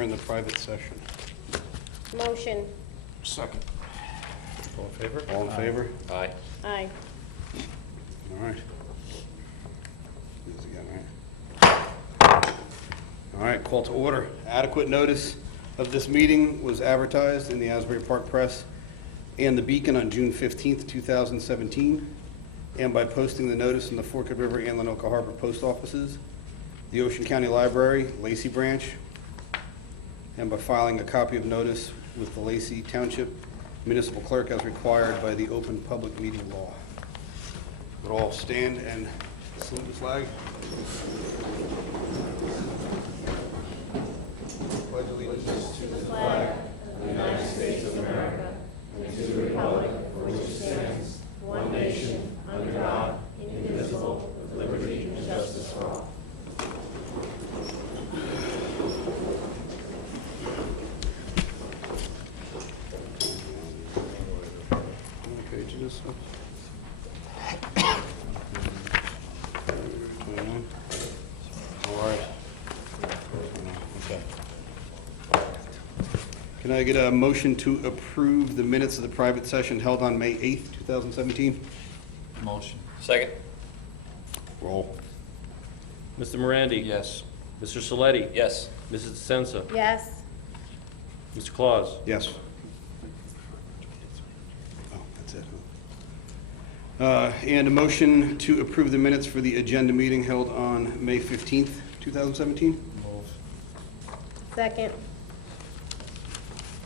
In the private session. Motion. Second. All in favor? All in favor? Aye. Aye. All right. Do this again, right? All right, call to order. Adequate notice of this meeting was advertised in the Asbury Park Press and the Beacon on June 15th, 2017, and by posting the notice in the Forked River and Lenoka Harbor post offices, the Ocean County Library, Lacey Branch, and by filing a copy of notice with the Lacey Township Municipal Clerk as required by the Open Public Meeting Law. Would all stand and salute the flag. Pledge allegiance to the Flag of the United States of America and to the republic for which it stands, one nation, under God, indivisible, with liberty and justice for all. How many pages is this? 29. All right. Okay. Can I get a motion to approve the minutes of the private session held on May 8th, 2017? Motion. Second? Roll. Mr. Morandi? Yes. Mr. Saletti? Yes. Mrs. DeSenza? Yes. Mr. Claus? Yes. Oh, that's it, huh? And a motion to approve the minutes for the agenda meeting held on May 15th, 2017? Move. Second.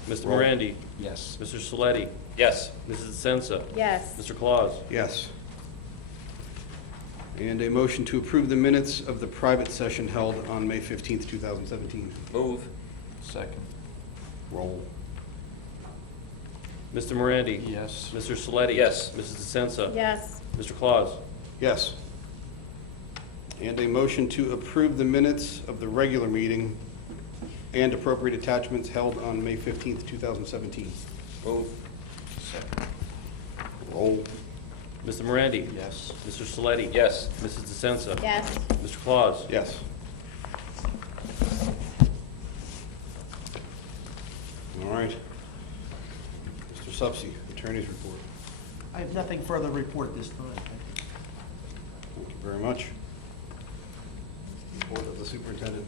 Mr. Roll. Morandi? Yes. Mr. Saletti? Yes. Mrs. DeSenza? Yes. Mr. Claus? Yes. And a motion to approve the minutes of the private session held on May 15th, 2017. Move. Second. Roll. Mr. Morandi? Yes. Mr. Saletti? Yes. Mrs. DeSenza? Yes. Mr. Claus? Yes. And a motion to approve the minutes of the regular meeting and appropriate attachments held on May 15th, 2017. Move. Second. Roll. Mr. Morandi? Yes. Mr. Saletti? Yes. Mrs. DeSenza? Yes. Mr. Claus? Yes. All right. Mr. Subsi, Attorney's Report. I have nothing further to report at this time. Thank you very much. Report of the Superintendent.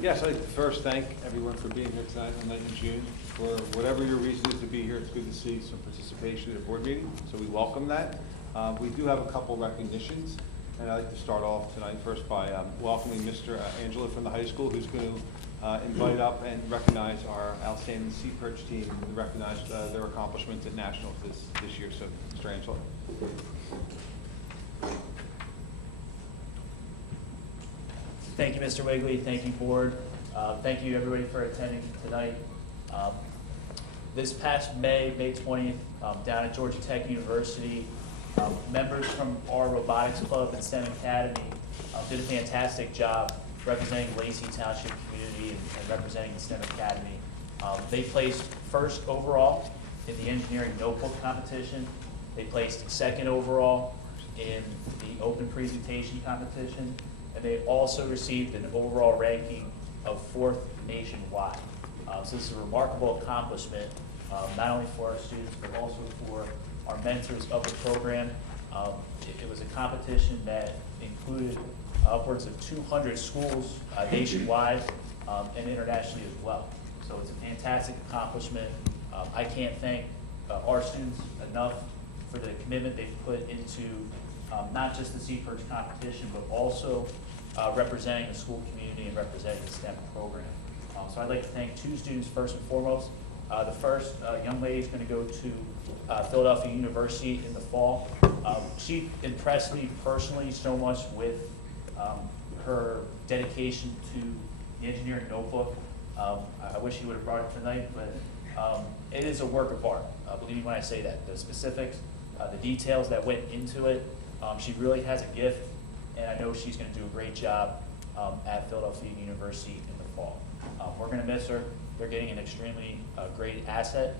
Yes, I'd like to first thank everyone for being here tonight on 9th of June. For whatever your reason is to be here, it's good to see some participation at a board meeting, so we welcome that. We do have a couple recognitions, and I'd like to start off tonight first by welcoming Mr. Angelo from the high school, who's going to invite up and recognize our outstanding Sea Perch team and recognize their accomplishments at nationals this year. So, Mr. Angelo. Thank you, Mr. Wigley. Thank you, board. Thank you, everybody, for attending tonight. This past May 20th, down at Georgia Tech University, members from our robotics club and STEM Academy did a fantastic job representing Lacey Township community and representing the STEM Academy. They placed first overall in the engineering notebook competition. They placed second overall in the open presentation competition. And they also received an overall ranking of 4th nationwide. So this is a remarkable accomplishment, not only for our students, but also for our mentors of the program. It was a competition that included upwards of 200 schools nationwide and internationally as well. So it's a fantastic accomplishment. I can't thank our students enough for the commitment they've put into not just the Sea Perch competition, but also representing the school community and representing the STEM program. So I'd like to thank two students first and foremost. The first young lady is going to go to Philadelphia University in the fall. She impressed me personally so much with her dedication to the engineering notebook. I wish he would have brought it tonight, but it is a work of art. Believe me when I say that. The specifics, the details that went into it, she really has a gift, and I know she's going to do a great job at Philadelphia University in the fall. We're going to miss her. They're getting an extremely great asset.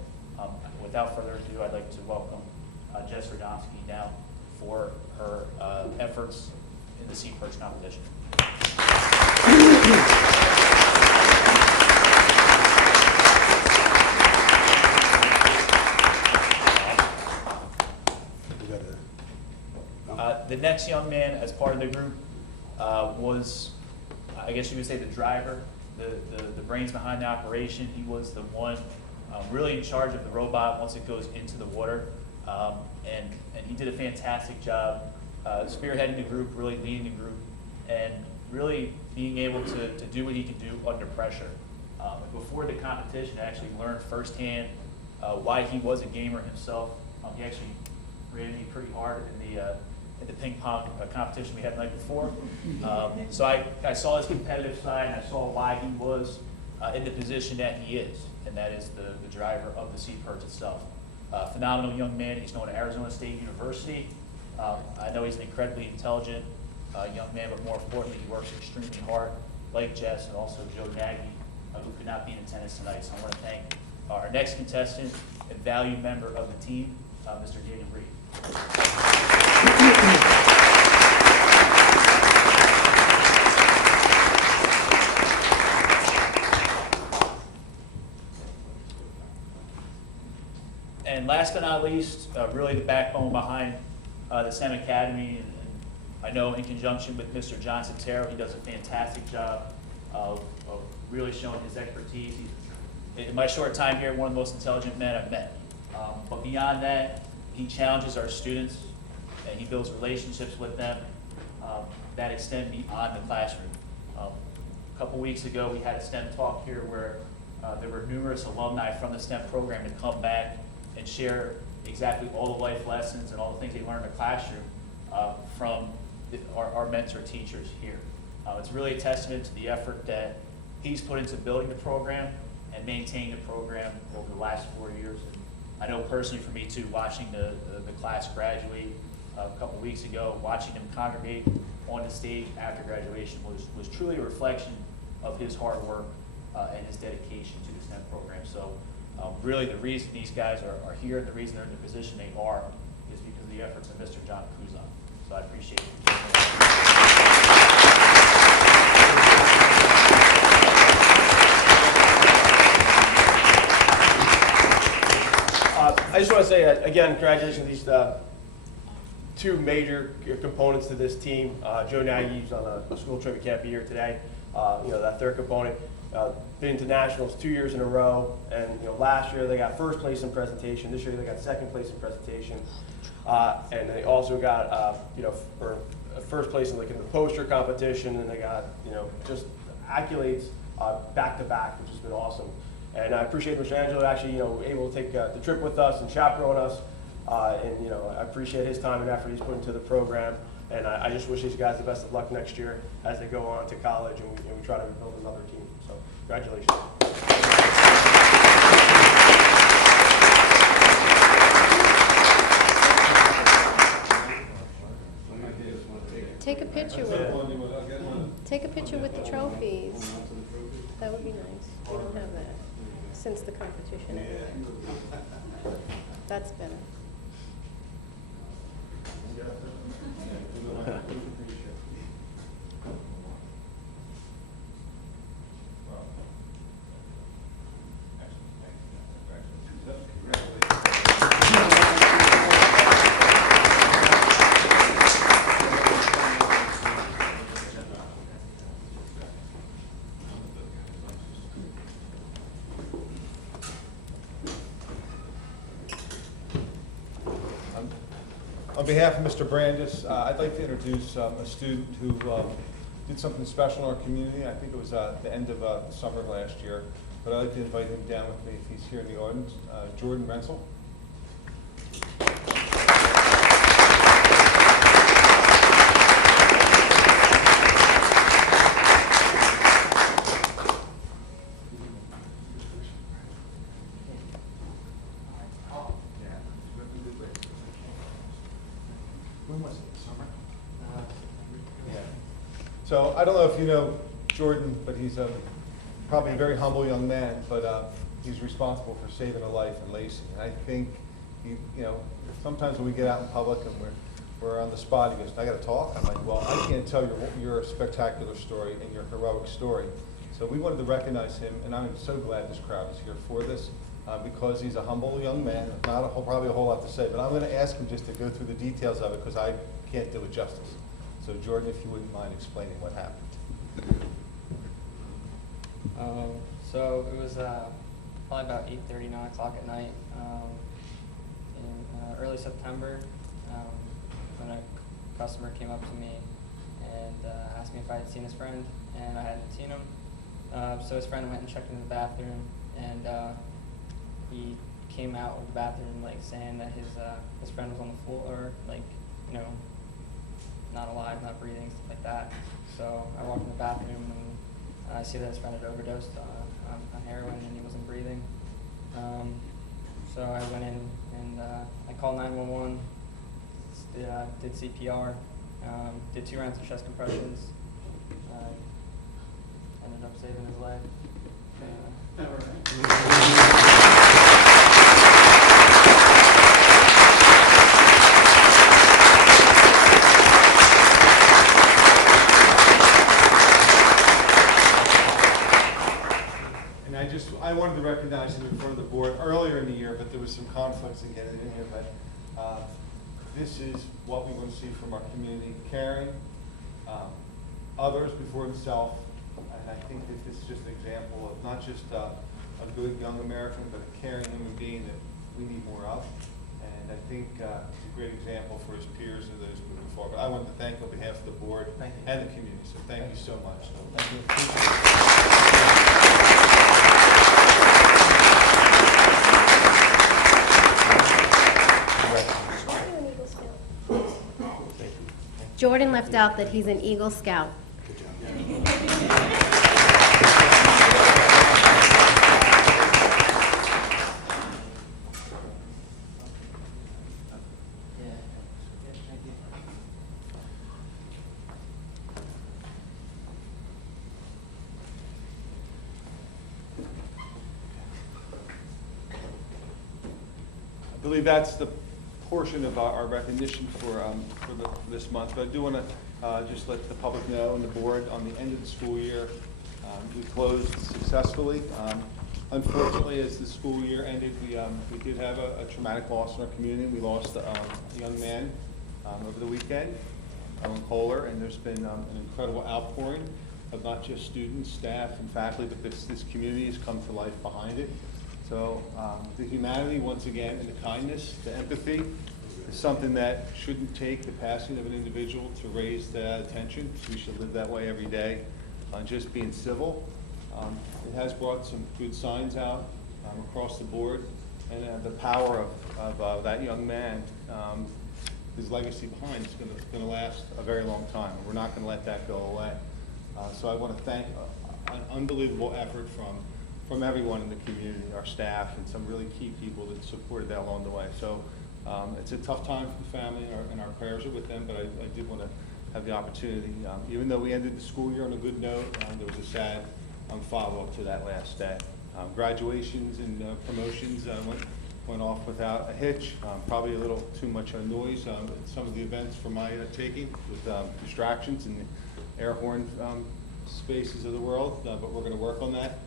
Without further ado, I'd like to welcome Jess Radomski now for her efforts in the Sea Perch competition. next young man as part of the group was, I guess you would say, the driver, the brains behind the operation. He was the one really in charge of the robot once it goes into the water. And he did a fantastic job spearheading the group, really leading the group, and really being able to do what he can do under pressure. Before the competition, I actually learned firsthand why he was a gamer himself. He actually ran me pretty hard in the ping pong competition we had the night before. So I saw his competitive side, and I saw why he was in the position that he is, and that is the driver of the Sea Perch itself. Phenomenal young man. He's going to Arizona State University. I know he's an incredibly intelligent young man, but more importantly, he works extremely hard, like Jess and also Joe Nagy, who could not be in attendance tonight. So I want to thank our next contestant and valued member of the team, Mr. Daniel Reed. And last but not least, really the backbone behind the STEM Academy, and I know in conjunction with Mr. Johnson Terrell, he does a fantastic job of really showing his expertise. He's, in my short time here, one of the most intelligent men I've met. But beyond that, he challenges our students, and he builds relationships with them that extend beyond the classroom. A couple weeks ago, we had a STEM talk here where there were numerous alumni from the STEM program to come back and share exactly all the life lessons and all the things they learned in the classroom from our mentor teachers here. It's really a testament to the effort that he's put into building the program and maintaining the program over the last 4 years. And I know personally for me too, watching the class graduate a couple weeks ago, watching them congregate on the stage after graduation was truly a reflection of his hard work and his dedication to the STEM program. So really the reason these guys are here and the reason they're in the position they are is because of the efforts of Mr. John Cruzon. So I appreciate it. I just want to say, again, congratulations to these two major components to this team. Joe Nagy's on a school trip, he can't be here today. That third component, been to nationals 2 years in a row, and last year they got first place in presentation. This year they got second place in presentation, and they also got for first place in the poster competition, and they got just accolades back to back, which has been awesome. And I appreciate Mr. Angelo actually able to take the trip with us and chaperone us, and I appreciate his time and effort he's put into the program. And I just wish these guys the best of luck next year as they go on to college, and we try to build another team. So congratulations. Take a picture with the trophies. That would be nice. We don't have that since the competition. That's better. On behalf of Mr. Brandis, I'd like to introduce a student who did something special in our community. I think it was the end of the summer last year, but I'd like to invite him down with me if he's here in the audience. Jordan Rensel. When was it? Summer? Yeah. So I don't know if you know Jordan, but he's probably a very humble young man, but he's responsible for saving a life in Lacey. And I think, sometimes when we get out in public and we're on the spot, he goes, "I got to talk." I'm like, "Well, I can't tell your spectacular story and your heroic story." So we wanted to recognize him, and I'm so glad this crowd is here for this. because he's a humble young man, not probably a whole lot to say, but I'm going to ask him just to go through the details of it because I can't do it justice. So Jordan, if you wouldn't mind explaining what happened. So it was probably about 8:30, 9 o'clock at night in early September when a customer came up to me and asked me if I had seen his friend, and I hadn't seen him. So his friend went and checked into the bathroom, and he came out of the bathroom like saying that his friend was on the floor, like, you know, not alive, not breathing, stuff like that. So I walked in the bathroom and I see that his friend had overdosed on heroin and he wasn't breathing. So I went in and I called 911, did CPR, did 2 rounds of chest compressions, ended up saving his life. I wanted to recognize him in front of the board earlier in the year, but there was some conflicts in getting it in here. But this is what we want to see from our community: caring, others before himself. And I think that this is just an example of not just a good young American, but a caring human being that we need more of. And I think it's a great example for his peers and those moving forward. But I wanted to thank on behalf of the board and the community. So thank you so much. Thank you. Jordan left out that he's an Eagle Scout. I believe that's the portion of our recognition for this month. But I do want to just let the public know and the board on the end of the school year, we closed successfully. Unfortunately, as the school year ended, we did have a traumatic loss in our community. We lost a young man over the weekend, Owen Kohler, and there's been an incredible outpouring of not just students, staff, and faculty, but this community has come to life behind it. So the humanity, once again, and the kindness, the empathy, is something that shouldn't take the passing of an individual to raise that attention. We should live that way every day, just being civil. It has brought some good signs out across the board, and the power of that young man, his legacy behind is going to last a very long time, and we're not going to let that go away. So I want to thank an unbelievable effort from everyone in the community, our staff, and some really key people that supported that along the way. So it's a tough time for the family, and our prayers are with them, but I did want to have the opportunity, even though we ended the school year on a good note, there was a sad follow-up to that last day. Graduations and promotions went off without a hitch, probably a little too much noise at some of the events for my taking, with distractions and air horn spaces of the world, but we're going to work on that.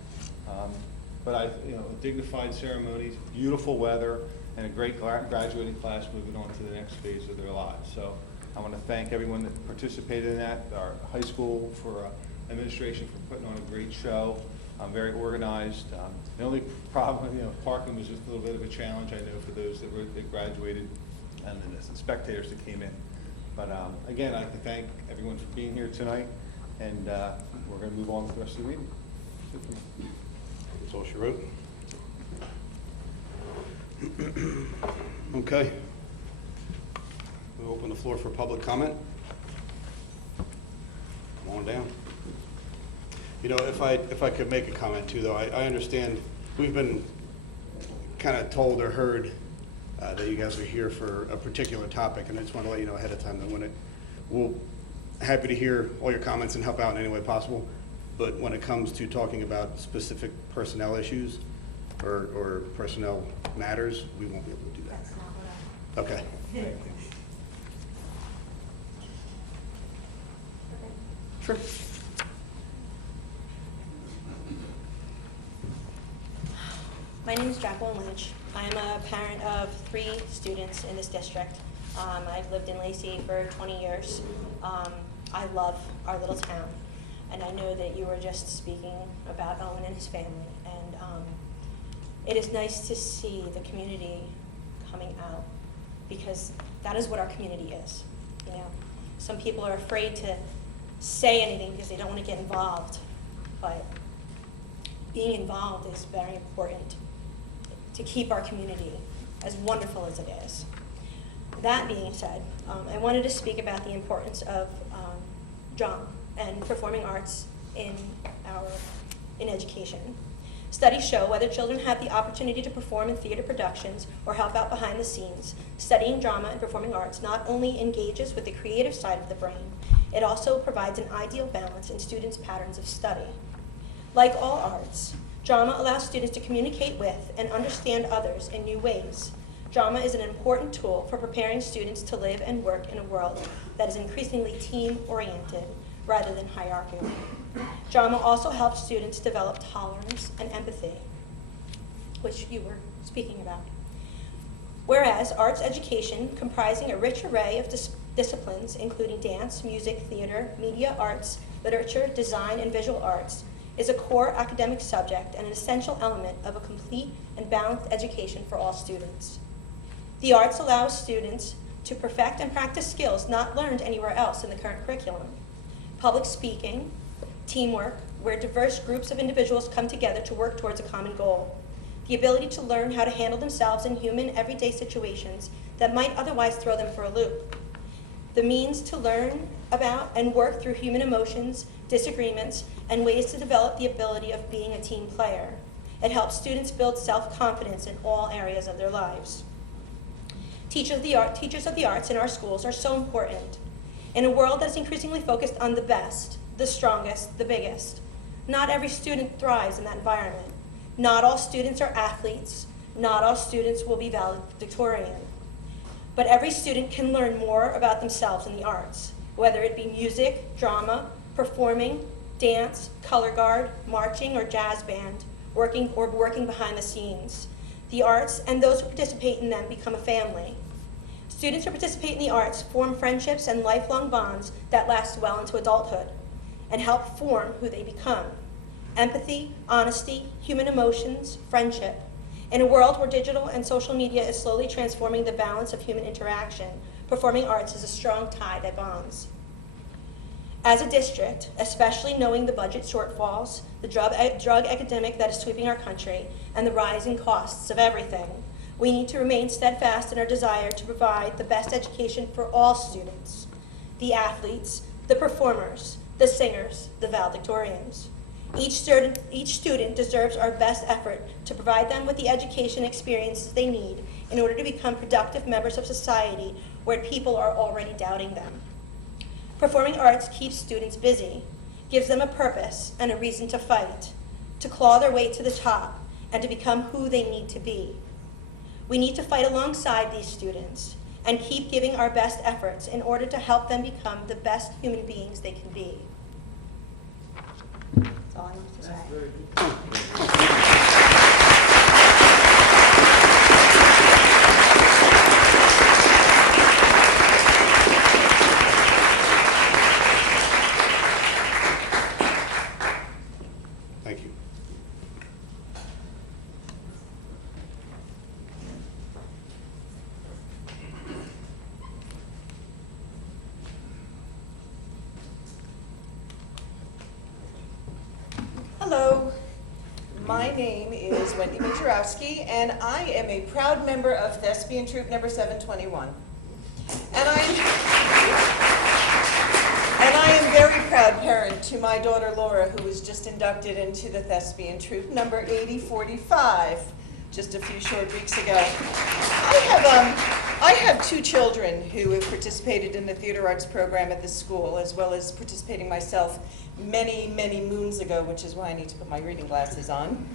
But a dignified ceremony, beautiful weather, and a great graduating class moving on to the next phase of their lives. So I want to thank everyone that participated in that, our high school for administration for putting on a great show, very organized. The only problem, parking was just a little bit of a challenge, I know, for those that graduated and then the spectators that came in. But again, I'd like to thank everyone for being here tonight, and we're going to move on to the rest of the meeting. That's all she wrote. Okay. We'll open the floor for public comment. Come on down. If I could make a comment too, though, I understand we've been kind of told or heard that you guys are here for a particular topic, and I just want to let you know ahead of time that we'll happy to hear all your comments and help out in any way possible. But when it comes to talking about specific personnel issues or personnel matters, we won't be able to do that. That's not what Okay. I. Sure. My name is Jacqueline Lynch. I'm a parent of 3 students in this district. I've lived in Lacey for 20 years. I love our little town, and I know that you were just speaking about Owen and his family, and it is nice to see the community coming out, because that is what our community is. You know, some people are afraid to say anything because they don't want to get involved, but being involved is very important to keep our community as wonderful as it is. That being said, I wanted to speak about the importance of drama and performing arts in education. Studies show whether children have the opportunity to perform in theater productions or help out behind the scenes, studying drama and performing arts not only engages with the creative side of the brain, it also provides an ideal balance in students' patterns of study. Like all arts, drama allows students to communicate with and understand others in new ways. Drama is an important tool for preparing students to live and work in a world that is increasingly team-oriented rather than hierarchical. Drama also helps students develop tolerance and empathy, which you were speaking about. Whereas arts education, comprising a rich array of disciplines, including dance, music, theater, media arts, literature, design, and visual arts, is a core academic subject and an essential element of a complete and balanced education for all students. The arts allows students to perfect and practice skills not learned anywhere else in the current curriculum. Public speaking, teamwork, where diverse groups of individuals come together to work towards a common goal. The ability to learn how to handle themselves in human everyday situations that might otherwise throw them for a loop. The means to learn about and work through human emotions, disagreements, and ways to develop the ability of being a team player. It helps students build self-confidence in all areas of their lives. Teachers of the arts in our schools are so important. In a world that is increasingly focused on the best, the strongest, the biggest, not every student thrives in that environment. Not all students are athletes. Not all students will be valedictorian. But every student can learn more about themselves in the arts, whether it be music, drama, performing, dance, color guard, marching, or jazz band, working behind the scenes. The arts and those who participate in them become a family. Students who participate in the arts form friendships and lifelong bonds that last well into adulthood and help form who they become. Empathy, honesty, human emotions, friendship. In a world where digital and social media is slowly transforming the balance of human interaction, performing arts is a strong tie that bonds. As a district, especially knowing the budget shortfalls, the drug epidemic that is sweeping our country, and the rising costs of everything, we need to remain steadfast in our desire to provide the best education for all students, the athletes, the performers, the singers, the valedictorians. Each student deserves our best effort to provide them with the education experiences they need in order to become productive members of society where people are already doubting them. Performing arts keeps students busy, gives them a purpose and a reason to fight, to claw their way to the top, and to become who they need to be. We need to fight alongside these students and keep giving our best efforts in order to help them become the best human beings they can be. That's all I want to say. Thank you. Hello, my name is Wendy Majorowski, and I am a proud member of Thespian Troupe number 721. And I am very proud parent to my daughter Laura, who was just inducted into the Thespian Troupe number 8045 just a few short weeks ago. I have 2 children who have participated in the theater arts program at this school, as well as participating myself many, many moons ago, which is why I need to put my reading glasses on.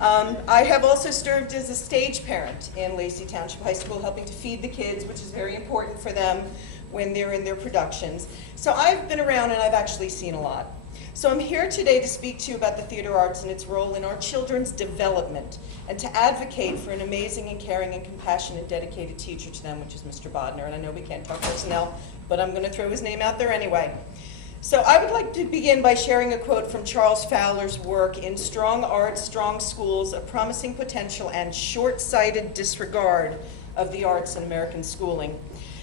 I have also served as a stage parent in Lacey Township High School, helping to feed the kids, which is very important for them when they're in their productions. So I've been around and I've actually seen a lot. So I'm here today to speak to you about the theater arts and its role in our children's development and to advocate for an amazing and caring and compassionate, dedicated teacher to them, which is Mr. Bodner. And I know we can't talk personnel, but I'm going to throw his name out there anyway. So I would like to begin by sharing a quote from Charles Fowler's work in Strong Arts, Strong Schools, A Promising Potential and Short-Sighted Disregard of the Arts in American Schooling.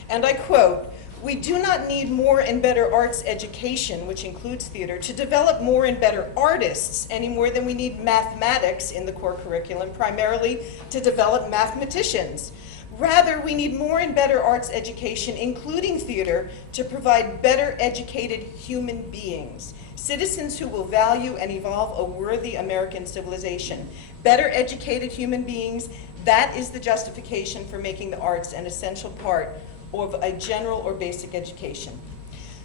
And I quote, "We do not need more and better arts education, which includes theater, to develop more and better artists any more than we need mathematics in the core curriculum, primarily to develop mathematicians. Rather, we need more and better arts education, including theater, to provide better educated human beings, citizens who will value and evolve a worthy American civilization. Better educated human beings, that is the justification for making the arts an essential part of a general or basic education."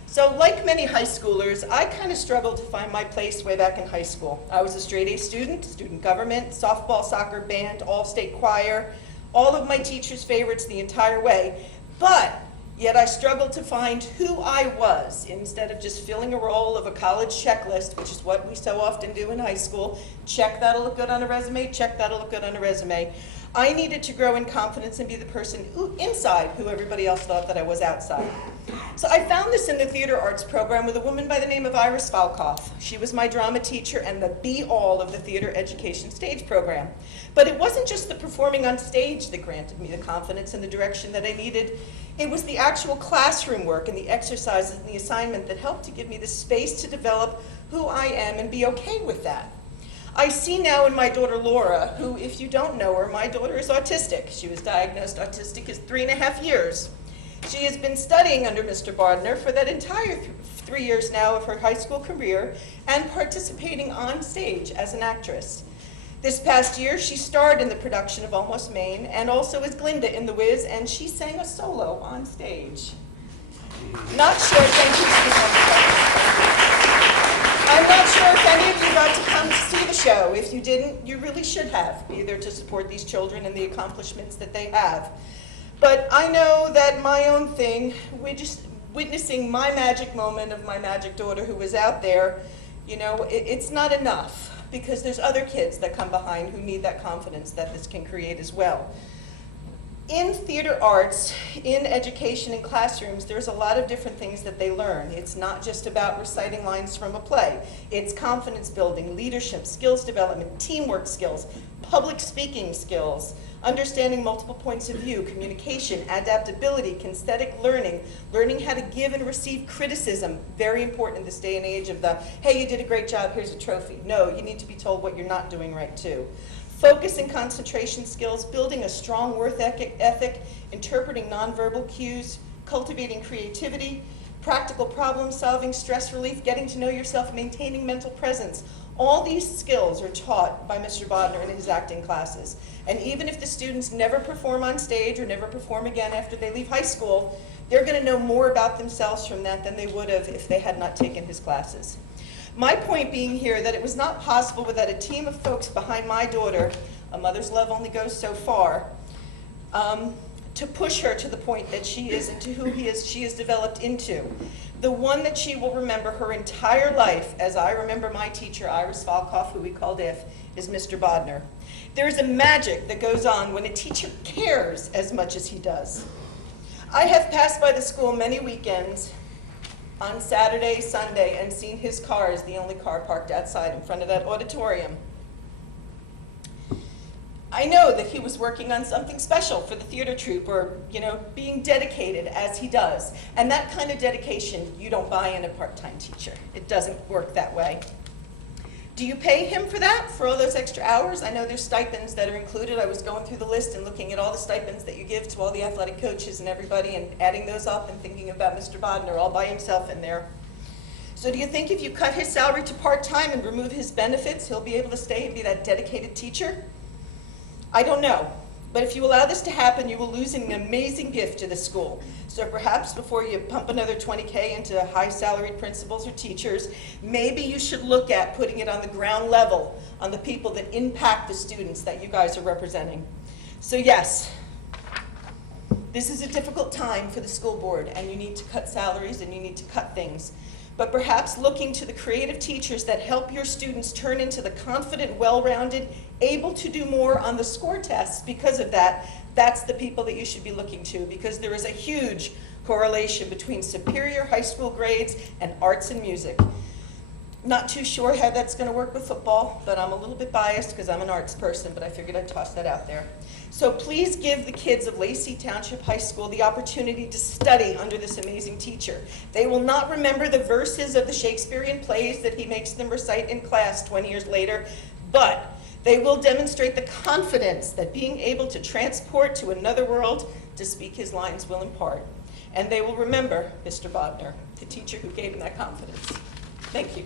So like many high schoolers, I kind of struggled to find my place way back in high school. I was a straight A student, student government, softball, soccer, band, all-state choir, all of my teachers' favorites the entire way, but yet I struggled to find who I was instead of just filling a role of a college checklist, which is what we so often do in high school. Check, that'll look good on a resume, check, that'll look good on a resume. I needed to grow in confidence and be the person inside who everybody else thought that I was outside. So I found this in the theater arts program with a woman by the name of Iris Falkoff. She was my drama teacher and the be-all of the theater education stage program. But it wasn't just the performing on stage that granted me the confidence and the direction that I needed. It was the actual classroom work and the exercises and the assignment that helped to give me the space to develop who I am and be okay with that. I see now in my daughter Laura, who, if you don't know her, my daughter is autistic. She was diagnosed autistic at 3.5 years. She has been studying under Mr. Bodner for that entire 3 years now of her high school career and participating on stage as an actress. This past year, she starred in the production of Almost Maine and also as Glinda in The Wiz, and she sang a solo on stage. Not sure, thank you. I'm not sure if any of you got to come to see the show. If you didn't, you really should have, be there to support these children and the accomplishments that they have. But I know that my own thing, we're just witnessing my magic moment of my magic daughter who was out there, you know, it's not enough because there's other kids that come behind who need that confidence that this can create as well. In theater arts, in education in classrooms, there's a lot of different things that they learn. It's not just about reciting lines from a play. It's confidence building, leadership, skills development, teamwork skills, public speaking skills, understanding multiple points of view, communication, adaptability, kinesthetic learning, learning how to give and receive criticism. Very important in this day and age of the, hey, you did a great job, here's a trophy. No, you need to be told what you're not doing right too. Focus and concentration skills, building a strong work ethic, interpreting nonverbal cues, cultivating creativity, practical problem solving, stress relief, getting to know yourself, maintaining mental presence. All these skills are taught by Mr. Bodner in his acting classes. And even if the students never perform on stage or never perform again after they leave high school, they're going to know more about themselves from that than they would have if they had not taken his classes. My point being here that it was not possible without a team of folks behind my daughter, a mother's love only goes so far, to push her to the point that she is and to who she has developed into. The one that she will remember her entire life, as I remember my teacher, Iris Falkoff, who we called If, is Mr. Bodner. There's a magic that goes on when a teacher cares as much as he does. I have passed by the school many weekends on Saturday, Sunday, and seen his car as the only car parked outside in front of that auditorium. I know that he was working on something special for the theater troupe or, you know, being dedicated as he does. And that kind of dedication, you don't buy in a part-time teacher. It doesn't work that way. Do you pay him for that, for all those extra hours? I know there's stipends that are included. I was going through the list and looking at all the stipends that you give to all the athletic coaches and everybody and adding those up and thinking about Mr. Bodner all by himself in there. So do you think if you cut his salary to part-time and remove his benefits, he'll be able to stay and be that dedicated teacher? I don't know. But if you allow this to happen, you will lose an amazing gift to the school. So perhaps before you pump another $20K into high-salaried principals or teachers, maybe you should look at putting it on the ground level, on the people that impact the students that you guys are representing. So yes, this is a difficult time for the school board, and you need to cut salaries and you need to cut things. but perhaps looking to the creative teachers that help your students turn into the confident, well-rounded, able to do more on the score tests. Because of that, that's the people that you should be looking to, because there is a huge correlation between superior high school grades and arts and music. Not too sure how that's going to work with football, but I'm a little bit biased because I'm an arts person, but I figured I'd toss that out there. So please give the kids of Lacey Township High School the opportunity to study under this amazing teacher. They will not remember the verses of the Shakespearean plays that he makes them recite in class 20 years later, but they will demonstrate the confidence that being able to transport to another world to speak his lines will impart. And they will remember Mr. Bodner, the teacher who gave them that confidence. Thank you.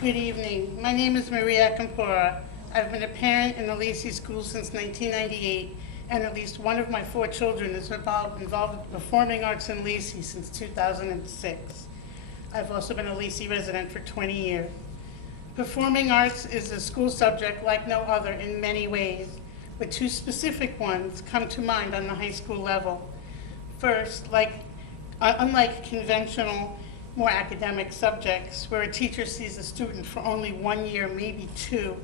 Good evening. My name is Maria Campora. I've been a parent in the Lacey School since 1998, and at least one of my 4 children is involved with performing arts in Lacey since 2006. I've also been a Lacey resident for 20 years. Performing arts is a school subject like no other in many ways, but 2 specific ones come to mind on the high school level. First, unlike conventional, more academic subjects where a teacher sees a student for only 1 year, maybe 2,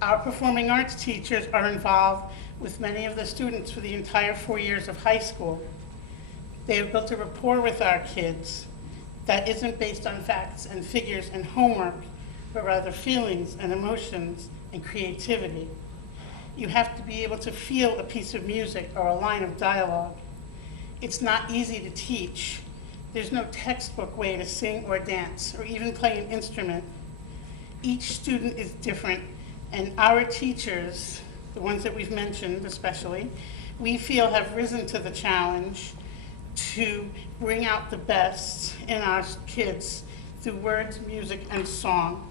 our performing arts teachers are involved with many of the students for the entire 4 years of high school. They have built a rapport with our kids that isn't based on facts and figures and homework, but rather feelings and emotions and creativity. You have to be able to feel a piece of music or a line of dialogue. It's not easy to teach. There's no textbook way to sing or dance or even play an instrument. Each student is different, and our teachers, the ones that we've mentioned especially, we feel have risen to the challenge to bring out the best in our kids through words, music, and song.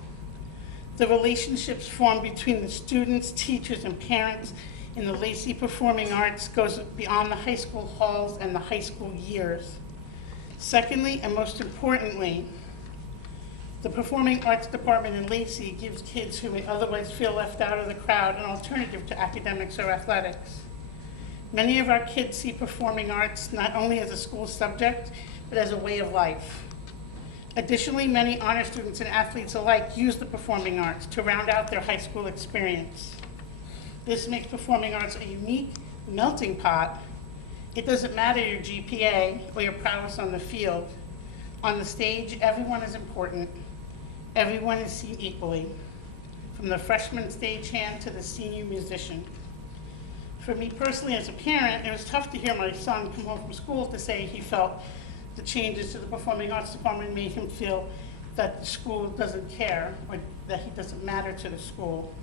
The relationships formed between the students, teachers, and parents in the Lacey Performing Arts goes beyond the high school halls and the high school years. Secondly, and most importantly, the Performing Arts Department in Lacey gives kids who may otherwise feel left out of the crowd an alternative to academics or athletics. Many of our kids see performing arts not only as a school subject, but as a way of life. Additionally, many honor students and athletes alike use the performing arts to round out their high school experience. This makes performing arts a unique melting pot. It doesn't matter your GPA or your prowess on the field. On the stage, everyone is important. Everyone is seen equally, from the freshman stagehand to the senior musician. For me personally as a parent, it was tough to hear my son come home from school to say he felt the changes to the Performing Arts Department made him feel that the school doesn't care or that he doesn't matter to the school.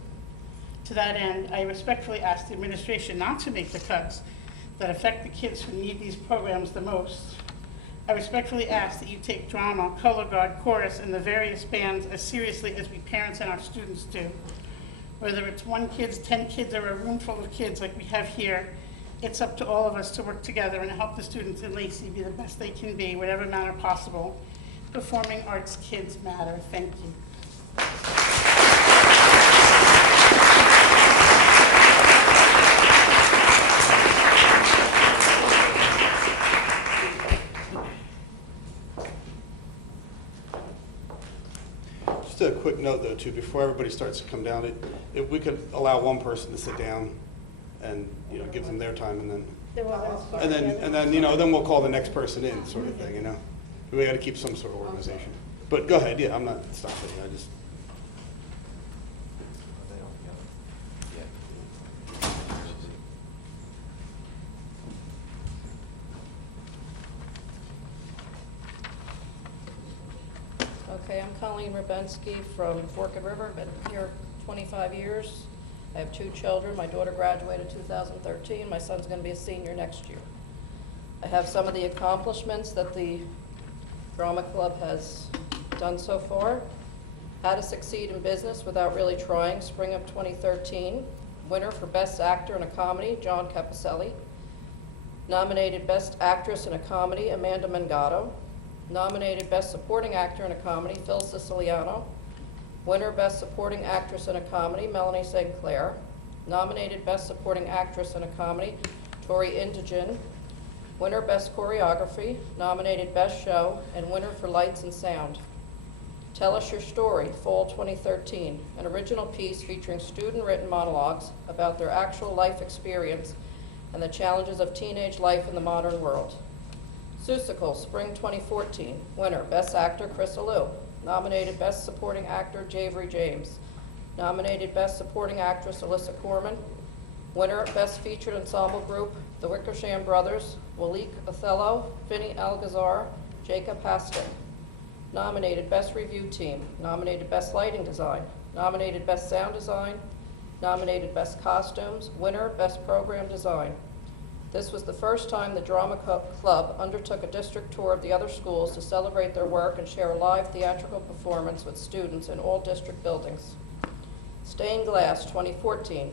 To that end, I respectfully ask the administration not to make the cuts that affect the kids who need these programs the most. I respectfully ask that you take drama, color guard, chorus, and the various bands as seriously as we parents and our students do. Whether it's 1 kid, 10 kids, or a room full of kids like we have here, it's up to all of us to work together and help the students in Lacey be the best they can be, whatever manner possible. Performing arts kids matter. Thank you. Just a quick note though too, before everybody starts to come down, if we could allow 1 person to sit down and, give them their time, and then then we'll call the next person in, sort of thing, We got to keep some sort of organization. But go ahead, yeah, I'm not stopping you, I just. Okay, I'm Colleen Rabensky from Forked River, been here 25 years. I have 2 children. My daughter graduated 2013. My son's going to be a senior next year. I have some of the accomplishments that the drama club has done so far. How to Succeed in Business Without Really Trying, spring of 2013. Winner for Best Actor in a Comedy, John Capicelli. Nominated Best Actress in a Comedy, Amanda Mangato. Nominated Best Supporting Actor in a Comedy, Phil Siciliano. Winner Best Supporting Actress in a Comedy, Melanie St. Clair. Nominated Best Supporting Actress in a Comedy, Tori Indigen. Winner Best Choreography. Nominated Best Show, and winner for Lights and Sound. Tell Us Your Story, Fall 2013, an original piece featuring student-written monologues about their actual life experience and the challenges of teenage life in the modern world. Seussical, Spring 2014, winner, Best Actor, Chris Alou. Nominated Best Supporting Actor, Javery James. Nominated Best Supporting Actress, Alyssa Corman. Winner, Best Featured Ensemble Group, The Wickersham Brothers, Walik Othello, Vinny Algazar, Jacob Paston. Nominated Best Review Team. Nominated Best Lighting Design. Nominated Best Sound Design. Nominated Best Costumes. Winner, Best Program Design. This was the first time the Drama Club undertook a district tour of the other schools to celebrate their work and share a live theatrical performance with students in all district buildings. Stained Glass 2014,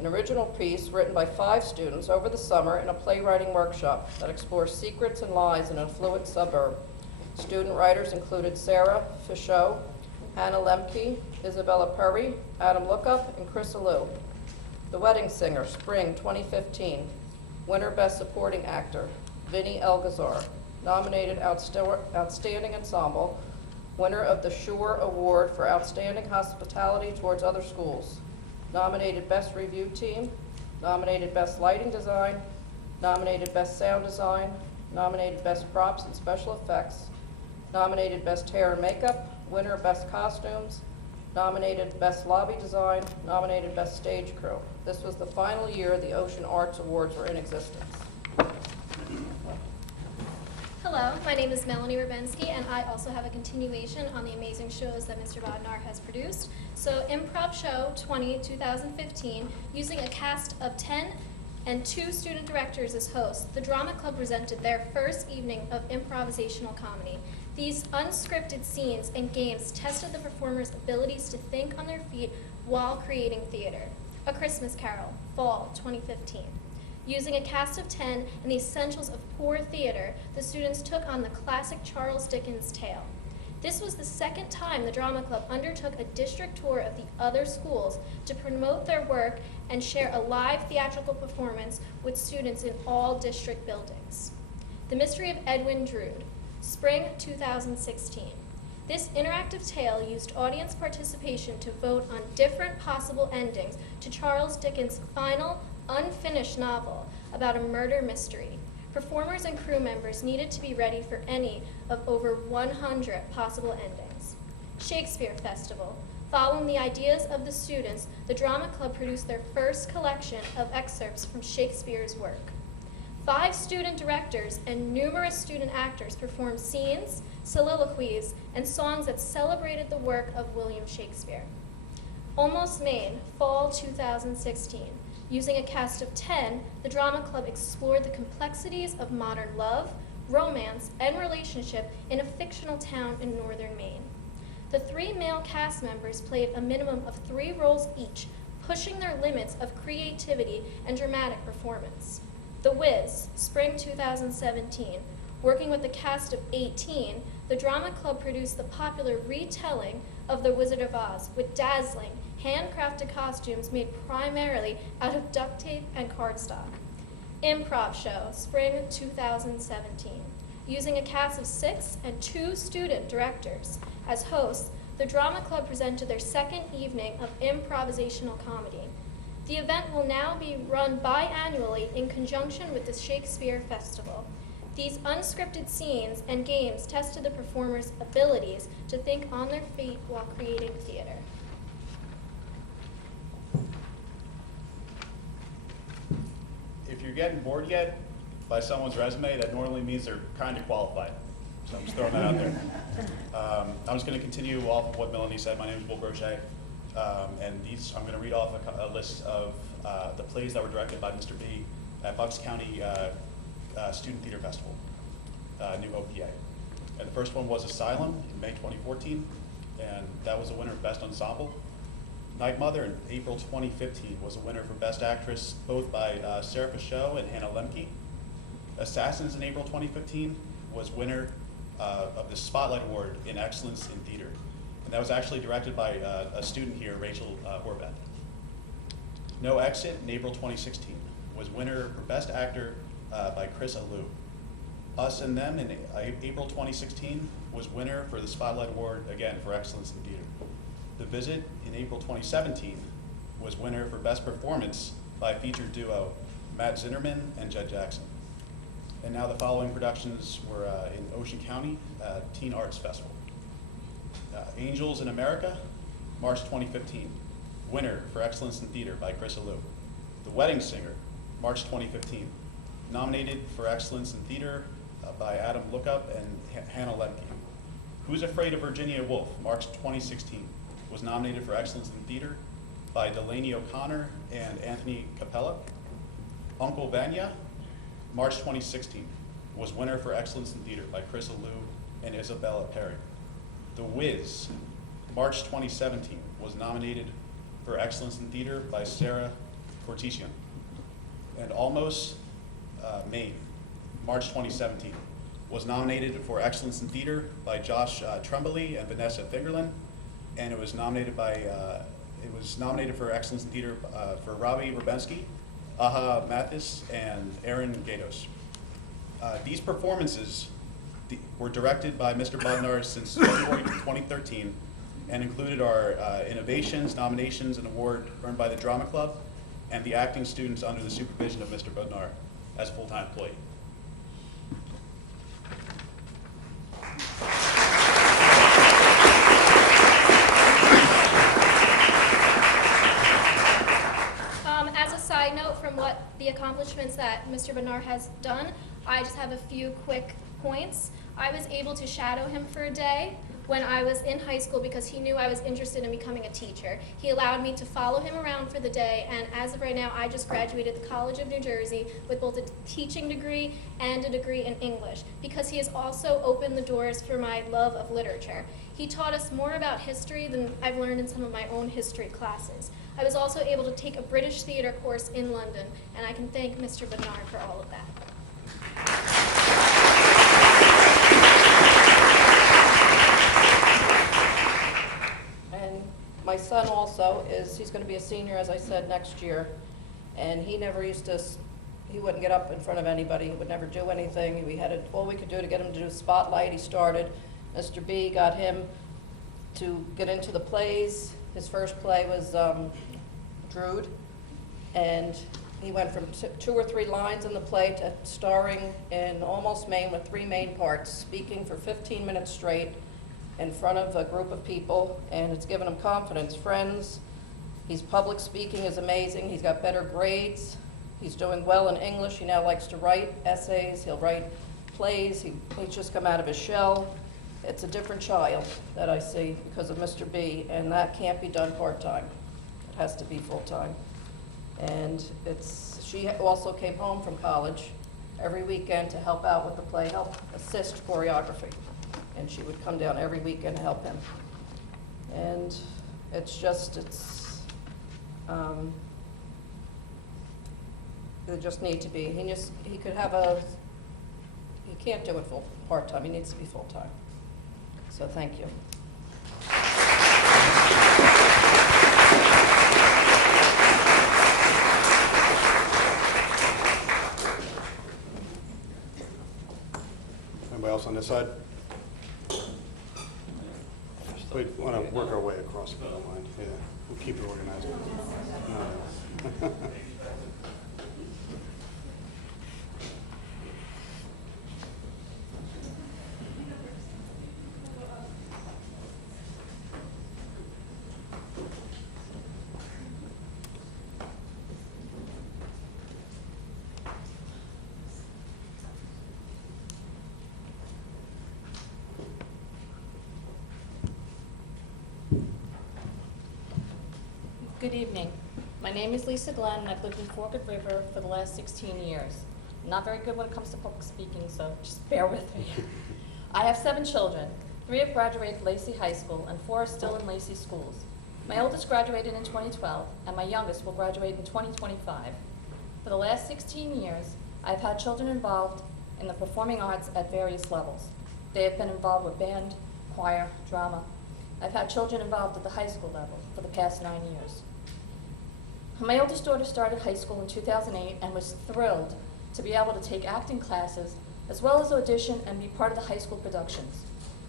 an original piece written by 5 students over the summer in a playwriting workshop that explores secrets and lies in an affluent suburb. Student writers included Sarah Fichot, Hannah Lemke, Isabella Perry, Adam Lookup, and Chris Alou. The Wedding Singer, Spring 2015. Winner Best Supporting Actor, Vinny Algazar. Nominated Outstanding Ensemble. Winner of the Shore Award for Outstanding Hospitality Towards Other Schools. Nominated Best Review Team. Nominated Best Lighting Design. Nominated Best Sound Design. Nominated Best Props and Special Effects. Nominated Best Hair and Makeup. Winner Best Costumes. Nominated Best Lobby Design. Nominated Best Stage Crew. This was the final year the Ocean Arts Awards were in existence. Hello, my name is Melanie Rubensky, and I also have a continuation on the amazing shows that Mr. Bodnar has produced. So, Improv Show 2015, using a cast of 10 and 2 student directors as hosts, the Drama Club presented their first evening of improvisational comedy. These unscripted scenes and games tested the performers' abilities to think on their feet while creating theater. A Christmas Carol, Fall 2015. Using a cast of 10 and the essentials of poor theater, the students took on the classic Charles Dickens tale. This was the second time the Drama Club undertook a district tour of the other schools to promote their work and share a live theatrical performance with students in all district buildings. The Mystery of Edwin Drood, Spring 2016. This interactive tale used audience participation to vote on different possible endings to Charles Dickens' final, unfinished novel about a murder mystery. Performers and crew members needed to be ready for any of over 100 possible endings. Shakespeare Festival. Following the ideas of the students, the Drama Club produced their first collection of excerpts from Shakespeare's work. 5 student directors and numerous student actors performed scenes, soliloquies, and songs that celebrated the work of William Shakespeare. Almost Maine, Fall 2016. Using a cast of 10, the Drama Club explored the complexities of modern love, romance, and relationship in a fictional town in northern Maine. The 3 male cast members played a minimum of 3 roles each, pushing their limits of creativity and dramatic performance. The Wiz, Spring 2017. Working with a cast of 18, the Drama Club produced the popular retelling of The Wizard of Oz with dazzling, handcrafted costumes made primarily out of duct tape and cardstock. Improv Show, Spring 2017. Using a cast of 6 and 2 student directors. As hosts, the Drama Club presented their second evening of improvisational comedy. The event will now be run biannually in conjunction with the Shakespeare Festival. These unscripted scenes and games tested the performers' abilities to think on their feet while creating theater. If you're getting bored yet by someone's resume, that normally means they're kind of qualified. So I'm just throwing that out there. I'm just going to continue off of what Melanie said. My name is Will Brochet, and I'm going to read off a list of the plays that were directed by Mr. B at Bucks County Student Theater Festival, new OPA. And the first one was Asylum in May 2014. and that was a winner of Best Ensemble. Night Mother in April 2015 was a winner for Best Actress, both by Sarah Pachot and Hannah Lemke. Assassins in April 2015 was winner of the Spotlight Award in Excellence in Theater. And that was actually directed by a student here, Rachel Horvath. No Exit in April 2016 was winner for Best Actor by Chris Alou. Us and Them in April 2016 was winner for the Spotlight Award, again, for Excellence in Theater. The Visit in April 2017 was winner for Best Performance by featured duo Matt Zinnerman and Jed Jackson. And now the following productions were in Ocean County Teen Arts Festival. Angels in America, March 2015, winner for Excellence in Theater by Chris Alou. The Wedding Singer, March 2015, nominated for Excellence in Theater by Adam Lookup and Hannah Lemke. Who's Afraid of Virginia Woolf, March 2016, was nominated for Excellence in Theater by Delaney O'Connor and Anthony Capella. Uncle Vanya, March 2016, was winner for Excellence in Theater by Chris Alou and Isabella Perry. The Wiz, March 2017, was nominated for Excellence in Theater by Sarah Cortesian. And Almost Maine, March 2017, was nominated for Excellence in Theater by Josh Trumbuly and Vanessa Fingerlin, and it was nominated for Excellence in Theater for Robbie Rubensky, Aha Mathis, and Aaron Gatos. These performances were directed by Mr. Bodnar since February 2013 and included our innovations, nominations, and award earned by the Drama Club and the acting students under the supervision of Mr. Bodnar as a full-time employee. As a side note from what the accomplishments that Mr. Bernard has done, I just have a few quick points. I was able to shadow him for a day when I was in high school because he knew I was interested in becoming a teacher. He allowed me to follow him around for the day, and as of right now, I just graduated the College of New Jersey with both a teaching degree and a degree in English because he has also opened the doors for my love of literature. He taught us more about history than I've learned in some of my own history classes. I was also able to take a British theater course in London, and I can thank Mr. Bernard for all of that. And my son also he's going to be a senior, as I said, next year. And he never he wouldn't get up in front of anybody. He would never do anything. All we could do to get him to do Spotlight, he started. Mr. B got him to get into the plays. His first play was Drood. And he went from 2 or 3 lines in the play to starring in Almost Maine with 3 main parts, speaking for 15 minutes straight in front of a group of people, and it's given him confidence. Friends, he's public speaking is amazing. He's got better grades. He's doing well in English. He now likes to write essays. He'll write plays. He's just come out of his shell. It's a different child that I see because of Mr. B, and that can't be done part-time. It has to be full-time. And she also came home from college every weekend to help out with the play, help assist choreography. And she would come down every weekend to help him. And they just need to be, he can't do it part-time, he needs to be full-time. So thank you. Anybody else on this side? We want to work our way across if you don't mind. Yeah, we'll keep it organized. No. Good evening. My name is Lisa Glenn, and I've lived in Forked River for the last 16 years. I'm not very good when it comes to public speaking, so just bear with me. I have 7 children. 3 have graduated Lacey High School, and 4 are still in Lacey schools. My oldest graduated in 2012, and my youngest will graduate in 2025. For the last 16 years, I've had children involved in the performing arts at various levels. They have been involved with band, choir, drama. I've had children involved at the high school level for the past 9 years. My oldest daughter started high school in 2008 and was thrilled to be able to take acting classes as well as audition and be part of the high school productions.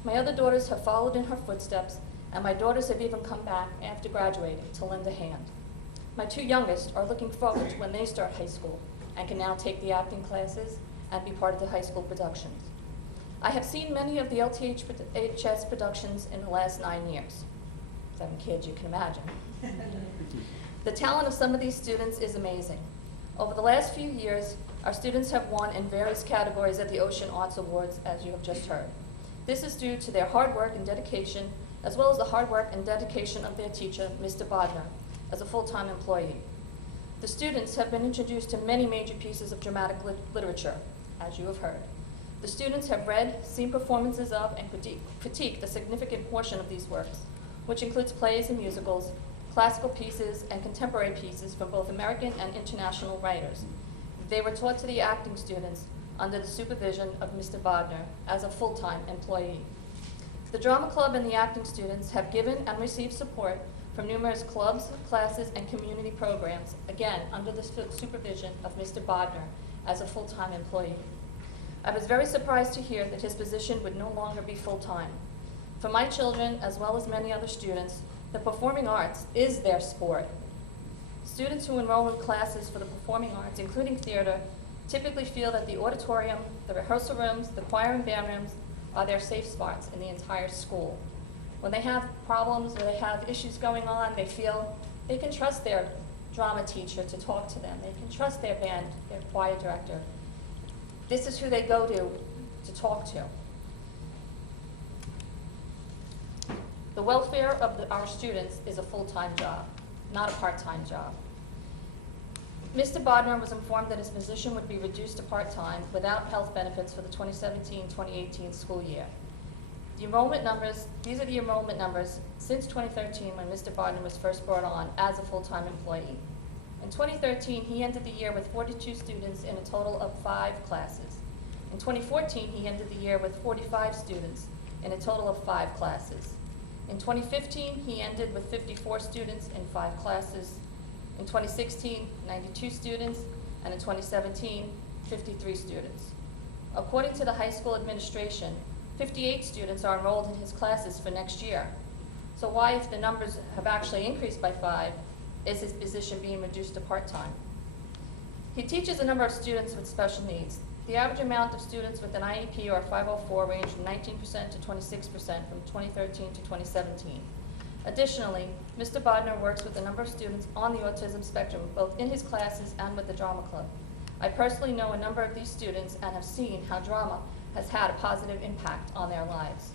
My other daughters have followed in her footsteps, and my daughters have even come back after graduating to lend a hand. My 2 youngest are looking forward to when they start high school and can now take the acting classes and be part of the high school productions. I have seen many of the LTHS productions in the last 9 years. 7 kids, you can imagine. The talent of some of these students is amazing. Over the last few years, our students have won in various categories at the Ocean Arts Awards, as you have just heard. This is due to their hard work and dedication, as well as the hard work and dedication of their teacher, Mr. Bodner, as a full-time employee. The students have been introduced to many major pieces of dramatic literature, as you have heard. The students have read, seen performances of, and critiqued a significant portion of these works, which includes plays and musicals, classical pieces, and contemporary pieces from both American and international writers. They were taught to the acting students under the supervision of Mr. Bodner as a full-time employee. The drama club and the acting students have given and received support from numerous clubs, classes, and community programs, again, under the supervision of Mr. Bodner as a full-time employee. I was very surprised to hear that his position would no longer be full-time. For my children, as well as many other students, the performing arts is their sport. Students who enroll in classes for the performing arts, including theater, typically feel that the auditorium, the rehearsal rooms, the choir and band rooms are their safe spots in the entire school. When they have problems or they have issues going on, they feel they can trust their drama teacher to talk to them. They can trust their band, their choir director. This is who they go to talk to. The welfare of our students is a full-time job, not a part-time job. Mr. Bodner was informed that his position would be reduced to part-time without health benefits for the 2017-2018 school year. The enrollment numbers, these are the enrollment numbers since 2013 when Mr. Bodner was first brought on as a full-time employee. In 2013, he ended the year with 42 students in a total of 5 classes. In 2014, he ended the year with 45 students in a total of 5 classes. In 2015, he ended with 54 students in 5 classes. In 2016, 92 students, and in 2017, 53 students. According to the high school administration, 58 students are enrolled in his classes for next year. So why, if the numbers have actually increased by 5, is his position being reduced to part-time? He teaches a number of students with special needs. The average amount of students with an IEP or 504 ranged from 19% to 26% from 2013 to 2017. Additionally, Mr. Bodner works with a number of students on the autism spectrum, both in his classes and with the drama club. I personally know a number of these students and have seen how drama has had a positive impact on their lives.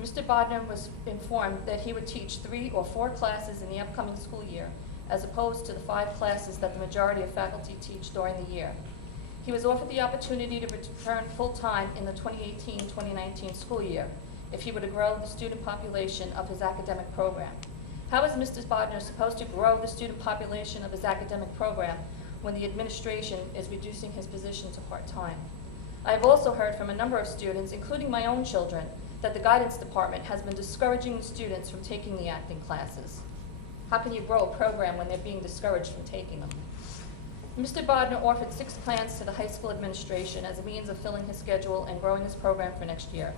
Mr. Bodner was informed that he would teach 3 or 4 classes in the upcoming school year, as opposed to the 5 classes that the majority of faculty teach during the year. He was offered the opportunity to return full-time in the 2018-2019 school year if he were to grow the student population of his academic program. How is Mr. Bodner supposed to grow the student population of his academic program when the administration is reducing his position to part-time? I have also heard from a number of students, including my own children, that the guidance department has been discouraging the students from taking the acting classes. How can you grow a program when they're being discouraged from taking them? Mr. Bodner offered 6 plans to the high school administration as a means of filling his schedule and growing his program for next year.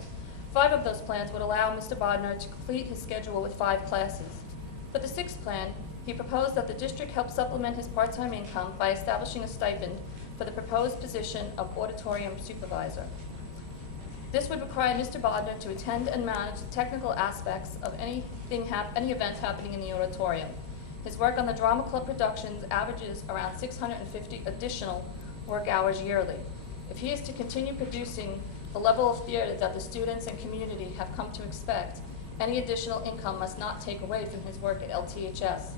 5 of those plans would allow Mr. Bodner to complete his schedule with 5 classes. For the 6th plan, he proposed that the district help supplement his part-time income by establishing a stipend for the proposed position of auditorium supervisor. This would require Mr. Bodner to attend and manage the technical aspects of any event happening in the auditorium. His work on the drama club productions averages around 650 additional work hours yearly. If he is to continue producing the level of theater that the students and community have come to expect, any additional income must not take away from his work at LTHS.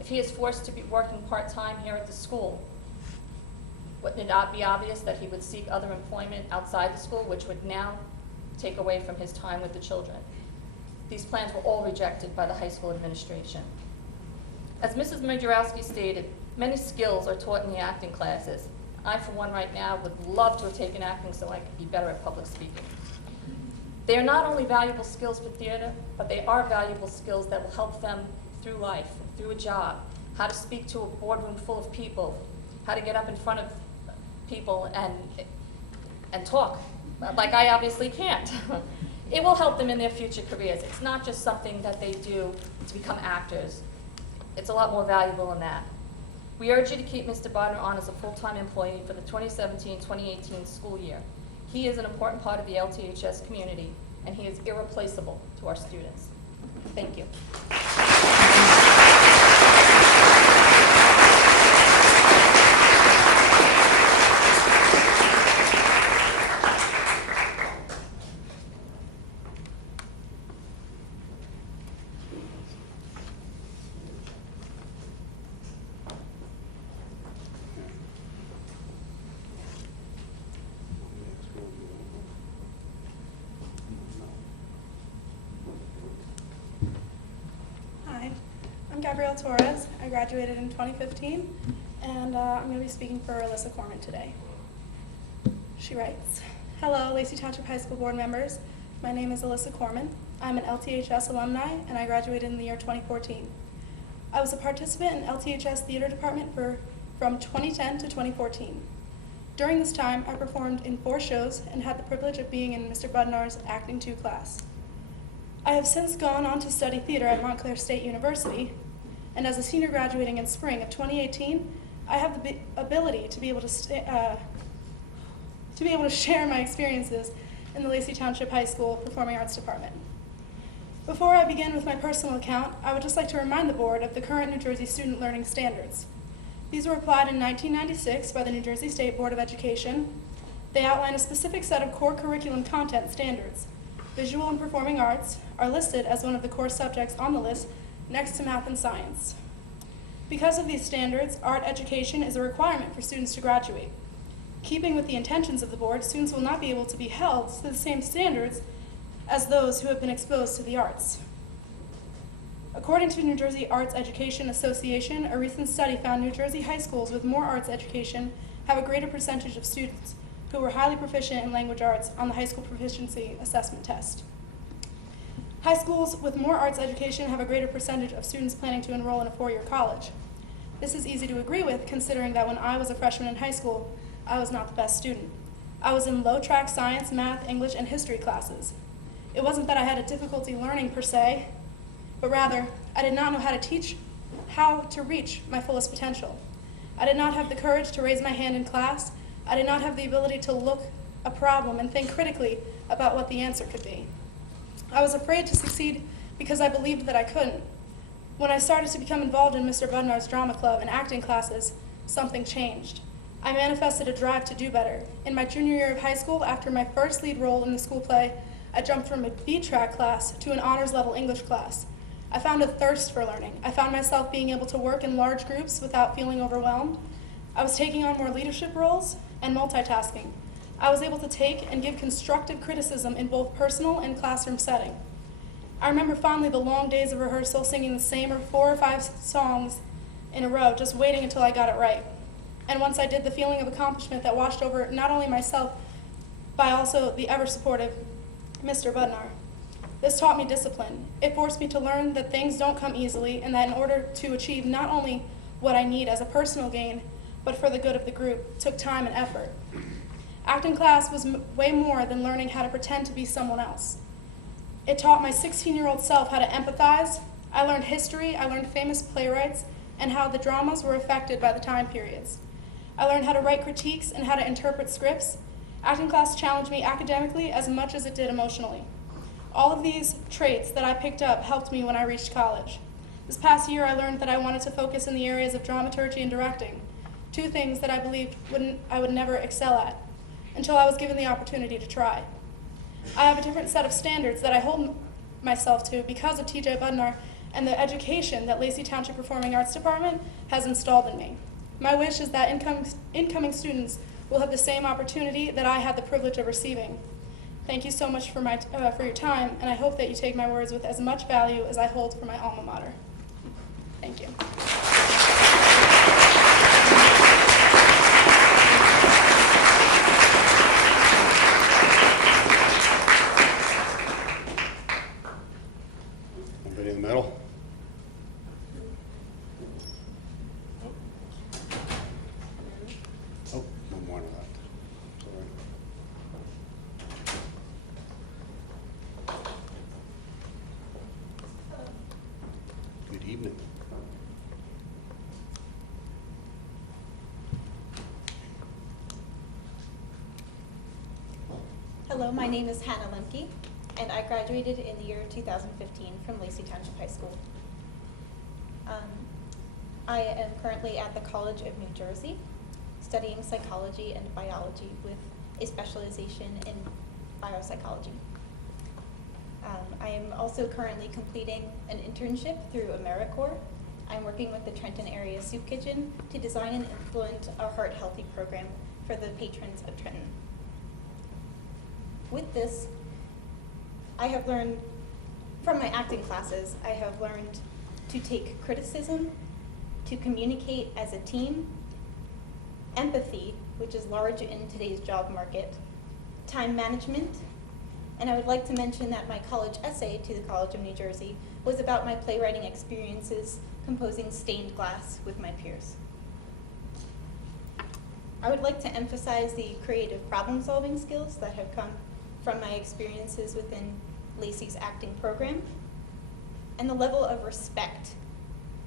If he is forced to be working part-time here at the school, would it not be obvious that he would seek other employment outside the school, which would now take away from his time with the children. These plans were all rejected by the high school administration. As Mrs. Majorowski stated, many skills are taught in the acting classes. I, for one, right now, would love to have taken acting so I could be better at public speaking. They are not only valuable skills for theater, but they are valuable skills that will help them through life, through a job, how to speak to a boardroom full of people, how to get up in front of people and talk, like I obviously can't. It will help them in their future careers. It's not just something that they do to become actors. It's a lot more valuable than that. We urge you to keep Mr. Bodner on as a full-time employee for the 2017-2018 school year. He is an important part of the LTHS community, and he is irreplaceable to our students. Thank you. Hi, I'm Gabrielle Torres. I graduated in 2015, and I'm going to be speaking for Alyssa Corman today. She writes, "Hello, Lacey Township High School board members. My name is Alyssa Corman. I'm an LTHS alumni, and I graduated in the year 2014. I was a participant in LTHS theater department from 2010 to 2014. During this time, I performed in 4 shows and had the privilege of being in Mr. Budnar's Acting 2 class. I have since gone on to study theater at Montclair State University, and as a senior graduating in spring of 2018, I have the ability to be able to share my experiences in the Lacey Township High School Performing Arts Department. Before I begin with my personal account, I would just like to remind the board of the current New Jersey Student Learning Standards. These were applied in 1996 by the New Jersey State Board of Education. They outline a specific set of core curriculum content standards. Visual and performing arts are listed as one of the core subjects on the list next to math and science. Because of these standards, art education is a requirement for students to graduate. Keeping with the intentions of the board, students will not be able to be held to the same standards as those who have been exposed to the arts. According to New Jersey Arts Education Association, a recent study found New Jersey high schools with more arts education have a greater percentage of students who were highly proficient in language arts on the high school proficiency assessment test. High schools with more arts education have a greater percentage of students planning to enroll in a 4-year college. This is easy to agree with, considering that when I was a freshman in high school, I was not the best student. I was in low-track science, math, English, and history classes. It wasn't that I had a difficulty learning per se, but rather, I did not know how to reach my fullest potential. I did not have the courage to raise my hand in class. I did not have the ability to look a problem and think critically about what the answer could be. I was afraid to succeed because I believed that I couldn't. When I started to become involved in Mr. Budnar's drama club and acting classes, something changed. I manifested a drive to do better. In my junior year of high school, after my first lead role in the school play, I jumped from a B-track class to an honors level English class. I found a thirst for learning. I found myself being able to work in large groups without feeling overwhelmed. I was taking on more leadership roles and multitasking. I was able to take and give constructive criticism in both personal and classroom setting. I remember fondly the long days of rehearsal, singing the same 4 or 5 songs in a row, just waiting until I got it right. And once I did, the feeling of accomplishment that washed over not only myself, but also the ever-supportive Mr. Budnar. This taught me discipline. It forced me to learn that things don't come easily, and that in order to achieve not only what I need as a personal gain, but for the good of the group, took time and effort. Acting class was way more than learning how to pretend to be someone else. It taught my 16-year-old self how to empathize. I learned history, I learned famous playwrights, and how the dramas were affected by the time periods. I learned how to write critiques and how to interpret scripts. Acting class challenged me academically as much as it did emotionally. All of these traits that I picked up helped me when I reached college. This past year, I learned that I wanted to focus in the areas of dramaturgy and directing, 2 things that I believed I would never excel at, until I was given the opportunity to try. I have a different set of standards that I hold myself to because of TJ Budnar and the education that Lacey Township Performing Arts Department has installed in me. My wish is that incoming students will have the same opportunity that I had the privilege of receiving. Thank you so much for your time, and I hope that you take my words with as much value as I hold for my alma mater. Thank you. Anybody in the middle? Oh, one more left. Sorry. Good evening. Hello, my name is Hannah Lemke, and I graduated in the year 2015 from Lacey Township High School. I am currently at the College of New Jersey, studying psychology and biology with a specialization in biopsychology. I am also currently completing an internship through AmeriCorps. I'm working with the Trenton Area Soup Kitchen to design and implement a heart healthy program for the patrons of Trenton. With this, I have learned from my acting classes, I have learned to take criticism, to communicate as a team, empathy, which is large in today's job market, time management, and I would like to mention that my college essay to the College of New Jersey was about my playwriting experiences composing stained glass with my peers. I would like to emphasize the creative problem-solving skills that have come from my experiences within Lacey's acting program, and the level of respect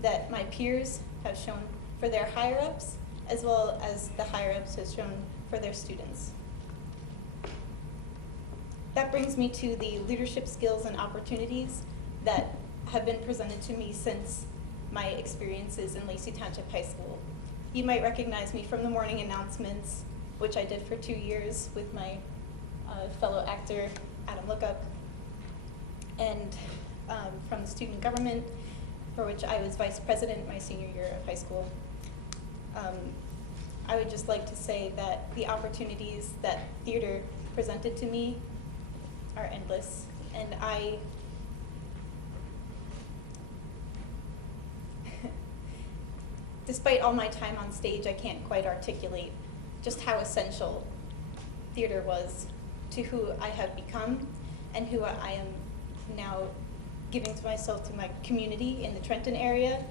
that my peers have shown for their higher-ups, as well as the higher-ups have shown for their students. That brings me to the leadership skills and opportunities that have been presented to me since my experiences in Lacey Township High School. You might recognize me from the morning announcements, which I did for 2 years with my fellow actor, Adam Lookup, and from the student government, for which I was vice president my senior year of high school. I would just like to say that the opportunities that theater presented to me are endless, and despite all my time on stage, I can't quite articulate just how essential theater was to who I have become and who I am now giving to myself, to my community in the Trenton area.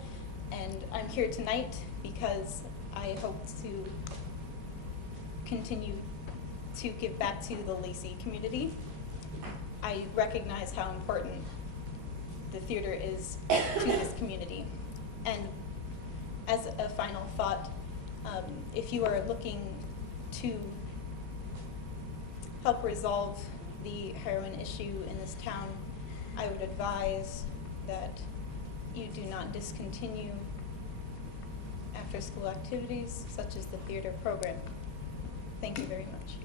And I'm here tonight because I hope to continue to give back to the Lacey community. I recognize how important the theater is to this community. And as a final thought, if you are looking to help resolve the heroin issue in this town, I would advise that you do not discontinue after-school activities such as the theater program. Thank you very much.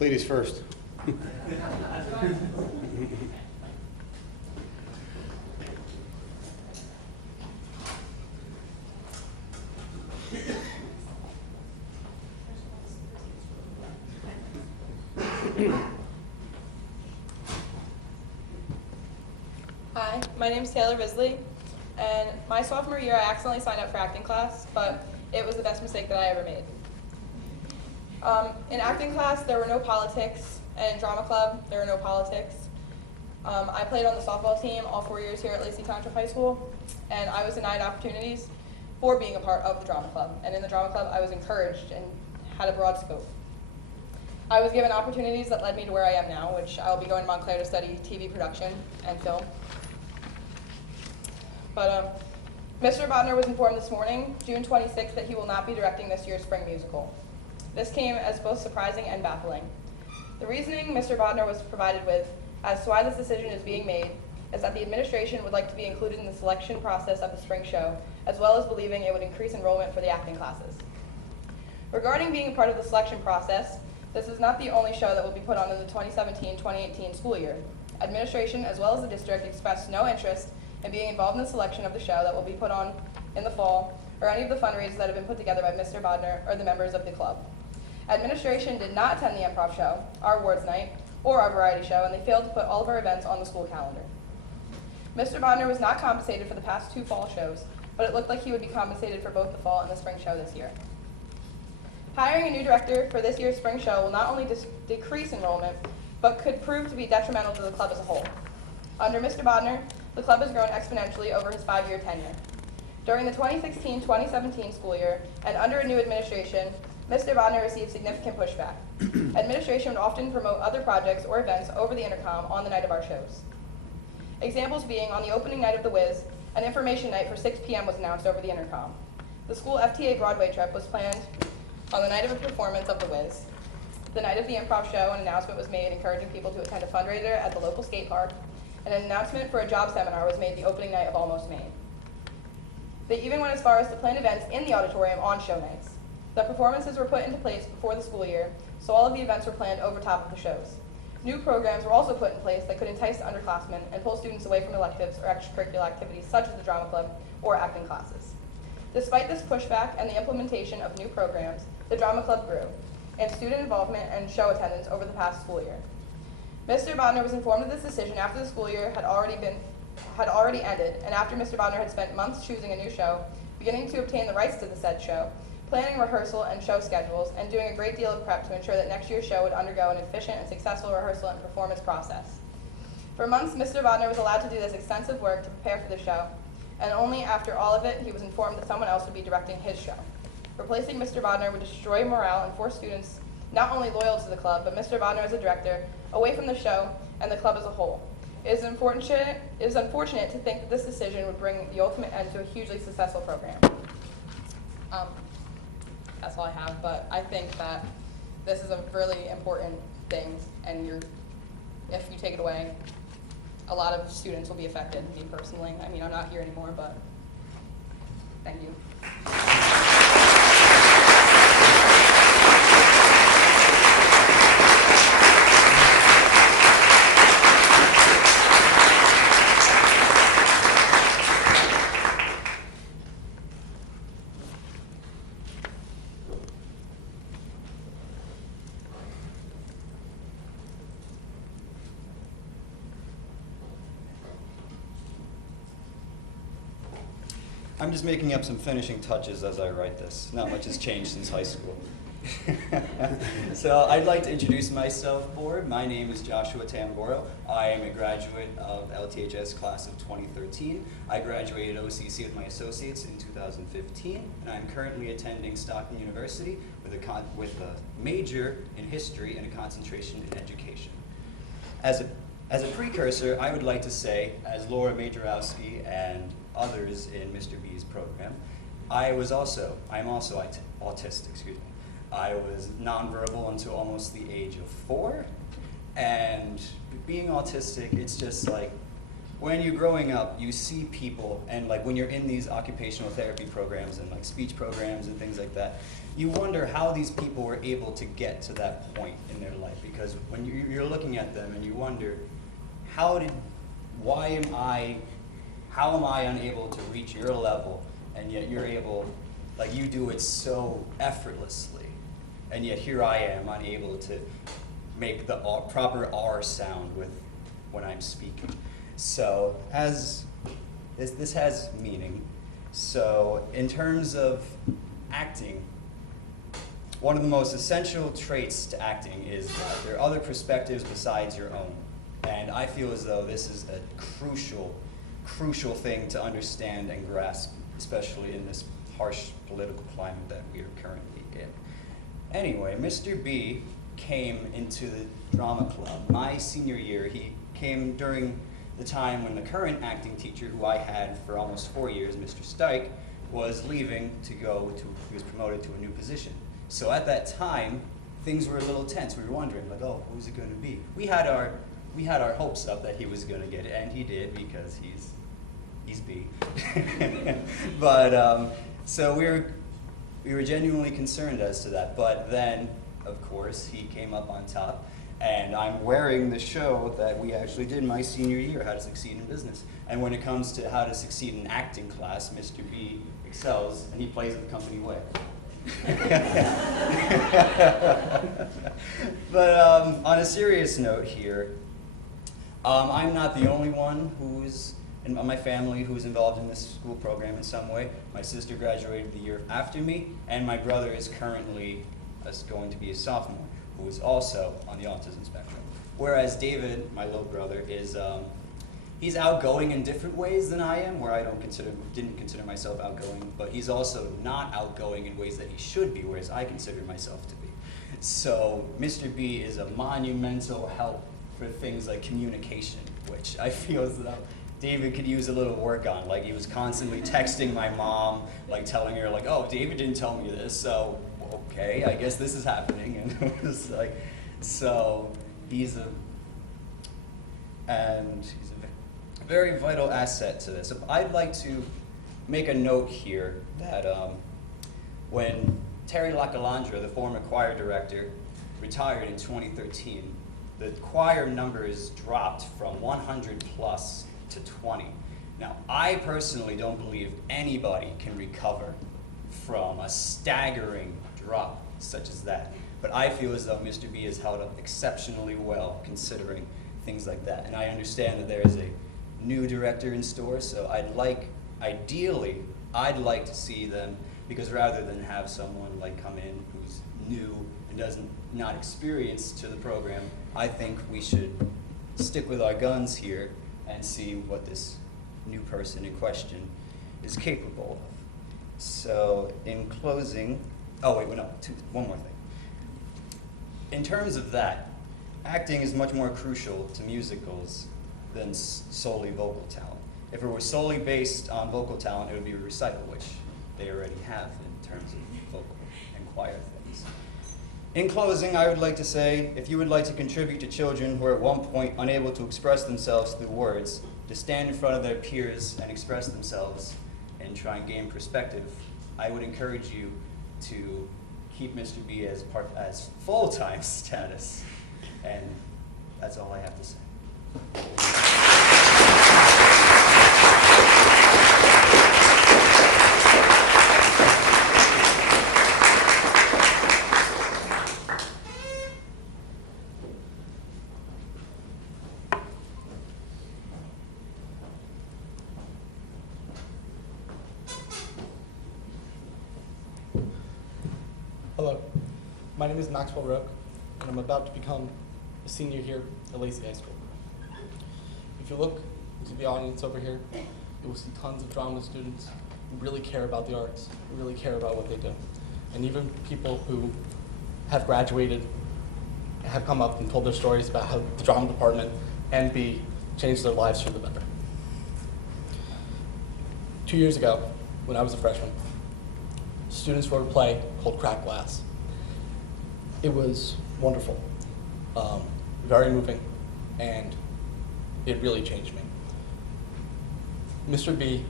Ladies first. Hi, my name is Taylor Risley, and my sophomore year I accidentally signed up for acting class, but it was the best mistake that I ever made. In acting class, there were no politics, and in drama club, there were no politics. I played on the softball team all 4 years here at Lacey Township High School, and I was denied opportunities for being a part of the drama club. And in the drama club, I was encouraged and had a broad scope. I was given opportunities that led me to where I am now, which I will be going to Montclair to study TV production and film. But Mr. Bodner was informed this morning, June 26th, that he will not be directing this year's spring musical. This came as both surprising and baffling. The reasoning Mr. Bodner was provided with as to why this decision is being made is that the administration would like to be included in the selection process of the spring show, as well as believing it would increase enrollment for the acting classes. Regarding being a part of the selection process, This is not the only show that will be put on in the 2017-2018 school year. Administration, as well as the district, expressed no interest in being involved in the selection of the show that will be put on in the fall, or any of the fundraisers that have been put together by Mr. Bodner or the members of the club. Administration did not attend the improv show, our awards night, or our variety show, and they failed to put all of our events on the school calendar. Mr. Bodner was not compensated for the past 2 fall shows, but it looked like he would be compensated for both the fall and the spring show this year. Hiring a new director for this year's spring show will not only decrease enrollment, but could prove to be detrimental to the club as a whole. Under Mr. Bodner, the club has grown exponentially over his 5-year tenure. During the 2016-2017 school year, and under a new administration, Mr. Bodner received significant pushback. Administration would often promote other projects or events over the intercom on the night of our shows. Examples being, on the opening night of The Wiz, an information night for 6 p.m. was announced over the intercom. The school FTA Broadway trip was planned on the night of a performance of The Wiz. The night of the improv show, an announcement was made encouraging people to attend a fundraiser at the local skate park, and an announcement for a job seminar was made the opening night of Almost Maine. They even went as far as to plan events in the auditorium on show nights. The performances were put into place before the school year, so all of the events were planned over top of the shows. New programs were also put in place that could entice underclassmen and pull students away from electives or extracurricular activities such as the drama club or acting classes. Despite this pushback and the implementation of new programs, the drama club grew, and student involvement and show attendance over the past school year. Mr. Bodner was informed of this decision after the school year had already ended, and after Mr. Bodner had spent months choosing a new show, beginning to obtain the rights to the said show, planning rehearsal and show schedules, and doing a great deal of prep to ensure that next year's show would undergo an efficient and successful rehearsal and performance process. For months, Mr. Bodner was allowed to do this extensive work to prepare for the show, and only after all of it, he was informed that someone else would be directing his show. Replacing Mr. Bodner would destroy morale and force students not only loyal to the club, but Mr. Bodner as a director, away from the show and the club as a whole. It is unfortunate to think that this decision would bring the ultimate end to a hugely successful program. That's all I have, but I think that this is a really important thing, and if you take it away, a lot of students will be affected, me personally. I mean, I'm not here anymore, but thank you. I'm just making up some finishing touches as I write this. Not much has changed since high school. So I'd like to introduce myself, board. My name is Joshua Tamboro. I am a graduate of LTHS class of 2013. I graduated OCC with my associates in 2015, and I'm currently attending Stockton University with a major in history and a concentration in education. As a precursor, I would like to say, as Laura Majorowski and others in Mr. B's program, I'm also autistic, excuse me. I was nonverbal until almost the age of 4, and being autistic, it's just like, when you're growing up, you see people, and like when you're in these occupational therapy programs and like speech programs and things like that, you wonder how these people were able to get to that point in their life, because when you're looking at them and you wonder, how am I unable to reach your level, and yet you're able, like you do it so effortlessly, and yet here I am unable to make the proper R sound when I'm speaking. So this has meaning. So in terms of acting, one of the most essential traits to acting is that there are other perspectives besides your own. And I feel as though this is a crucial thing to understand and grasp, especially in this harsh political climate that we are currently in. Anyway, Mr. B came into the drama club my senior year. He came during the time when the current acting teacher, who I had for almost 4 years, Mr. Stike, was leaving he was promoted to a new position. So at that time, things were a little tense. We were wondering, like, oh, who's it going to be? We had our hopes up that he was going to get it, and he did, because he's B. But so we were genuinely concerned as to that. But then of course, he came up on top. And I'm wearing the show that we actually did my senior year, How to Succeed in Business. And when it comes to how to succeed in acting class, Mr. B excels, and he plays it the company way. But on a serious note here, I'm not the only one who's in my family who's involved in this school program in some way. My sister graduated the year after me, and my brother is currently going to be a sophomore, who is also on the autism spectrum. Whereas David, my little brother, is he's outgoing in different ways than I am, where I didn't consider myself outgoing, but he's also not outgoing in ways that he should be, whereas I consider myself to be. So Mr. B is a monumental help for things like communication, which I feel as though David could use a little work on. Like, he was constantly texting my mom, like telling her, like, oh, David didn't tell me this, so okay, I guess this is happening. And it was like, so he's a very vital asset to this. I'd like to make a note here that when Terry Lacalandra, the former choir director, retired in 2013, the choir numbers dropped from 100 plus to 20. Now, I personally don't believe anybody can recover from a staggering drop such as that. But I feel as though Mr. B has held up exceptionally well considering things like that. And I understand that there is a new director in store, so ideally, I'd like to see them, because rather than have someone like come in who's new and not experienced to the program, I think we should stick with our guns here and see what this new person in question is capable of. So in closing, one more thing. In terms of that, acting is much more crucial to musicals than solely vocal talent. If it were solely based on vocal talent, it would be a recital, which they already have in terms of vocal and choir things. In closing, I would like to say, if you would like to contribute to children who are at one point unable to express themselves through words, to stand in front of their peers and express themselves and try and gain perspective, I would encourage you to keep Mr. B as full-time status. And that's all I have to say. Hello, my name is Maxwell Roque, and I'm about to become a senior here at Lacey High School. If you look into the audience over here, you will see tons of drama students who really care about the arts, who really care about what they do. And even people who have graduated have come up and told their stories about how the drama department and B changed their lives for the better. 2 years ago, when I was a freshman, students wrote a play called Cracked Glass. It was wonderful, very moving, and it really changed me. Mr. B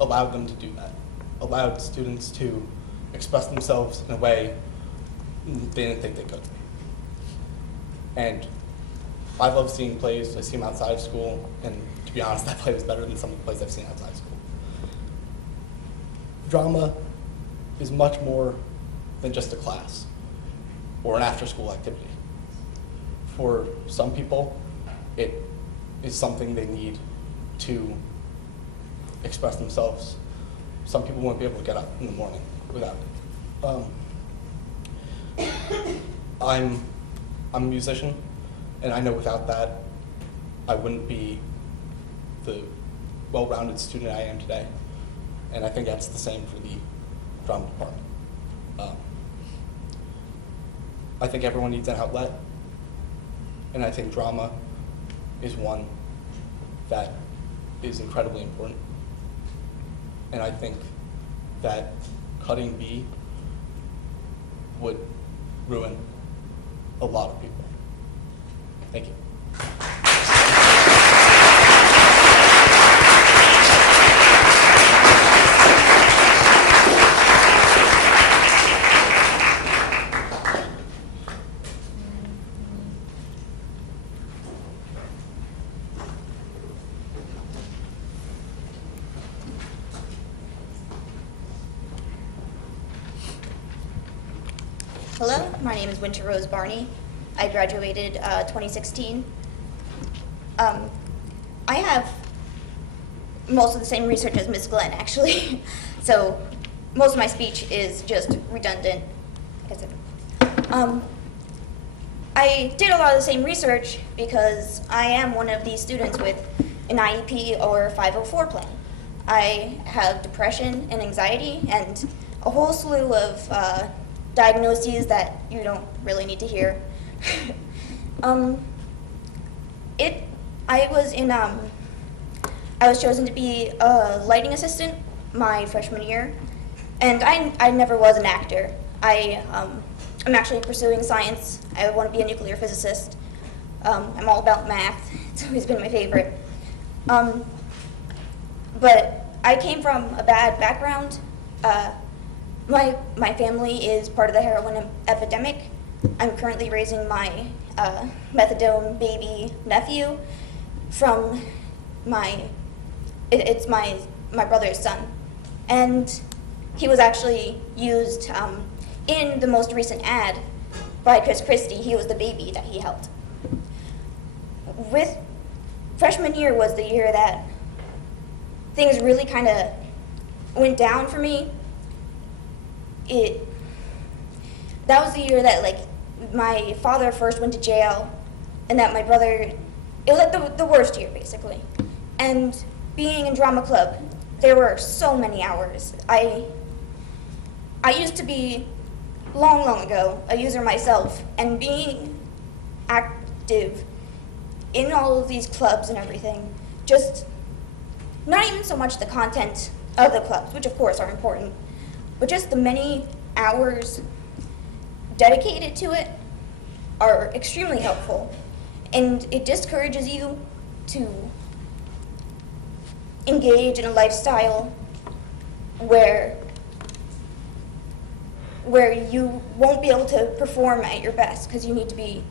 allowed them to do that, allowed students to express themselves in a way they didn't think they could. And I love seeing plays. I see them outside of school, and to be honest, that play was better than some of the plays I've seen outside of school. Drama is much more than just a class or an after-school activity. For some people, it is something they need to express themselves. Some people won't be able to get up in the morning without it. I'm a musician, and I know without that, I wouldn't be the well-rounded student I am today. And I think that's the same for the drama department. I think everyone needs an outlet, and I think drama is one that is incredibly important. And I think that cutting B would ruin a lot of people. Thank you. My name is Winter Rose Barney. I graduated 2016. I have most of the same research as Ms. Glenn, actually. So most of my speech is just redundant. Like I said. I did a lot of the same research because I am one of these students with an IEP or 504 plan. I have depression and anxiety and a whole slew of diagnoses that you don't really need to hear. I was chosen to be a lighting assistant my freshman year, and I never was an actor. I'm actually pursuing science. I want to be a nuclear physicist. I'm all about math. It's always been my favorite. But I came from a bad background. My family is part of the heroin epidemic. I'm currently raising my methadone baby nephew from my brother's son. And he was actually used in the most recent ad by Chris Christie. He was the baby that he held. With freshman year was the year that things really kind of went down for me. That was the year that my father first went to jail, and that my brother, it was like the worst year basically. And being in drama club, there were so many hours. I used to be, long ago, a user myself, and being active in all of these clubs and everything, just not even so much the content of the clubs, which of course are important, but just the many hours dedicated to it are extremely helpful. And it discourages you to engage in a lifestyle where you won't be able to perform at your best because you need to be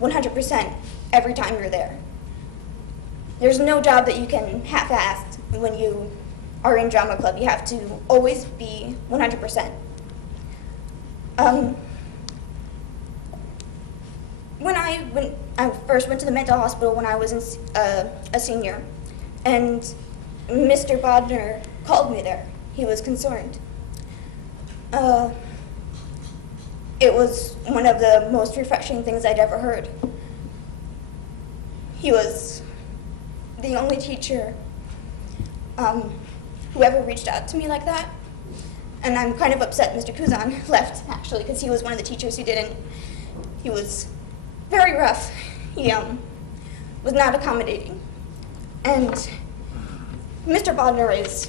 100% every time you're there. There's no job that you can half-ass when you are in drama club. You have to always be 100%. When I first went to the mental hospital when I was a senior, and Mr. Bodner called me there. He was concerned. It was one of the most refreshing things I'd ever heard. He was the only teacher who ever reached out to me like that. And I'm kind of upset Mr. Kuzan left, actually, because he was one of the teachers who didn't. He was very rough. He was not accommodating. And Mr. Bodner is.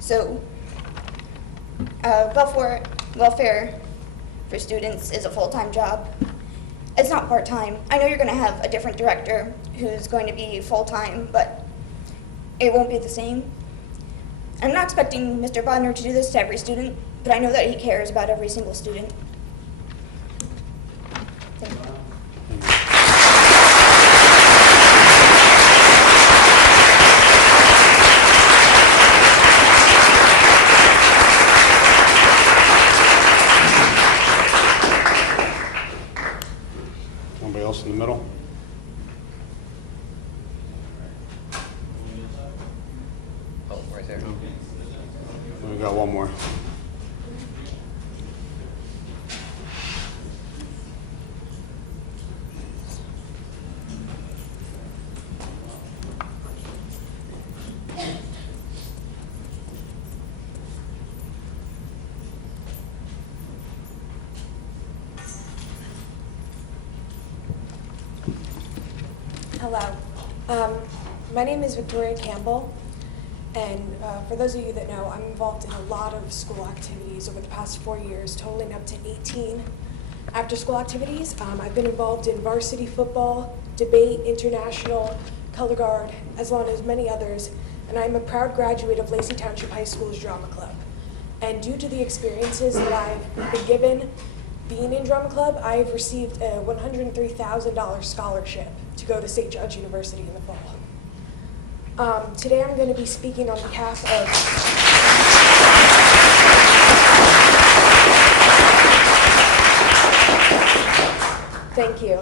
So welfare for students is a full-time job. It's not part-time. I know you're going to have a different director who's going to be full-time, but it won't be the same. I'm not expecting Mr. Bodner to do this to every student, but I know that he cares about every single student. Thank you. Anybody else in the middle? Oh, right there. We got one more. Hello. My name is Victoria Campbell, and for those of you that know, I'm involved in a lot of school activities over the past 4 years, totaling up to 18 after-school activities. I've been involved in varsity football, debate, international, color guard, as well as many others, and I'm a proud graduate of Lacey Township High School's Drama Club. And due to the experiences that I've been given being in Drama Club, I've received a $103,000 scholarship to go to St. John's University in the fall. Today I'm going to be speaking on behalf of Thank you.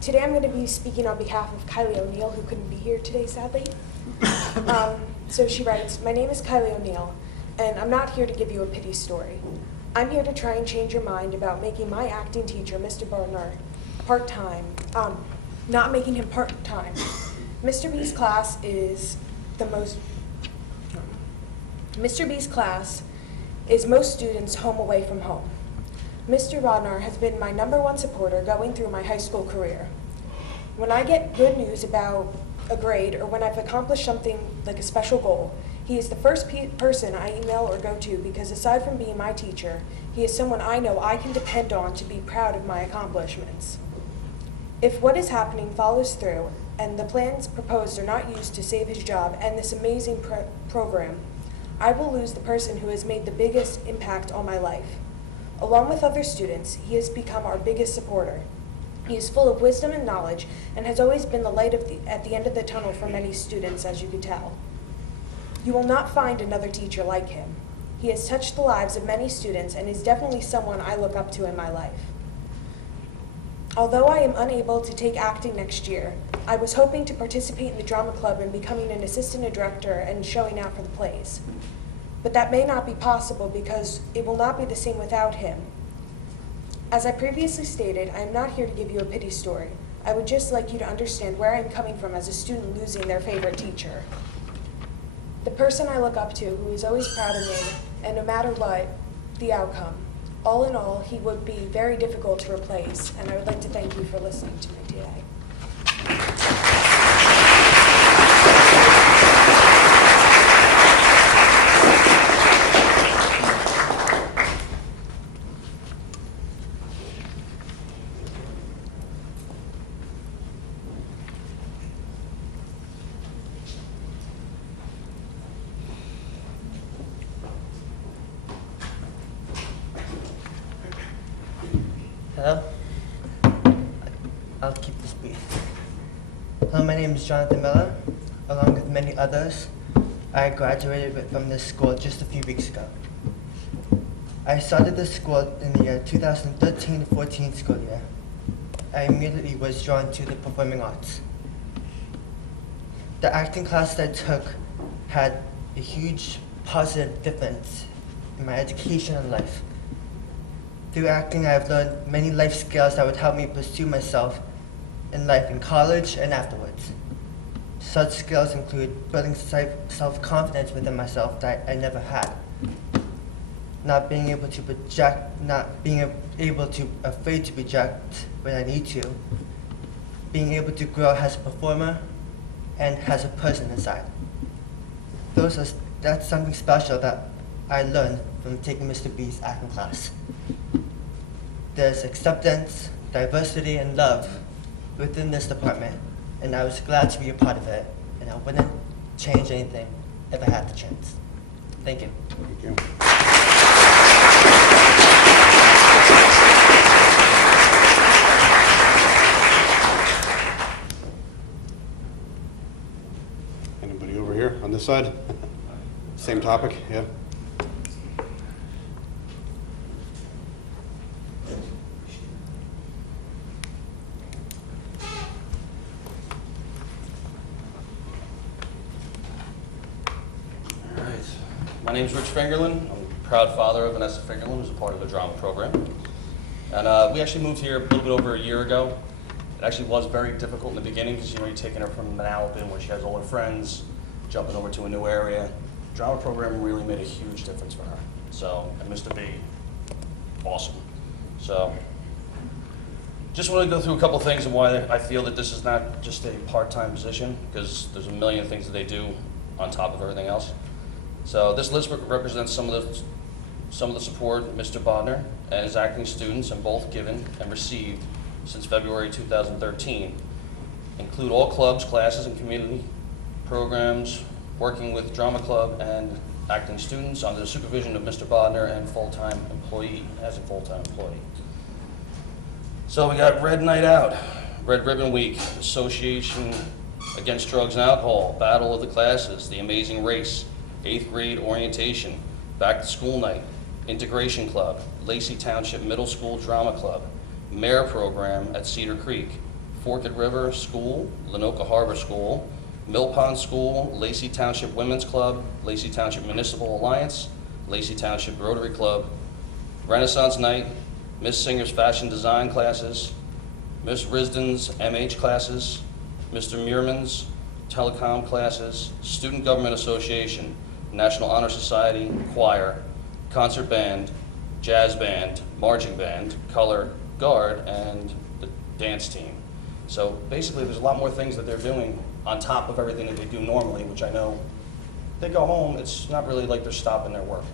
Today I'm going to be speaking on behalf of Kylie O'Neill, who couldn't be here today, sadly. So she writes, "My name is Kylie O'Neill, and I'm not here to give you a pity story. I'm here to try and change your mind about making my acting teacher, Mr. Barnard, part-time, not making him part-time. Mr. B's class is most students home away from home. Mr. Rodnar has been my #1 supporter going through my high school career. When I get good news about a grade or when I've accomplished something like a special goal, he is the first person I email or go to because aside from being my teacher, he is someone I know I can depend on to be proud of my accomplishments. If what is happening follows through and the plans proposed are not used to save his job and this amazing program, I will lose the person who has made the biggest impact on my life. Along with other students, he has become our biggest supporter. He is full of wisdom and knowledge and has always been the light at the end of the tunnel for many students, as you could tell. You will not find another teacher like him. He has touched the lives of many students and is definitely someone I look up to in my life. Although I am unable to take acting next year, I was hoping to participate in the drama club and becoming an assistant director and showing out for the plays. But that may not be possible because it will not be the same without him. As I previously stated, I am not here to give you a pity story. I would just like you to understand where I am coming from as a student losing their favorite teacher. The person I look up to, who is always proud of me, and no matter what, the outcome. All in all, he would be very difficult to replace, and I would like to thank you for listening to me today. Hello? I'll keep this brief. Hello, my name is Jonathan Miller. Along with many others, I graduated from this school just a few weeks ago. I started this school in the year 2013-14 school year. I immediately was drawn to the performing arts. The acting class that I took had a huge positive difference in my education and life. Through acting, I have learned many life skills that would help me pursue myself in life in college and afterwards. Such skills include building self-confidence within myself that I never had. Not being able to project, not being able to afraid to project when I need to. Being able to grow as a performer and as a person inside. That's something special that I learned from taking Mr. B's acting class. There's acceptance, diversity, and love within this department, and I was glad to be a part of it, and I wouldn't change anything if I had the chance. Thank you. Thank you. Anybody over here on this side? Same topic, yeah? My name's Rich Fingerlin. I'm a proud father of Vanessa Fingerlin, who's a part of the drama program. And we actually moved here a little bit over a year ago. It actually was very difficult in the beginning because you're taking her from Manalapan where she has all her friends, jumping over to a new area. The drama program really made a huge difference for her. So, and Mr. B, awesome. So, just want to go through a couple things and why I feel that this is not just a part-time position, because there's a million things that they do on top of everything else. So this list represents some of the support Mr. Bodner and his acting students have both given and received since February 2013. Include all clubs, classes, and community programs, working with drama club and acting students under the supervision of Mr. Bodner and full-time employee, as a full-time employee. So we got Red Night Out, Red Ribbon Week, Association Against Drugs and Alcohol, Battle of the Classes, The Amazing Race, 8th grade orientation, Back to School Night, Integration Club, Lacey Township Middle School Drama Club, Mare Program at Cedar Creek, Forked River School, Lenoka Harbor School, Mill Pond School, Lacey Township Women's Club, Lacey Township Municipal Alliance, Lacey Township Rotary Club, Renaissance Night, Miss Singer's Fashion Design classes, Miss Risden's MH classes, Mr. Muirman's Telecom classes, Student Government Association, National Honor Society, choir, concert band, jazz band, marching band, color guard, and the dance team. So basically there's a lot more things that they're doing on top of everything that they do normally, which I know they go home, it's not really like they're stopping their work.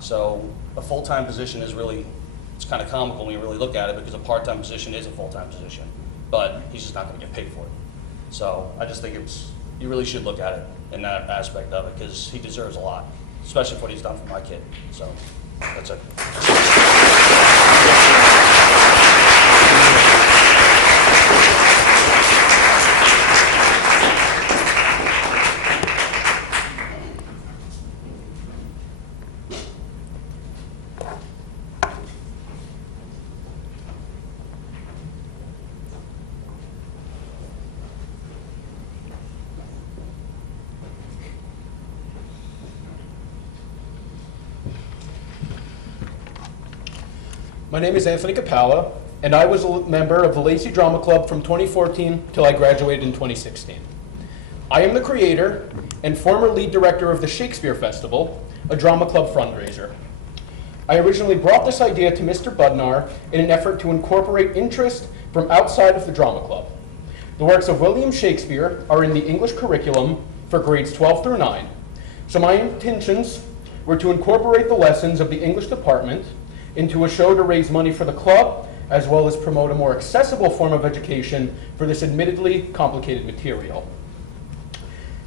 So a full-time position is really, it's kind of comical when you really look at it, because a part-time position is a full-time position, but he's just not going to get paid for it. So I just think you really should look at it in that aspect of it, because he deserves a lot, especially for what he's done for my kid. So that's it. My name is Anthony Capalla, and I was a member of the Lacey Drama Club from 2014 till I graduated in 2016. I am the creator and former lead director of the Shakespeare Festival, a drama club fundraiser. I originally brought this idea to Mr. Budnar in an effort to incorporate interest from outside of the drama club. The works of William Shakespeare are in the English curriculum for grades 12 through 9, so my intentions were to incorporate the lessons of the English department into a show to raise money for the club, as well as promote a more accessible form of education for this admittedly complicated material.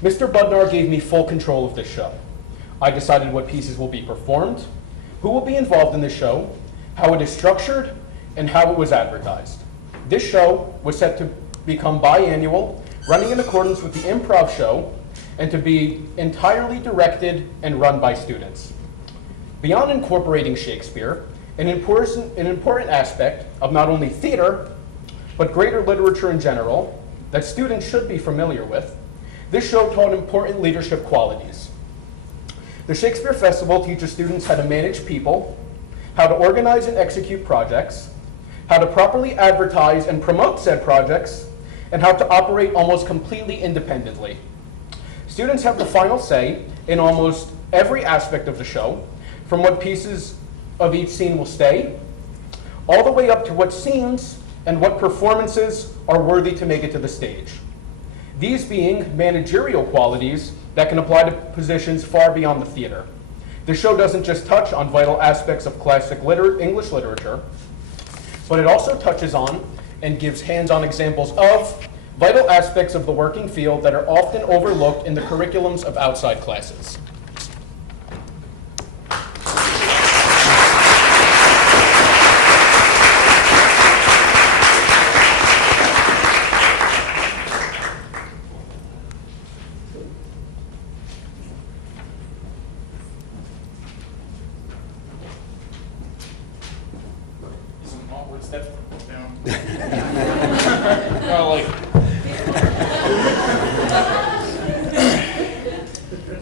Mr. Budnar gave me full control of this show. I decided what pieces will be performed, who will be involved in the show, how it is structured, and how it was advertised. This show was set to become biannual, running in accordance with the improv show, and to be entirely directed and run by students. Beyond incorporating Shakespeare, an important aspect of not only theater, but greater literature in general, that students should be familiar with, this show taught important leadership qualities. The Shakespeare Festival teaches students how to manage people, how to organize and execute projects, how to properly advertise and promote said projects, and how to operate almost completely independently. Students have the final say in almost every aspect of the show, from what pieces of each scene will stay, all the way up to what scenes and what performances are worthy to make it to the stage. These being managerial qualities that can apply to positions far beyond the theater. The show doesn't just touch on vital aspects of classic English literature, but it also touches on and gives hands-on examples of vital aspects of the working field that are often overlooked in the curriculums of outside classes.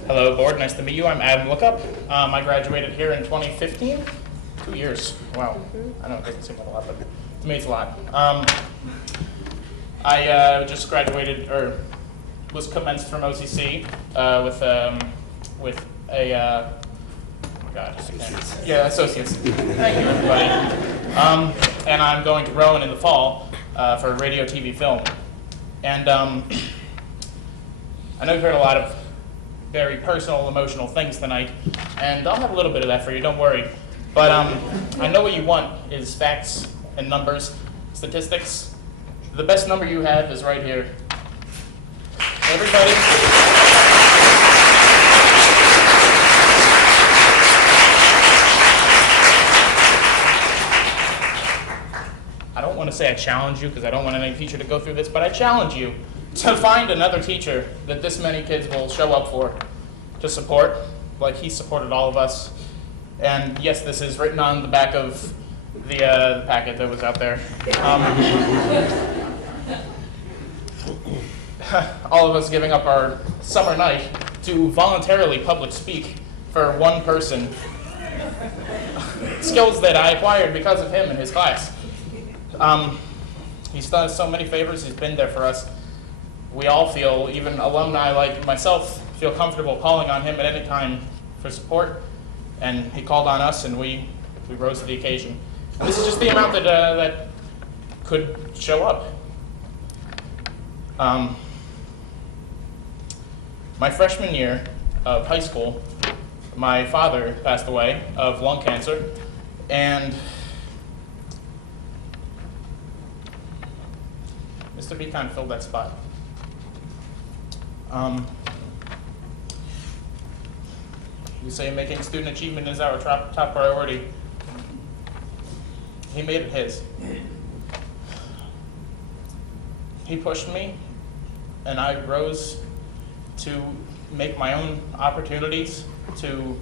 Hello, board. Nice to meet you. I'm Adam Lookup. I graduated here in 2015. 2 years. Wow. I know it doesn't seem like a lot, but to me it's a lot. I just graduated, or was commenced from OCC with a oh my God, yeah, associates. Thank you, everybody. And I'm going to Rowan in the fall for radio, TV, film. And I know you've heard a lot of very personal, emotional things tonight, and I'll have a little bit of that for you, don't worry. But I know what you want is facts and numbers, statistics. The best number you have is right here. Everybody. I don't want to say I challenge you because I don't want any teacher to go through this, but I challenge you to find another teacher that this many kids will show up for to support, like he supported all of us. And yes, this is written on the back of the packet that was out there. All of us giving up our summer night to voluntarily public speak for one person. Skills that I acquired because of him in his class. He's done us so many favors. He's been there for us. We all feel, even alumni like myself, feel comfortable calling on him at any time for support. And he called on us, and we rose to the occasion. And this is just the amount that could show up. My freshman year of high school, my father passed away of lung cancer, and Mr. B kind of filled that spot. We say making student achievement is our top priority. He made it his. He pushed me, and I rose to make my own opportunities, to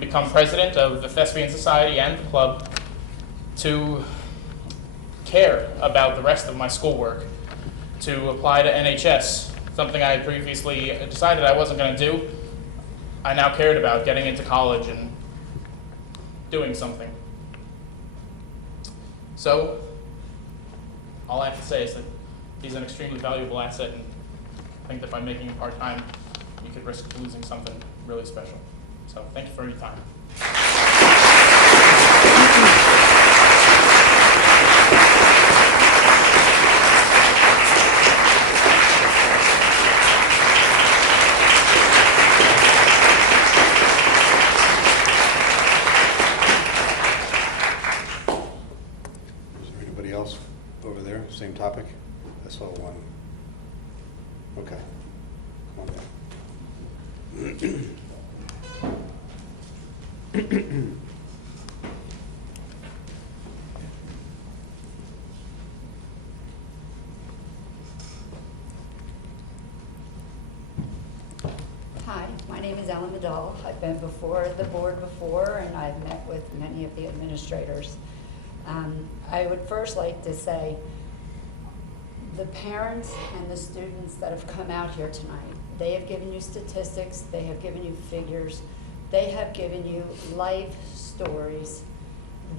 become president of the Thespian Society and the club, to care about the rest of my schoolwork, to apply to NHS, something I had previously decided I wasn't going to do. I now cared about getting into college and doing something. So, all I have to say is that he's an extremely valuable asset, and I think that by making him part-time, you could risk losing something really special. So, thank you for your time. Over there, same topic? I saw one. Okay. Come on down. Hi, my name is Ellen Medall. I've been before the board before, and I've met with many of the administrators. I would first like to say the parents and the students that have come out here tonight, they have given you statistics, they have given you figures, they have given you life stories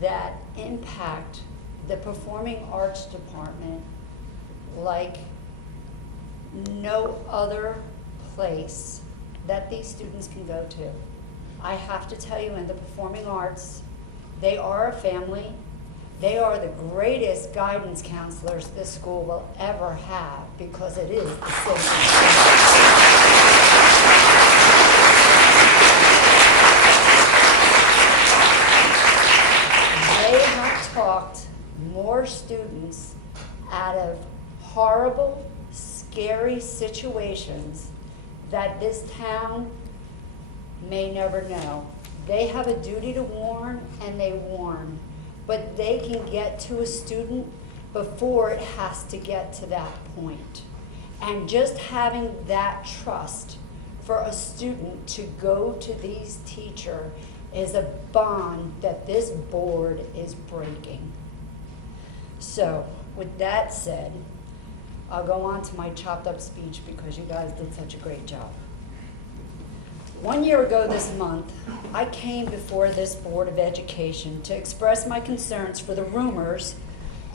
that impact the performing arts department like no other place that these students can go to. I have to tell you, in the performing arts, they are a family. They are the greatest guidance counselors this school will ever have, because it is the safest. They have talked more students out of horrible, scary situations that this town may never know. They have a duty to warn, and they warn. But they can get to a student before it has to get to that point. And just having that trust for a student to go to these teachers is a bond that this board is breaking. So, with that said, I'll go on to my chopped up speech because you guys did such a great job. 1 year ago this month, I came before this Board of Education to express my concerns for the rumors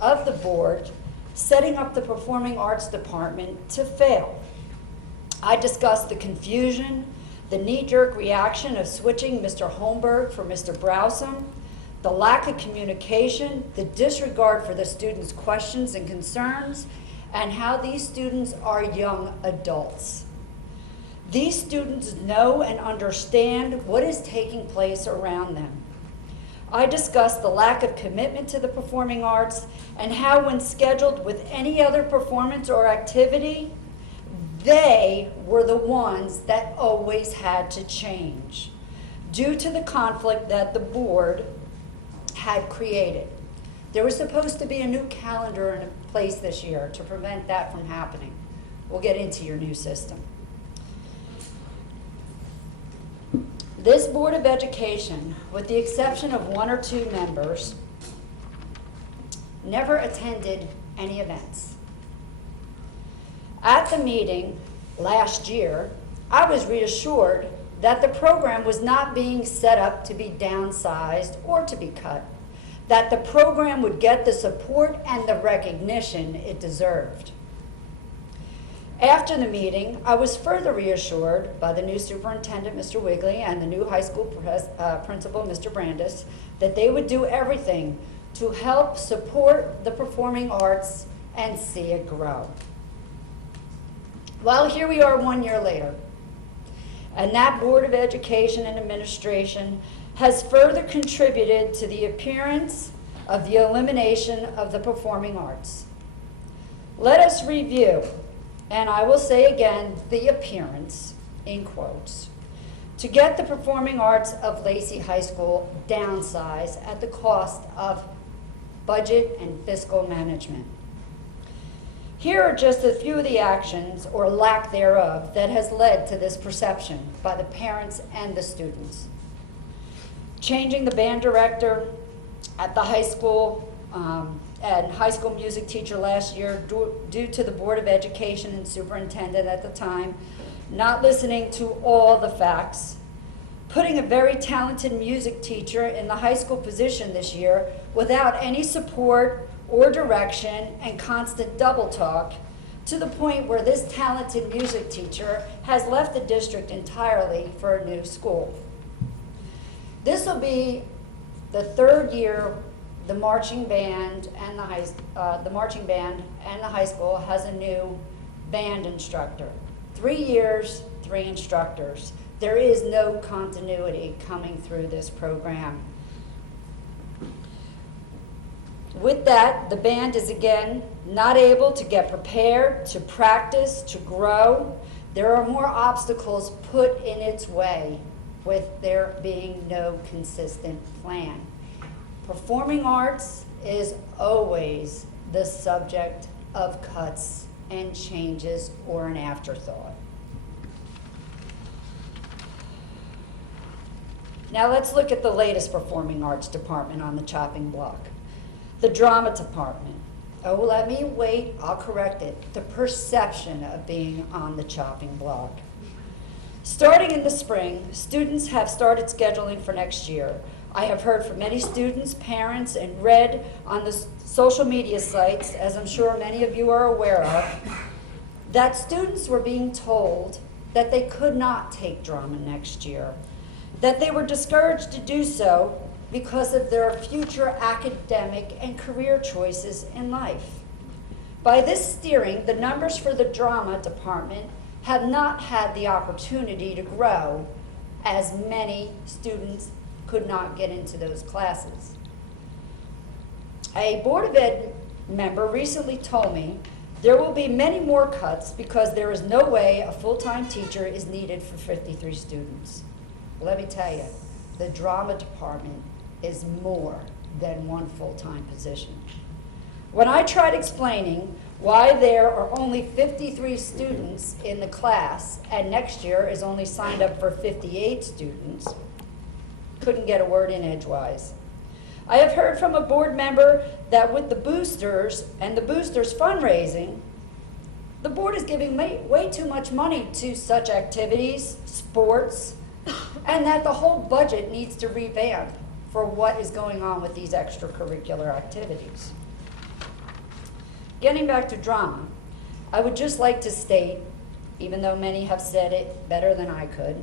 of the board setting up the Performing Arts Department to fail. I discussed the confusion, the knee-jerk reaction of switching Mr. Holmberg for Mr. Browsome, the lack of communication, the disregard for the students' questions and concerns, and how these students are young adults. These students know and understand what is taking place around them. I discussed the lack of commitment to the performing arts and how, when scheduled with any other performance or activity, they were the ones that always had to change due to the conflict that the board had created. There was supposed to be a new calendar in place this year to prevent that from happening. We'll get into your new system. This Board of Education, with the exception of 1 or 2 members, never attended any events. At the meeting last year, I was reassured that the program was not being set up to be downsized or to be cut, that the program would get the support and the recognition it deserved. After the meeting, I was further reassured by the new superintendent, Mr. Wigley, and the new high school principal, Mr. Brandis, that they would do everything to help support the performing arts and see it grow. Well, here we are 1 year later, and that Board of Education and Administration has further contributed to the appearance of the elimination of the performing arts. Let us review, and I will say again, the appearance, in quotes, to get the performing arts of Lacey High School downsized at the cost of budget and fiscal management. Here are just a few of the actions, or lack thereof, that has led to this perception by the parents and the students. Changing the band director at the high school and high school music teacher last year due to the Board of Education and superintendent at the time not listening to all the facts. Putting a very talented music teacher in the high school position this year without any support or direction and constant double talk, to the point where this talented music teacher has left the district entirely for a new school. This will be the 3rd year the marching band and the high school has a new band instructor. 3 years, 3 instructors. There is no continuity coming through this program. With that, the band is again not able to get prepared, to practice, to grow. There are more obstacles put in its way with there being no consistent plan. Performing arts is always the subject of cuts and changes or an afterthought. Now let's look at the latest performing arts department on the chopping block. The drama department. Oh, let me wait, I'll correct it. The perception of being on the chopping block. Starting in the spring, students have started scheduling for next year. I have heard from many students, parents, and read on the social media sites, as I'm sure many of you are aware of, that students were being told that they could not take drama next year, that they were discouraged to do so because of their future academic and career choices in life. By this steering, the numbers for the drama department have not had the opportunity to grow, as many students could not get into those classes. A Board of Ed member recently told me there will be many more cuts because there is no way a full-time teacher is needed for 53 students. Let me tell you, the drama department is more than one full-time position. When I tried explaining why there are only 53 students in the class and next year is only signed up for 58 students, couldn't get a word in edgewise. I have heard from a board member that with the boosters and the boosters fundraising, the board is giving way too much money to such activities, sports, and that the whole budget needs to revamp for what is going on with these extracurricular activities. Getting back to drama, I would just like to state, even though many have said it better than I could,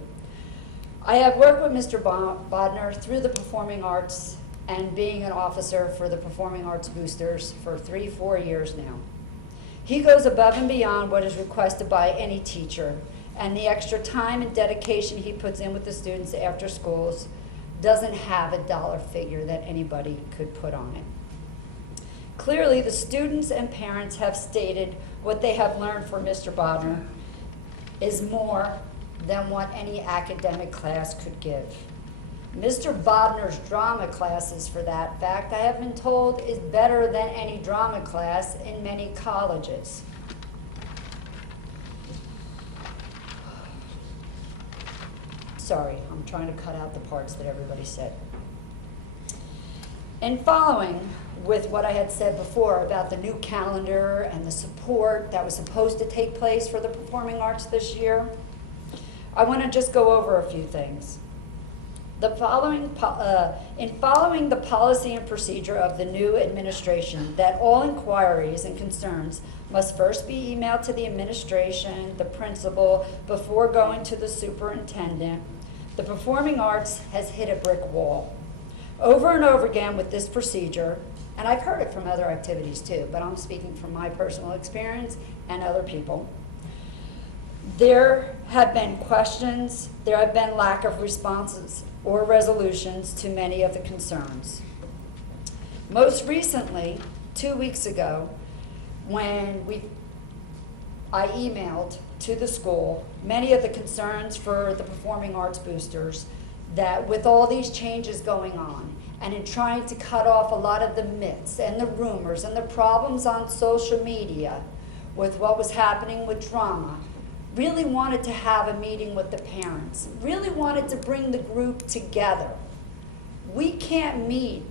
I have worked with Mr. Bodner through the performing arts and being an officer for the performing arts boosters for 3-4 years now. He goes above and beyond what is requested by any teacher, and the extra time and dedication he puts in with the students after schools doesn't have a dollar figure that anybody could put on it. Clearly, the students and parents have stated what they have learned from Mr. Bodner is more than what any academic class could give. Mr. Bodner's drama classes, for that fact, I have been told, is better than any drama class in many colleges. Sorry, I'm trying to cut out the parts that everybody said. And following with what I had said before about the new calendar and the support that was supposed to take place for the performing arts this year, I want to just go over a few things. In following the policy and procedure of the new administration, that all inquiries and concerns must first be emailed to the administration, the principal, before going to the superintendent, the performing arts has hit a brick wall. Over and over again with this procedure, and I've heard it from other activities too, but I'm speaking from my personal experience and other people, there have been questions, there have been lack of responses or resolutions to many of the concerns. Most recently, 2 weeks ago, when I emailed to the school many of the concerns for the performing arts boosters, that with all these changes going on, and in trying to cut off a lot of the myths and the rumors and the problems on social media with what was happening with drama, really wanted to have a meeting with the parents, really wanted to bring the group together. We can't meet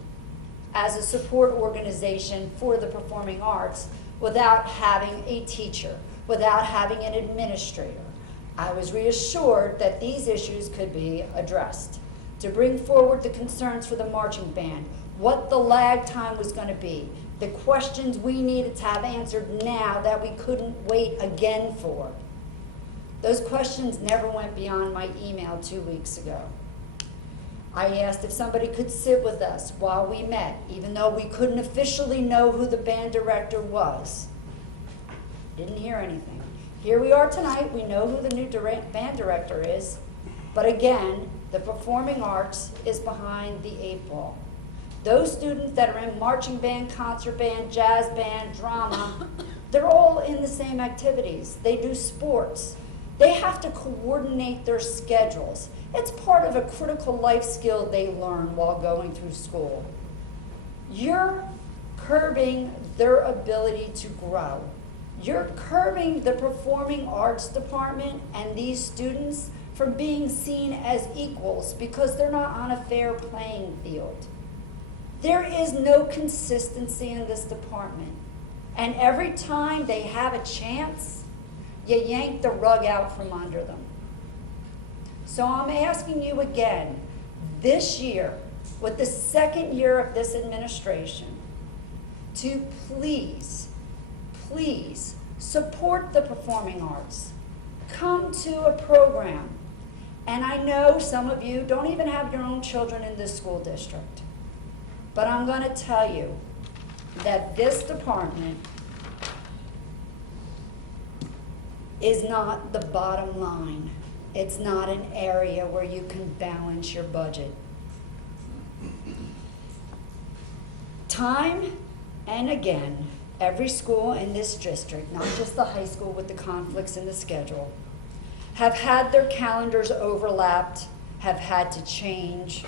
as a support organization for the performing arts without having a teacher, without having an administrator. I was reassured that these issues could be addressed. To bring forward the concerns for the marching band, what the lag time was going to be, the questions we needed to have answered now that we couldn't wait again for. Those questions never went beyond my email 2 weeks ago. I asked if somebody could sit with us while we met, even though we couldn't officially know who the band director was. Didn't hear anything. Here we are tonight, we know who the new band director is, but again, the performing arts is behind the 8 ball. Those students that are in marching band, concert band, jazz band, drama, they're all in the same activities. They do sports. They have to coordinate their schedules. It's part of a critical life skill they learn while going through school. You're curbing their ability to grow. You're curbing the performing arts department and these students from being seen as equals because they're not on a fair playing field. There is no consistency in this department. And every time they have a chance, you yank the rug out from under them. So I'm asking you again, this year, with the second year of this administration, to please, please support the performing arts. Come to a program. And I know some of you don't even have your own children in this school district. But I'm going to tell you that this department is not the bottom line. It's not an area where you can balance your budget. Time and again, every school in this district, not just the high school with the conflicts in the schedule, have had their calendars overlapped, have had to change,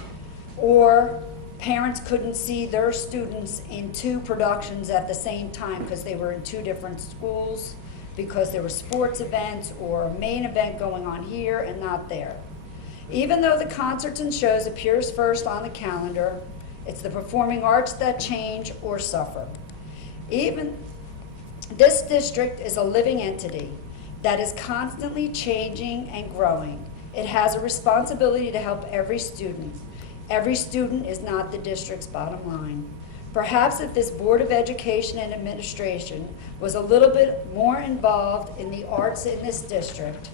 or parents couldn't see their students in 2 productions at the same time because they were in 2 different schools, because there were sports events or a main event going on here and not there. Even though the concerts and shows appears first on the calendar, it's the performing arts that change or suffer. Even this district is a living entity that is constantly changing and growing. It has a responsibility to help every student. Every student is not the district's bottom line. Perhaps if this Board of Education and Administration was a little bit more involved in the arts in this district,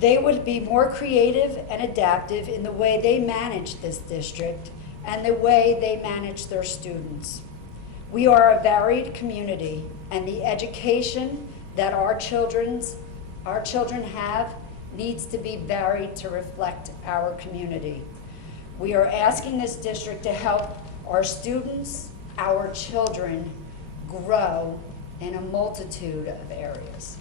they would be more creative and adaptive in the way they manage this district and the way they manage their students. We are a varied community, and the education that our children have needs to be varied to reflect our community. We are asking this district to help our students, our children, grow in a multitude of areas.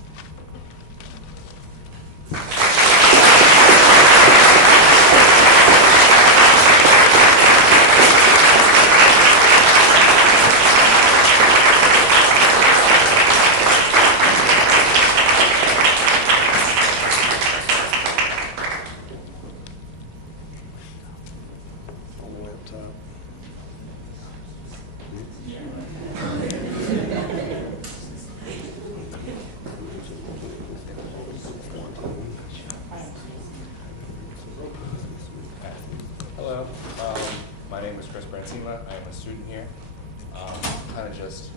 student here. Kind of just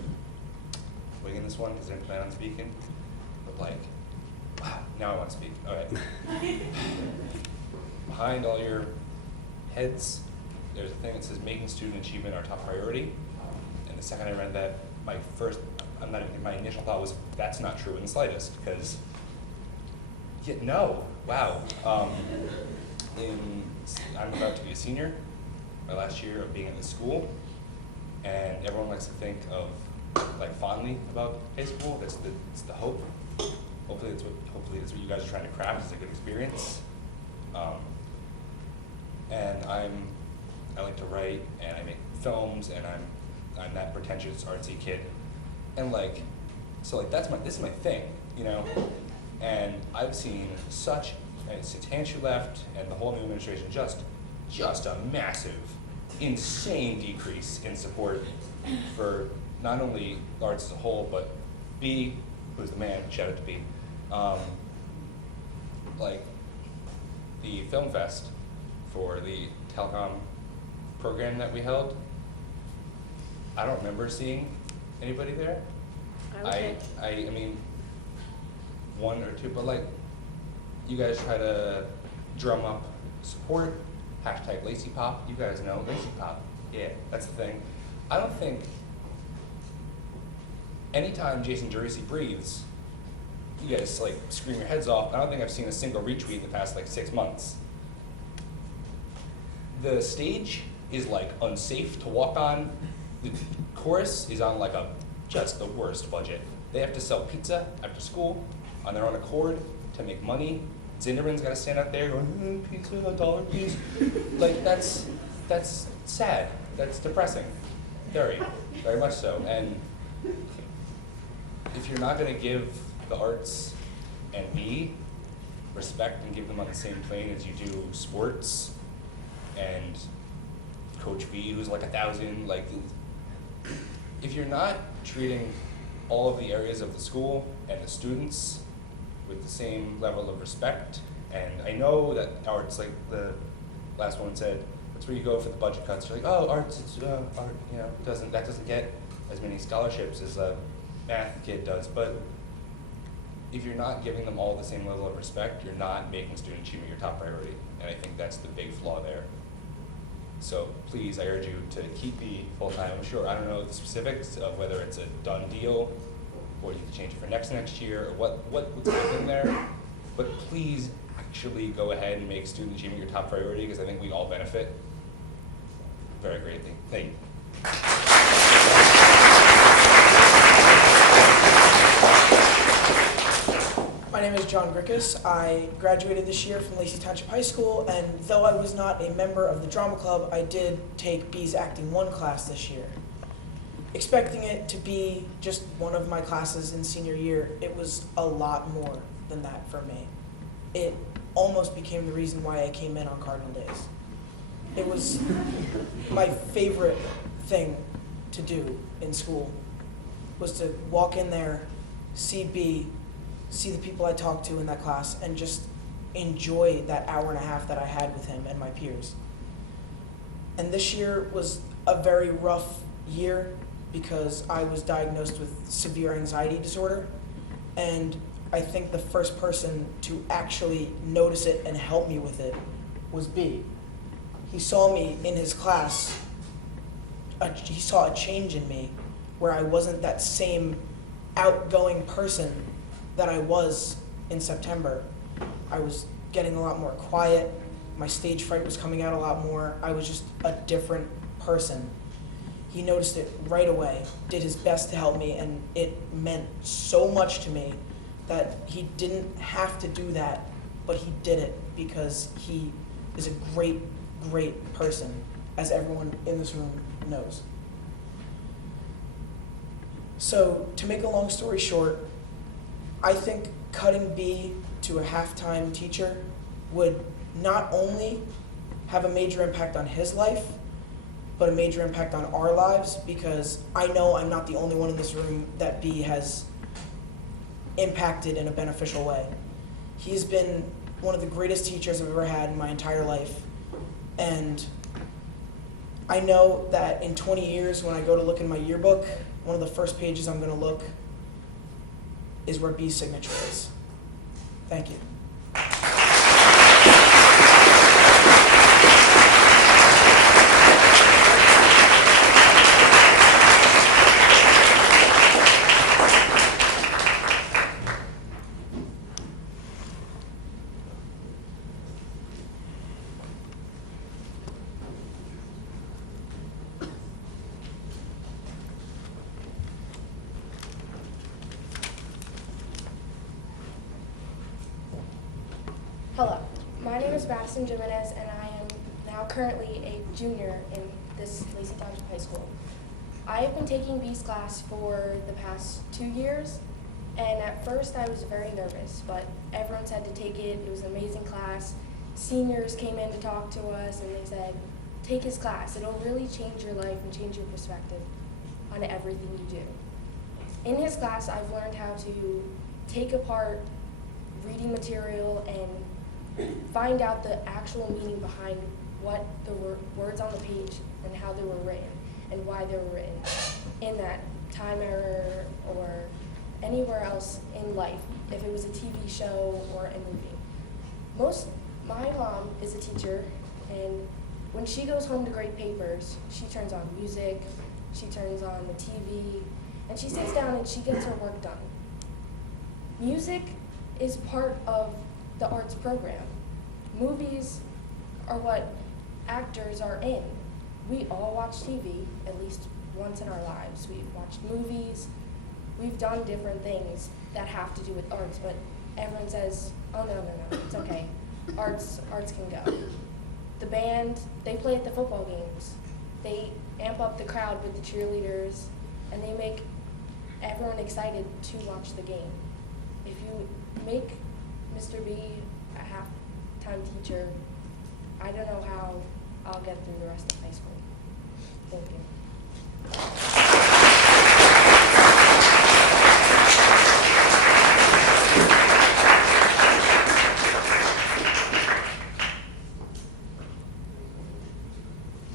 winging this one because I didn't plan on speaking, but like, wow, now I want to speak. All right. Behind all your heads, there's a thing that says making student achievement our top priority. And the second I read that, my initial thought was, that's not true in the slightest, because, no, wow. I'm about to be a senior, my last year of being at this school, and everyone likes to think of, like, fondly about high school. It's the hope. Hopefully that's what you guys are trying to craft, is a good experience. And I like to write, and I make films, and I'm that pretentious artsy kid, and like, so like this is my thing, you know. And I've seen since Hanshu left and the whole new administration, just a massive, insane decrease in support for not only the arts as a whole, but B, who's the man, shout out to B. Like the film fest for the telecom program that we held, I don't remember seeing anybody there. Okay. I mean, one or two, but like, you guys try to drum up support, hashtag Lacy Pop, you guys know Lacy Pop, yeah, that's the thing. I don't think, anytime Jason Jersey breathes, you guys like scream your heads off. I don't think I've seen a single retweet in the past like 6 months. The stage is like unsafe to walk on. The chorus is on like just the worst budget. They have to sell pizza after school on their own accord to make money. Zinderman's got to stand out there going, pizza, $1 piece. Like, that's sad. That's depressing. Very, very much so. And if you're not going to give the arts and me respect and give them on the same plane as you do sports and Coach V, who's like 1,000, like, if you're not treating all of the areas of the school and the students with the same level of respect, and I know that arts, like the last one said, that's where you go for the budget cuts. You're like, oh, arts, it's art, you know, that doesn't get as many scholarships as a math kid does. But if you're not giving them all the same level of respect, you're not making student achievement your top priority, and I think that's the big flaw there. So please, I urge you to keep the full-time. I'm sure, I don't know the specifics of whether it's a done deal or you can change it for next year, or what's happening there. But please actually go ahead and make student achievement your top priority, because I think we all benefit very greatly. Thank you. My name is John Grickus. I graduated this year from Lacey Township High School, and though I was not a member of the drama club, I did take B's Acting 1 class this year. Expecting it to be just one of my classes in senior year, it was a lot more than that for me. It almost became the reason why I came in on Cardinal Days. It was my favorite thing to do in school, was to walk in there, see B, see the people I talked to in that class, and just enjoy that hour and a half that I had with him and my peers. And this year was a very rough year because I was diagnosed with severe anxiety disorder, and I think the first person to actually notice it and help me with it was B. He saw me in his class, he saw a change in me where I wasn't that same outgoing person that I was in September. I was getting a lot more quiet, my stage fright was coming out a lot more, I was just a different person. He noticed it right away, did his best to help me, and it meant so much to me that he didn't have to do that, but he did it because he is a great, great person, as everyone in this room knows. So, to make a long story short, I think cutting B to a half-time teacher would not only have a major impact on his life, but a major impact on our lives, because I know I'm not the only one in this room that B has impacted in a beneficial way. He's been one of the greatest teachers I've ever had in my entire life, and I know that in 20 years, when I go to look in my yearbook, one of the first pages I'm going to look is where B's signature is. Thank you. Hello, my name is Madison Jimenez, and I am now currently a junior in this Lacey Township High School. I have been taking B's class for the past 2 years, and at first I was very nervous, but everyone said to take it. It was an amazing class. Seniors came in to talk to us, and they said, take his class. It'll really change your life and change your perspective on everything you do. In his class, I've learned how to take apart reading material and find out the actual meaning behind what the words on the page and how they were written and why they were written in that time era or anywhere else in life, if it was a TV show or a movie. My mom is a teacher, and when she goes home to grade papers, she turns on music, she turns on the TV, and she sits down and she gets her work done. Music is part of the arts program. Movies are what actors are in. We all watch TV at least once in our lives. We've watched movies, we've done different things that have to do with arts, but everyone says, oh no, it's okay. Arts can go. The band, they play at the football games. They amp up the crowd with the cheerleaders, and they make everyone excited to watch the game. If you make Mr. B a half-time teacher, I don't know how I'll get through the rest of high school. Thank you.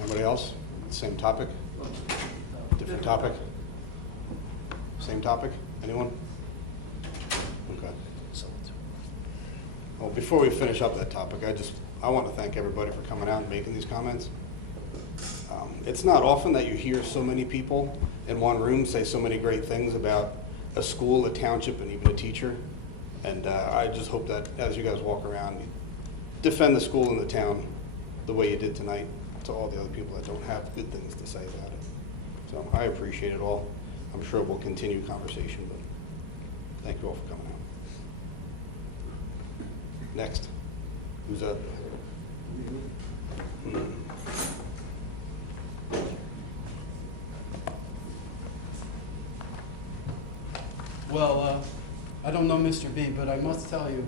Anybody else? Same topic? Different topic? Same topic? Anyone? Okay. Well, before we finish up that topic, I want to thank everybody for coming out and making these comments. It's not often that you hear so many people in one room say so many great things about a school, a township, and even a teacher. And I just hope that as you guys walk around, you defend the school and the town the way you did tonight to all the other people that don't have good things to say about it. So I appreciate it all. I'm sure we'll continue conversation, but thank you all for coming out. Next. Who's up? Well, I don't know Mr. B, but I must tell you,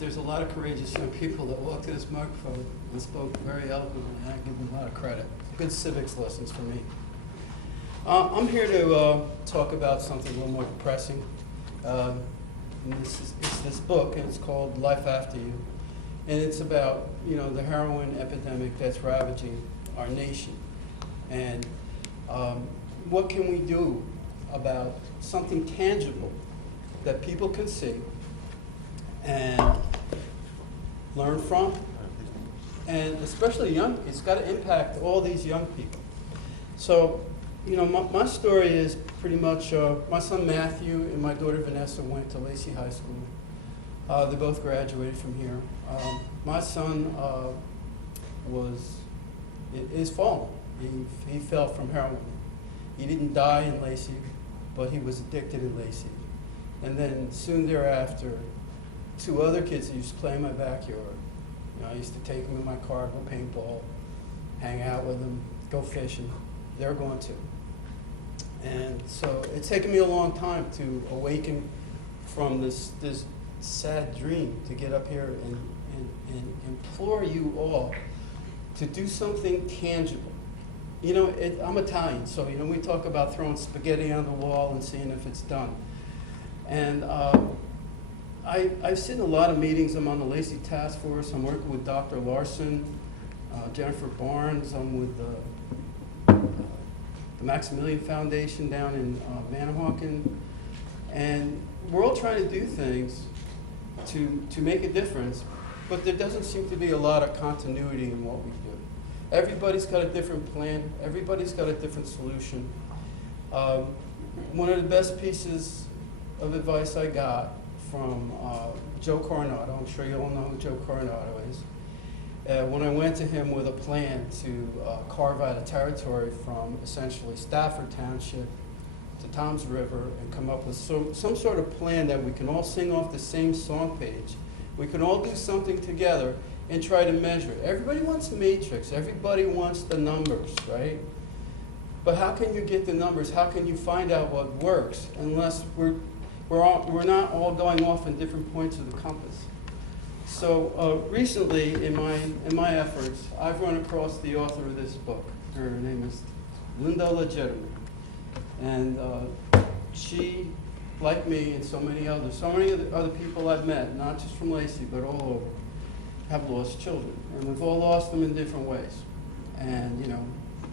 there's a lot of courageous young people that walked to this microphone and spoke very eloquently, and I give them a lot of credit. Good civics lessons for me. I'm here to talk about something a little more depressing. And it's this book, and it's called Life After You. And it's about, the heroin epidemic that's ravaging our nation. And what can we do about something tangible that people can see and learn from? And especially it's got to impact all these young people. So, my story is pretty much, my son Matthew and my daughter Vanessa went to Lacey High School. They both graduated from here. My son is fallen. He fell from heroin. He didn't die in Lacey, but he was addicted in Lacey. And then soon thereafter, 2 other kids that used to play in my backyard. I used to take them in my car, go paintball, hang out with them, go fishing. They're going too. And so it's taken me a long time to awaken from this sad dream to get up here and implore you all to do something tangible. I'm Italian, so we talk about throwing spaghetti on the wall and seeing if it's done. And I sit in a lot of meetings. I'm on the Lacey Task Force. I'm working with Dr. Larson, Jennifer Barnes. I'm with the Maximilian Foundation down in Manahawkin. And we're all trying to do things to make a difference, but there doesn't seem to be a lot of continuity in what we do. Everybody's got a different plan. Everybody's got a different solution. One of the best pieces of advice I got from Joe Coronado, I'm sure you all know who Joe Coronado is, when I went to him with a plan to carve out a territory from essentially Stafford Township to Toms River and come up with some sort of plan that we can all sing off the same song page. We can all do something together and try to measure it. Everybody wants a matrix. Everybody wants the numbers, right? But how can you get the numbers? How can you find out what works unless we're not all going off in different points of the compass? So recently, in my efforts, I've run across the author of this book. Her name is Linda Legitimate. And she, like me and so many other people I've met, not just from Lacey, but all over, have lost children. And we've all lost them in different ways. And, you know,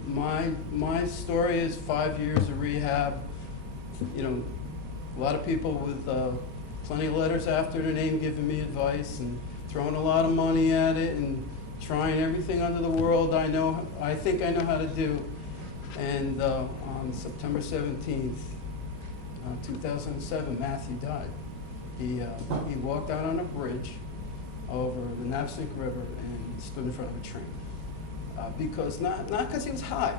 my story is 5 years of rehab. You know, a lot of people with plenty of letters after their name giving me advice and throwing a lot of money at it and trying everything under the world I think I know how to do. And on September 17th, 2007, Matthew died. He walked out on a bridge over the Navsink River and stood in front of a train. Because not because he was high,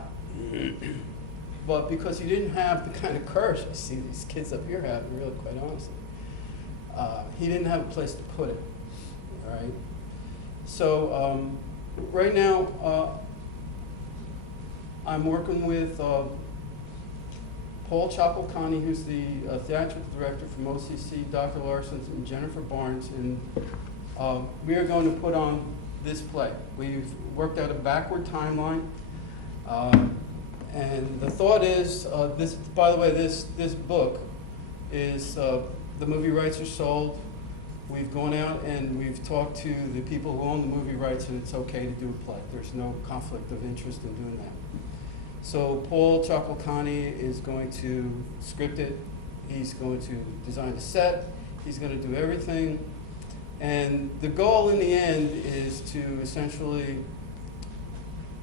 but because he didn't have the kind of courage you see these kids up here have, really, quite honestly. He didn't have a place to put it, all right? So right now, I'm working with Paul Chapelcani, who's the theatrical director from OCC, Dr. Larson, and Jennifer Barnes, and we are going to put on this play. We've worked out a backward timeline, and the thought is, by the way, this book is, the movie rights are sold. We've gone out and we've talked to the people who own the movie rights, and it's okay to do a play. There's no conflict of interest in doing that. So Paul Chapelcani is going to script it. He's going to design the set. He's going to do everything. And the goal in the end is to essentially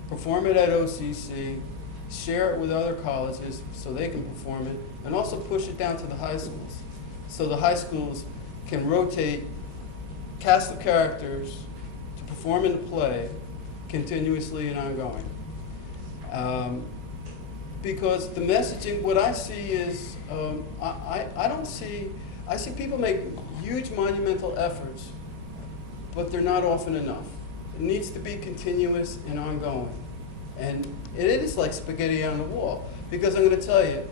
perform it at OCC, share it with other colleges so they can perform it, and also push it down to the high schools. So the high schools can rotate cast of characters to perform in the play continuously and ongoing. Because the messaging, what I see is, I see people make huge monumental efforts, but they're not often enough. It needs to be continuous and ongoing. And it is like spaghetti on the wall, because I'm going to tell you,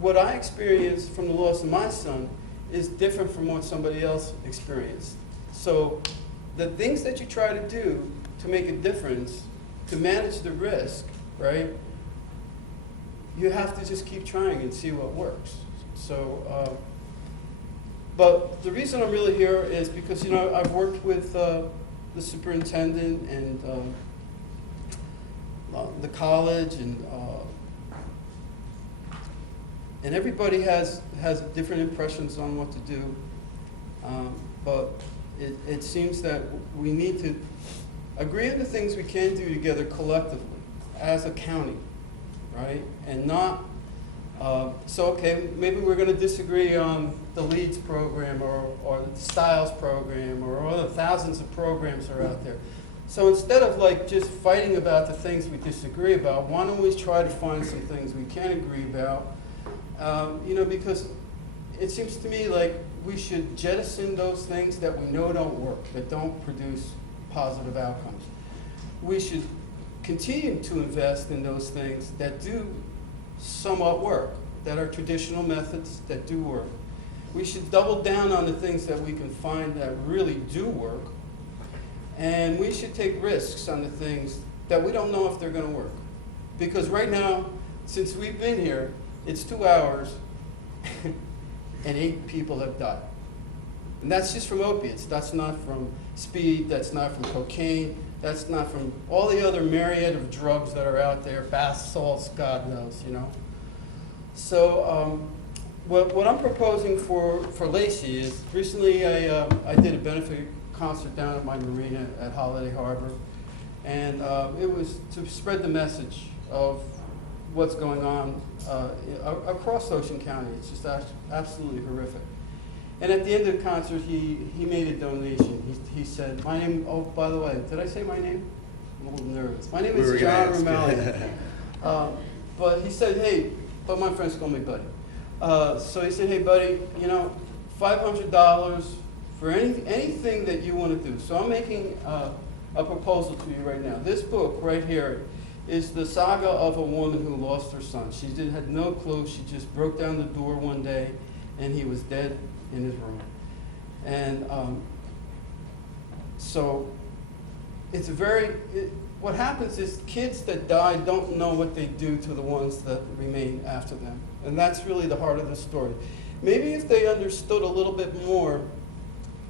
what I experienced from the loss of my son is different from what somebody else experienced. So the things that you try to do to make a difference, to manage the risk, right, you have to just keep trying and see what works. So, but the reason I'm really here is because, you know, I've worked with the superintendent and the college, and everybody has different impressions on what to do. But it seems that we need to agree on the things we can do together collectively as a county, right? And not, so okay, maybe we're going to disagree on the LEADS program or the STILES program or all the thousands of programs that are out there. So instead of like just fighting about the things we disagree about, why don't we try to find some things we can agree about? You know, because it seems to me like we should jettison those things that we know don't work, that don't produce positive outcomes. We should continue to invest in those things that do somewhat work, that are traditional methods that do work. We should double down on the things that we can find that really do work, and we should take risks on the things that we don't know if they're going to work. Because right now, since we've been here, it's 2 hours and 8 people have died. And that's just from opiates. That's not from speed, that's not from cocaine, that's not from all the other myriad of drugs that are out there, bath salts, God knows, you know. So what I'm proposing for Lacey is, recently I did a benefit concert down at my marina at Holiday Harbor, and it was to spread the message of what's going on across Ocean County. It's just absolutely horrific. And at the end of the concert, he made a donation. He said, my name, oh, by the way, did I say my name? I'm a little nervous. My name is John Romali. But he said, hey, but my friends call me Buddy. So he said, hey, buddy, you know, $500 for anything that you want to do. So I'm making a proposal to you right now. This book right here is the saga of a woman who lost her son. She had no clue. She just broke down the door one day, and he was dead in his room. And so it's what happens is kids that die don't know what they do to the ones that remain after them. And that's really the heart of the story. Maybe if they understood a little bit more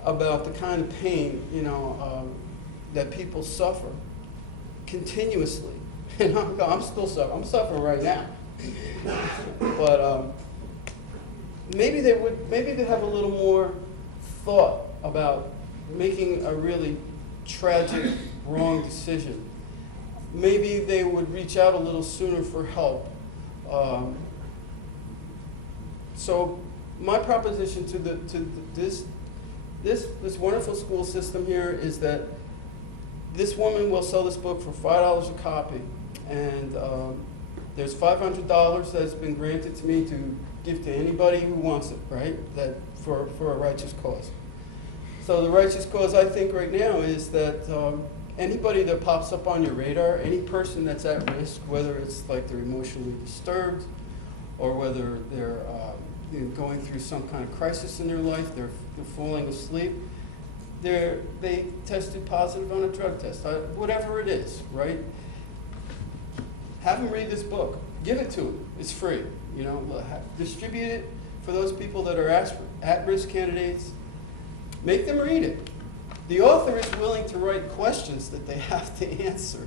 about the kind of pain, you know, that people suffer continuously. And I'm still suffering. I'm suffering right now. But maybe they'd have a little more thought about making a really tragic, wrong decision. Maybe they would reach out a little sooner for help. So my proposition to this wonderful school system here is that this woman will sell this book for $5 a copy, and there's $500 that's been granted to me to give to anybody who wants it, right? That for a righteous cause. So the righteous cause, I think, right now is that anybody that pops up on your radar, any person that's at risk, whether it's like they're emotionally disturbed, or whether they're going through some kind of crisis in their life, they're falling asleep, they tested positive on a drug test, whatever it is, right? Have them read this book. Give it to them. It's free. You know, distribute it for those people that are at-risk candidates. Make them read it. The author is willing to write questions that they have to answer,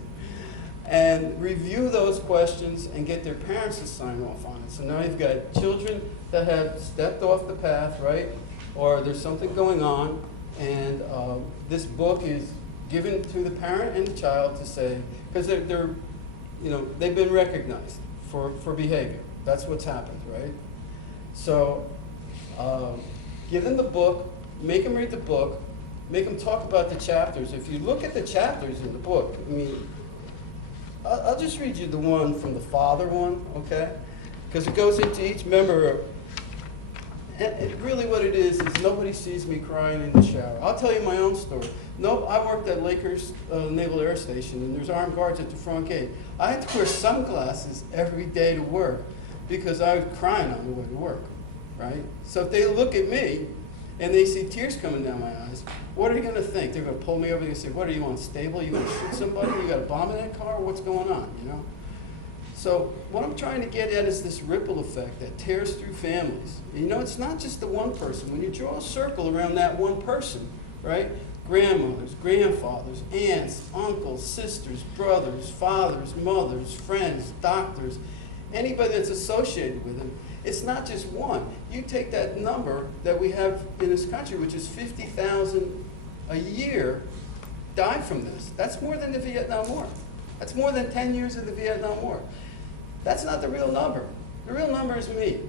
and review those questions and get their parents to sign off on it. So now you've got children that have stepped off the path, right? Or there's something going on, and this book is given to the parent and the child to say, because they're, you know, they've been recognized for behavior. That's what's happened, right? So give them the book, make them read the book, make them talk about the chapters. If you look at the chapters in the book, I mean, I'll just read you the one from the father one, okay? Because it goes into each member. And really what it is nobody sees me crying in the shower. I'll tell you my own story. No, I worked at Lakers Naval Air Station, and there's armed guards at the front gate. I had to wear sunglasses every day to work because I was crying on the way to work, right? So if they look at me and they see tears coming down my eyes, what are they going to think? They're going to pull me over and say, what are you, unstable? You going to shoot somebody? You got a bomb in that car? What's going on, you know? So what I'm trying to get at is this ripple effect that tears through families. And, you know, it's not just the one person. When you draw a circle around that one person, right? Grandmothers, grandfathers, aunts, uncles, sisters, brothers, fathers, mothers, friends, doctors, anybody that's associated with them. It's not just one. You take that number that we have in this country, which is 50,000 a year, die from this. That's more than the Vietnam War. That's more than 10 years of the Vietnam War. That's not the real number. The real number is me.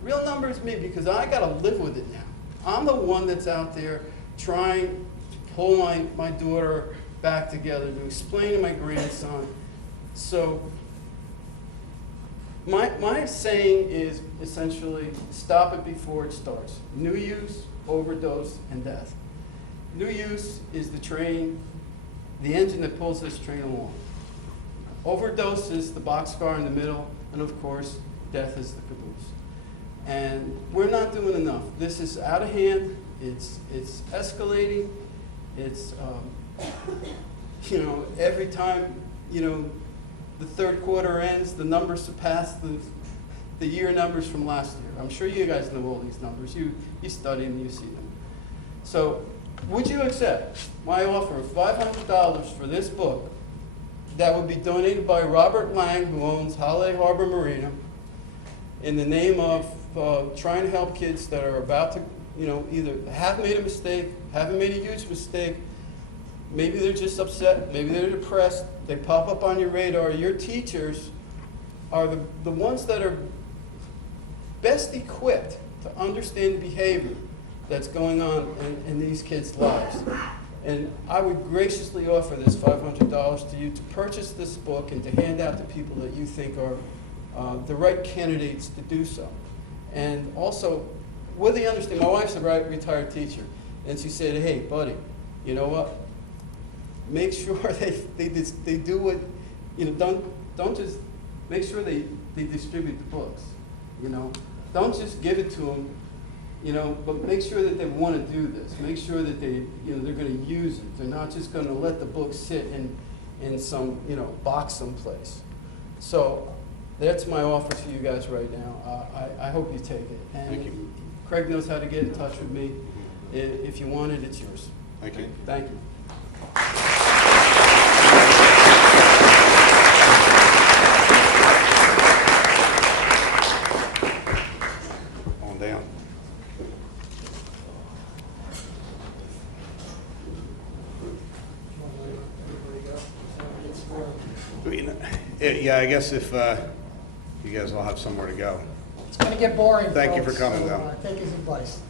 The real number is me because I got to live with it now. I'm the one that's out there trying to pull my daughter back together, to explain to my grandson. So my saying is essentially stop it before it starts. New use, overdose, and death. New use is the train, the engine that pulls this train along. Overdose is the boxcar in the middle, and of course, death is the caboose. And we're not doing enough. This is out of hand. It's escalating. It's you know, every time, you know, the third quarter ends, the numbers surpass the year numbers from last year. I'm sure you guys know all these numbers. You study them, you see them. So would you accept my offer of $500 for this book that would be donated by Robert Lang, who owns Holiday Harbor Marina, in the name of trying to help kids that are about to, either have made a mistake, haven't made a huge mistake, maybe they're just upset, maybe they're depressed, they pop up on your radar. Your teachers are the ones that are best equipped to understand the behavior that's going on in these kids' lives. And I would graciously offer this $500 to you to purchase this book and to hand out to people that you think are the right candidates to do so. And also, with the understanding, my wife's a retired teacher, and she said, hey, buddy, you know what? Make sure they do what, don't just, make sure they distribute the books, Don't just give it to them, but make sure that they want to do this. Make sure that they're going to use it. They're not just going to let the book sit in some, box someplace. So that's my offer to you guys right now. I hope you take it. And Thank you. Craig knows how to get in touch with me. If you want it, it's yours. Thank you. Thank you. On down. Yeah, I guess if you guys all have somewhere to go. It's going to get boring. Thank you folks, for coming, so, though. take his advice.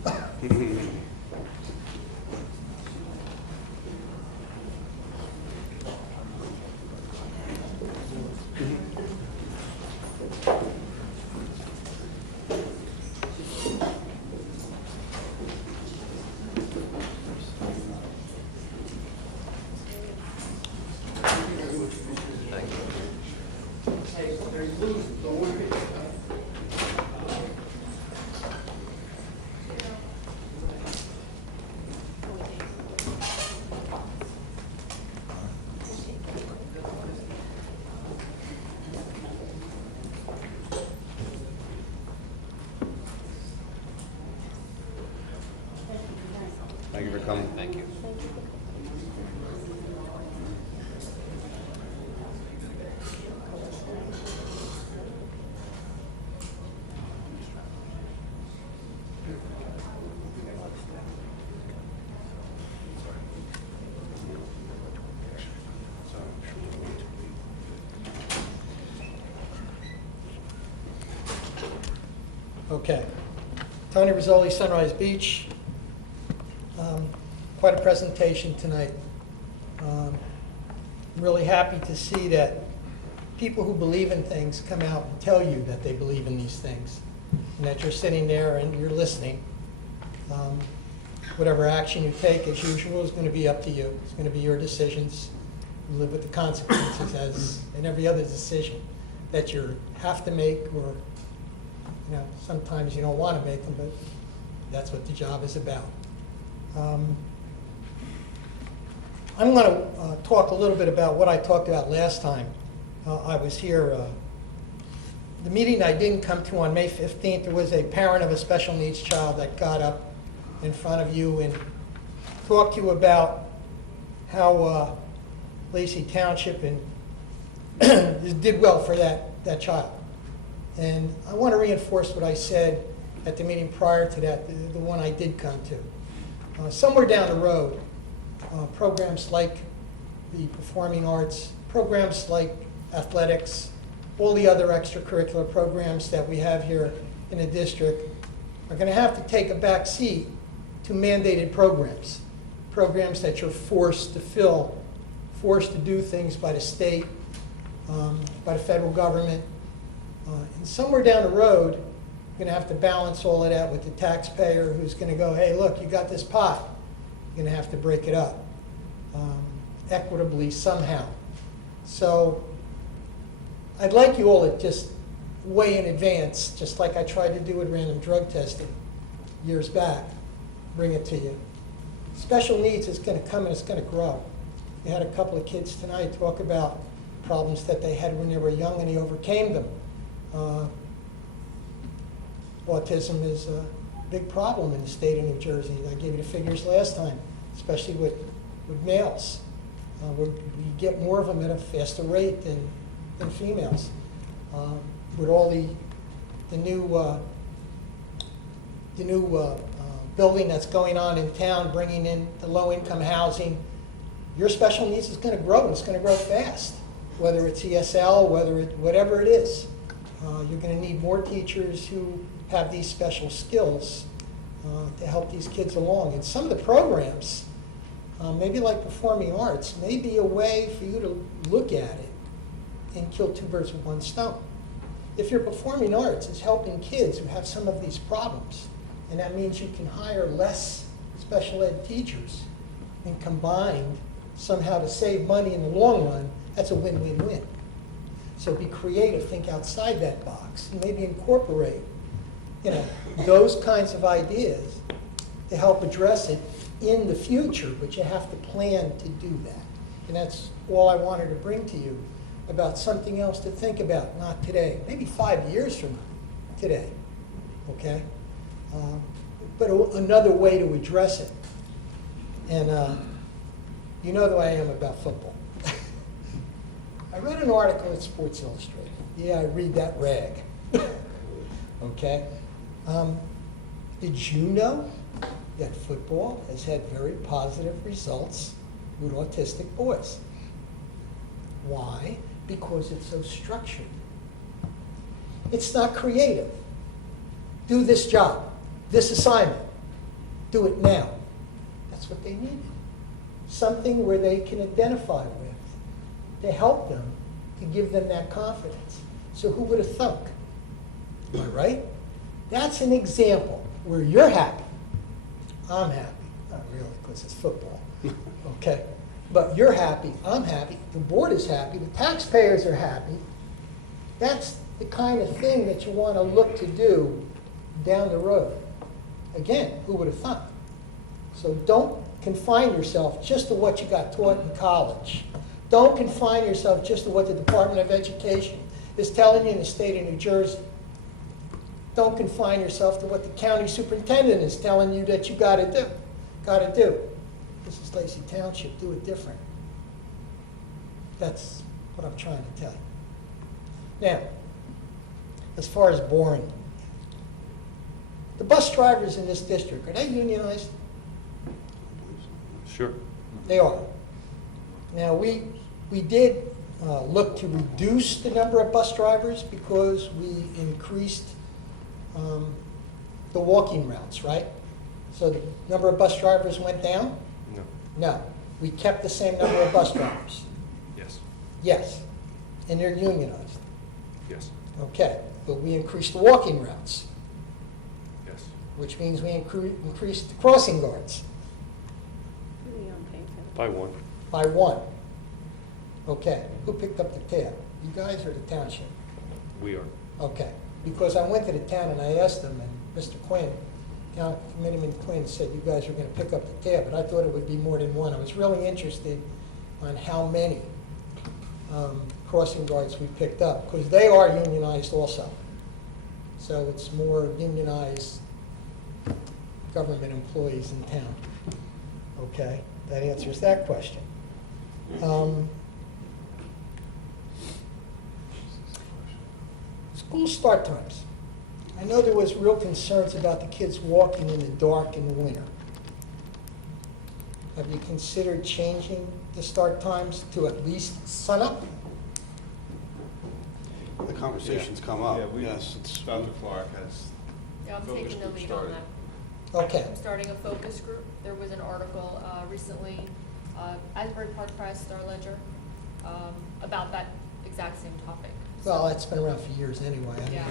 Thank you for coming. Thank you. Okay. Tony Rizzoli, Sunrise Beach. Quite a presentation tonight. I'm really happy to see that people who believe in things come out and tell you that they believe in these things, and that you're sitting there and you're listening. Whatever action you take, as usual, is going to be up to you. It's going to be your decisions. You live with the consequences as in every other decision that you have to make, or sometimes you don't want to make them, but that's what the job is about. I'm going to talk a little bit about what I talked about last time I was here. The meeting I didn't come to on May 15th, there was a parent of a special needs child that got up in front of you and talked to you about how Lacey Township did well for that child. And I want to reinforce what I said at the meeting prior to that, the one I did come to. Somewhere down the road, programs like the performing arts, programs like athletics, all the other extracurricular programs that we have here in the district are going to have to take a back seat to mandated programs, programs that you're forced to fill, forced to do things by the state, by the federal government. And somewhere down the road, you're going to have to balance all of that with the taxpayer who's going to go, hey, look, you got this pot. You're going to have to break it up equitably somehow. So I'd like you all to just weigh in advance, just like I tried to do with random drug testing years back, bring it to you. Special needs is going to come and it's going to grow. We had a couple of kids tonight talk about problems that they had when they were young and they overcame them. Autism is big problem in the state of New Jersey. I gave you the figures last time, especially with males. We get more of them at a faster rate than females. With all the new building that's going on in town, bringing in the low-income housing, your special needs is going to grow, and it's going to grow fast. Whether it's ESL, whatever it is, you're going to need more teachers who have these special skills to help these kids along. And some of the programs, maybe like performing arts, may be a way for you to look at it and kill two birds with one stone. If your performing arts is helping kids who have some of these problems, and that means you can hire less special ed teachers and combine somehow to save money in the long run, that's a win-win-win. So be creative, think outside that box, and maybe incorporate, those kinds of ideas to help address it in the future, but you have to plan to do that. And that's all I wanted to bring to you about something else to think about, not today, maybe 5 years from today, okay? But another way to address it. And you know the way I am about football. I read an article in Sports Illustrated. Yeah, I read that rag. Okay? Did you know that football has had very positive results with autistic boys? Why? Because it's so structured. It's not creative. Do this job, this assignment. Do it now. That's what they needed. Something where they can identify with to help them, to give them that confidence. So who would have thunk? Am I right? That's an example where you're happy. I'm happy. Not really, because it's football. Okay? But you're happy, I'm happy, the board is happy, the taxpayers are happy. That's the kind of thing that you want to look to do down the road. Again, who would have thought? So don't confine yourself just to what you got taught in college. Don't confine yourself just to what the Department of Education is telling you in the state of New Jersey. Don't confine yourself to what the county superintendent is telling you that you got to do. Got to do. This is Lacey Township. Do it different. That's what I'm trying to tell you. Now, as far as boring, the bus drivers in this district, are they unionized? Sure. They are. Now, we did look to reduce the number of bus drivers because we increased the walking routes, right? So the number of bus drivers went down? No. No. We kept the same number of bus drivers? Yes. Yes. And they're unionized? Yes. Okay. But we increased the walking routes? Yes. Which means we increased the crossing guards? By one. By one. Okay. Who picked up the tab? You guys or the township? We are. Okay. Because I went to the town and I asked them, and Mr. Quinn, Committeeman Quinn, said you guys were going to pick up the tab, but I thought it would be more than one. I was really interested on how many crossing guards we picked up, because they are unionized also. So it's more unionized government employees in town. Okay, that answers that question. School start times. I know there was real concerns about the kids walking in the dark in the winter. Have you considered changing the start times to at least sunup? The conversation's come up. Yes, it's Dr. Clark has. Yeah, I'm focus taking the group lead started. on that. Okay. I'm starting a focus group. There was an article recently, Asbury Park Press, Star Ledger, about that exact same topic. Well, that's been around for years anyway. I mean, Yeah.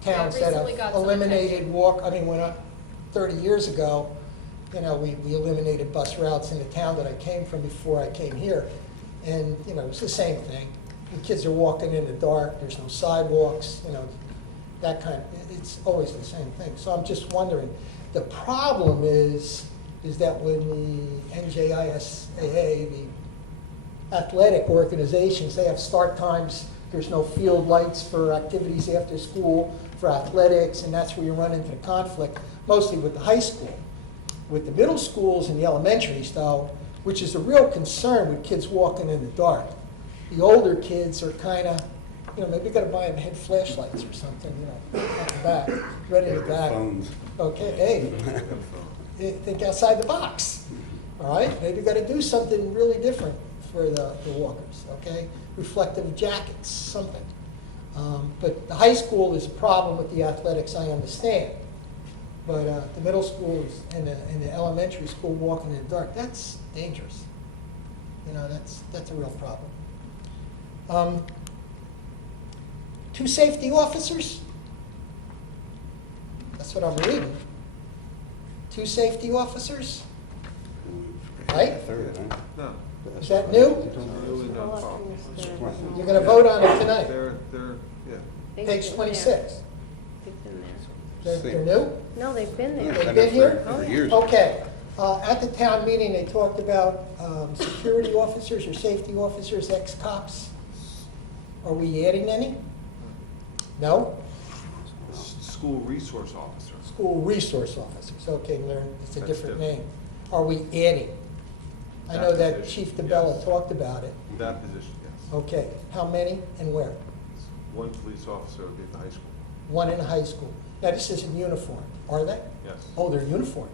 Towns Yeah, that recently have got some eliminated attention. walk, I mean, when 30 years ago, we eliminated bus routes in the town that I came from before I came here. And, it's the same thing. The kids are walking in the dark, there's no sidewalks, that kind it's always the same thing. So I'm just wondering, the problem is that when the NJISAA, the athletic organizations, they have start times There's no field lights for activities after school, for athletics, and that's where you run into the conflict, mostly with the high school. With the middle schools and the elementaries, though, which is a real concern with kids walking in the dark. The older kids are kind of, maybe you got to buy them head flashlights or something, at the back, ready to back. Phones. Okay, hey, think outside the box. All right, maybe you got to do something really different for the walkers. Okay, reflective jackets, something. But the high school is a problem with the athletics, I understand. But the middle schools and the elementary school walking in the dark, that's dangerous. That's a real problem. 2 safety officers? That's what I'm reading. 2 safety officers? Right? No. Is that new? You're going to vote on it tonight? They're, yeah. Page 26. They're new? No, they've been there. They've been here? Oh, yeah. years. Okay. At the town meeting, they talked about security officers or safety officers, ex-cops. Are we adding any? No? School resource officer. School resource officers. Okay, it's a That's different different. name. Are we adding? I That know that position, Chief DeBella yes. talked about it. That position, yes. Okay. How many and where? 1 police officer would be at the high school. 1 in high school. Now, this isn't uniformed, are they? Yes. Oh, they're uniformed.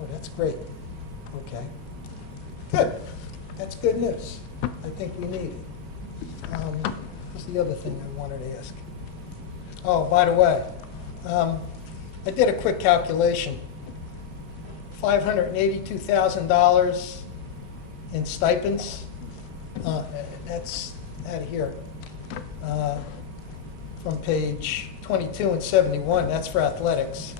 Oh, that's great. Okay. Good. That's good news. I think we need it. What's the other thing I wanted to ask? Oh, by the way, I did a quick calculation. $582,000 in stipends. That's out of here. From page 22 and 71, that's for athletics.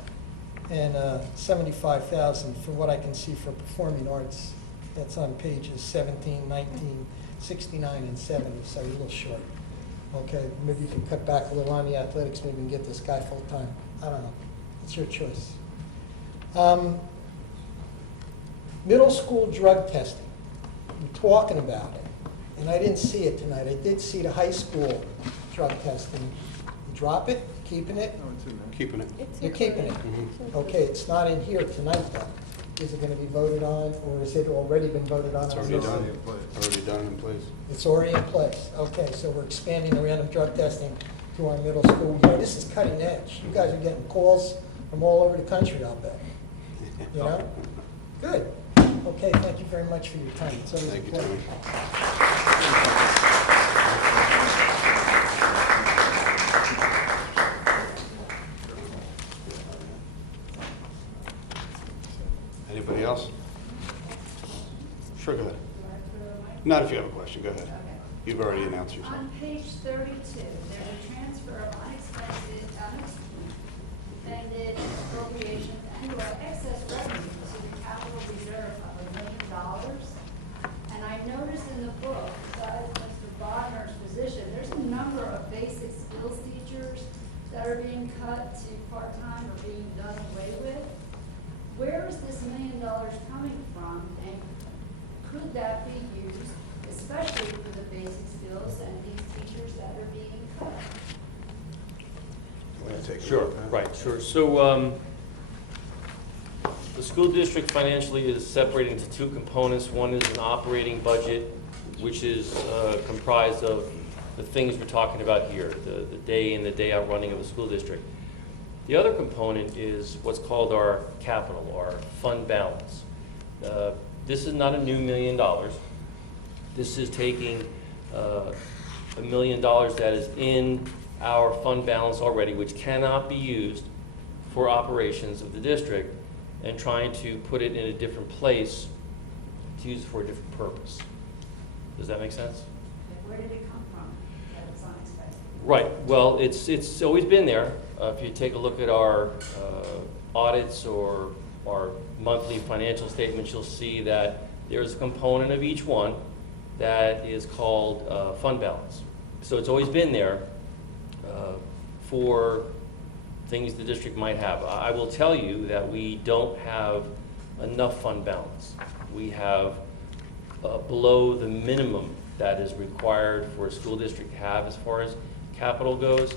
And 75,000 from what I can see for performing arts. That's on pages 17, 19, 69, and 70, so you're a little short. Okay, maybe you can cut back a little on the athletics, maybe and get this guy full-time. I don't know. It's your choice. Middle school drug testing. We're talking about it. And I didn't see it tonight. I did see the high school drug testing. You drop it? Keeping it? No, it's in there. Keeping it. You're keeping it? Okay, it's not in here tonight, though. Is it going to be voted on, or has it already been voted on? It's already done. Already done in place. It's already in place. Okay, so we're expanding the random drug testing to our middle school. Yeah, this is cutting edge. You guys are getting calls from all over the country, I'll bet. You know? Good. Okay, thank you very much for your time. It's always a Thank you, pleasure. Tony. Anybody else? Sure, go ahead. Not if you have a question, go ahead. You've already announced yourself. On page 32, there's a transfer of unexpended appropriations and/or excess revenue to the capital reserve of $1 million. And I noticed in the book, besides Mr. Bodner's position, there's a number of basic skills teachers that are being cut to part-time or being done away with. Where is this $1 million coming from, and could that be used, especially for the basic skills and these teachers that are being cut? Sure, right, sure. So the school district financially is separated into 2 components. One is an operating budget, which is comprised of the things we're talking about here, the day in, the day out running of the school district. The other component is what's called our capital, our fund balance. This is not a new $1 million. This is taking $1 million that is in our fund balance already, which cannot be used for operations of the district, and trying to put it in a different place to use it for a different purpose. Does that make sense? Where did it come from that it's unexpected? Right. Well, it's always been there. If you take a look at our audits or our monthly financial statements, you'll see that there's a component of each one that is called fund balance. So it's always been there for things the district might have. I will tell you that we don't have enough fund balance. We have below the minimum that is required for a school district to have as far as capital goes.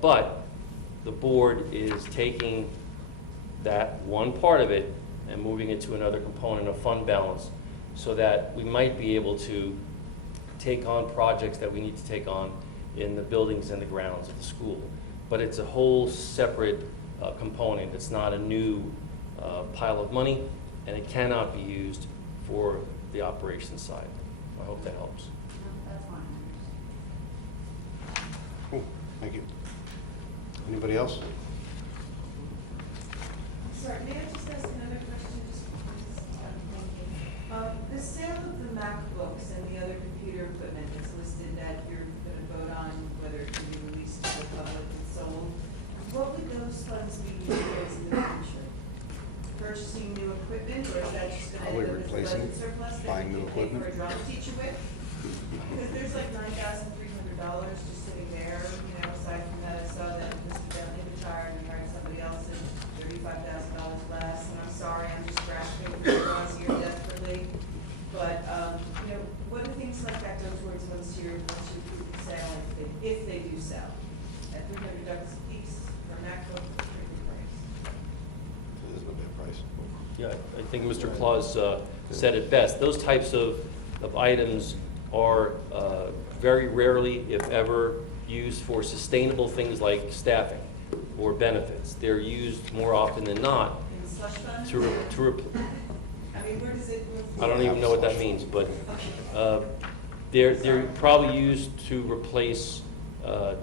But the board is taking that one part of it and moving it to another component of fund balance so that we might be able to take on projects that we need to take on in the buildings and the grounds of the school. But it's a whole separate component. It's not a new pile of money, and it cannot be used for the operations side. I hope that helps. That's fine. Cool, thank you. Anybody else? Sorry, may I just ask another question, just because I'm thinking? The sale of the MacBooks and the other computer equipment that's listed that you're gonna vote on whether it can be released to the public and sold, what would those funds be used towards in the future? Purchasing new equipment, or is that just gonna Probably end up as a replacing, budget surplus that buying you new can pay equipment. for a drama teacher with? Because there's like $9,300 just sitting there, you know, aside from that, I saw that Mr. Bentley retired and hired somebody else at $35,000 less, and I'm sorry, I'm just grasping for straws here desperately. But, you know, what do things like that go towards once you approve the sale, if they do sell? At $300 a piece for a MacBook, it's a pretty good price. It isn't a bad price. Yeah, I think Mr. Claus said it best. Those types of items are very rarely, if ever, used for sustainable things like staffing or benefits. They're used more often than not In slush fund? to I mean, where does it move? I don't even know what that means, but they're probably used to replace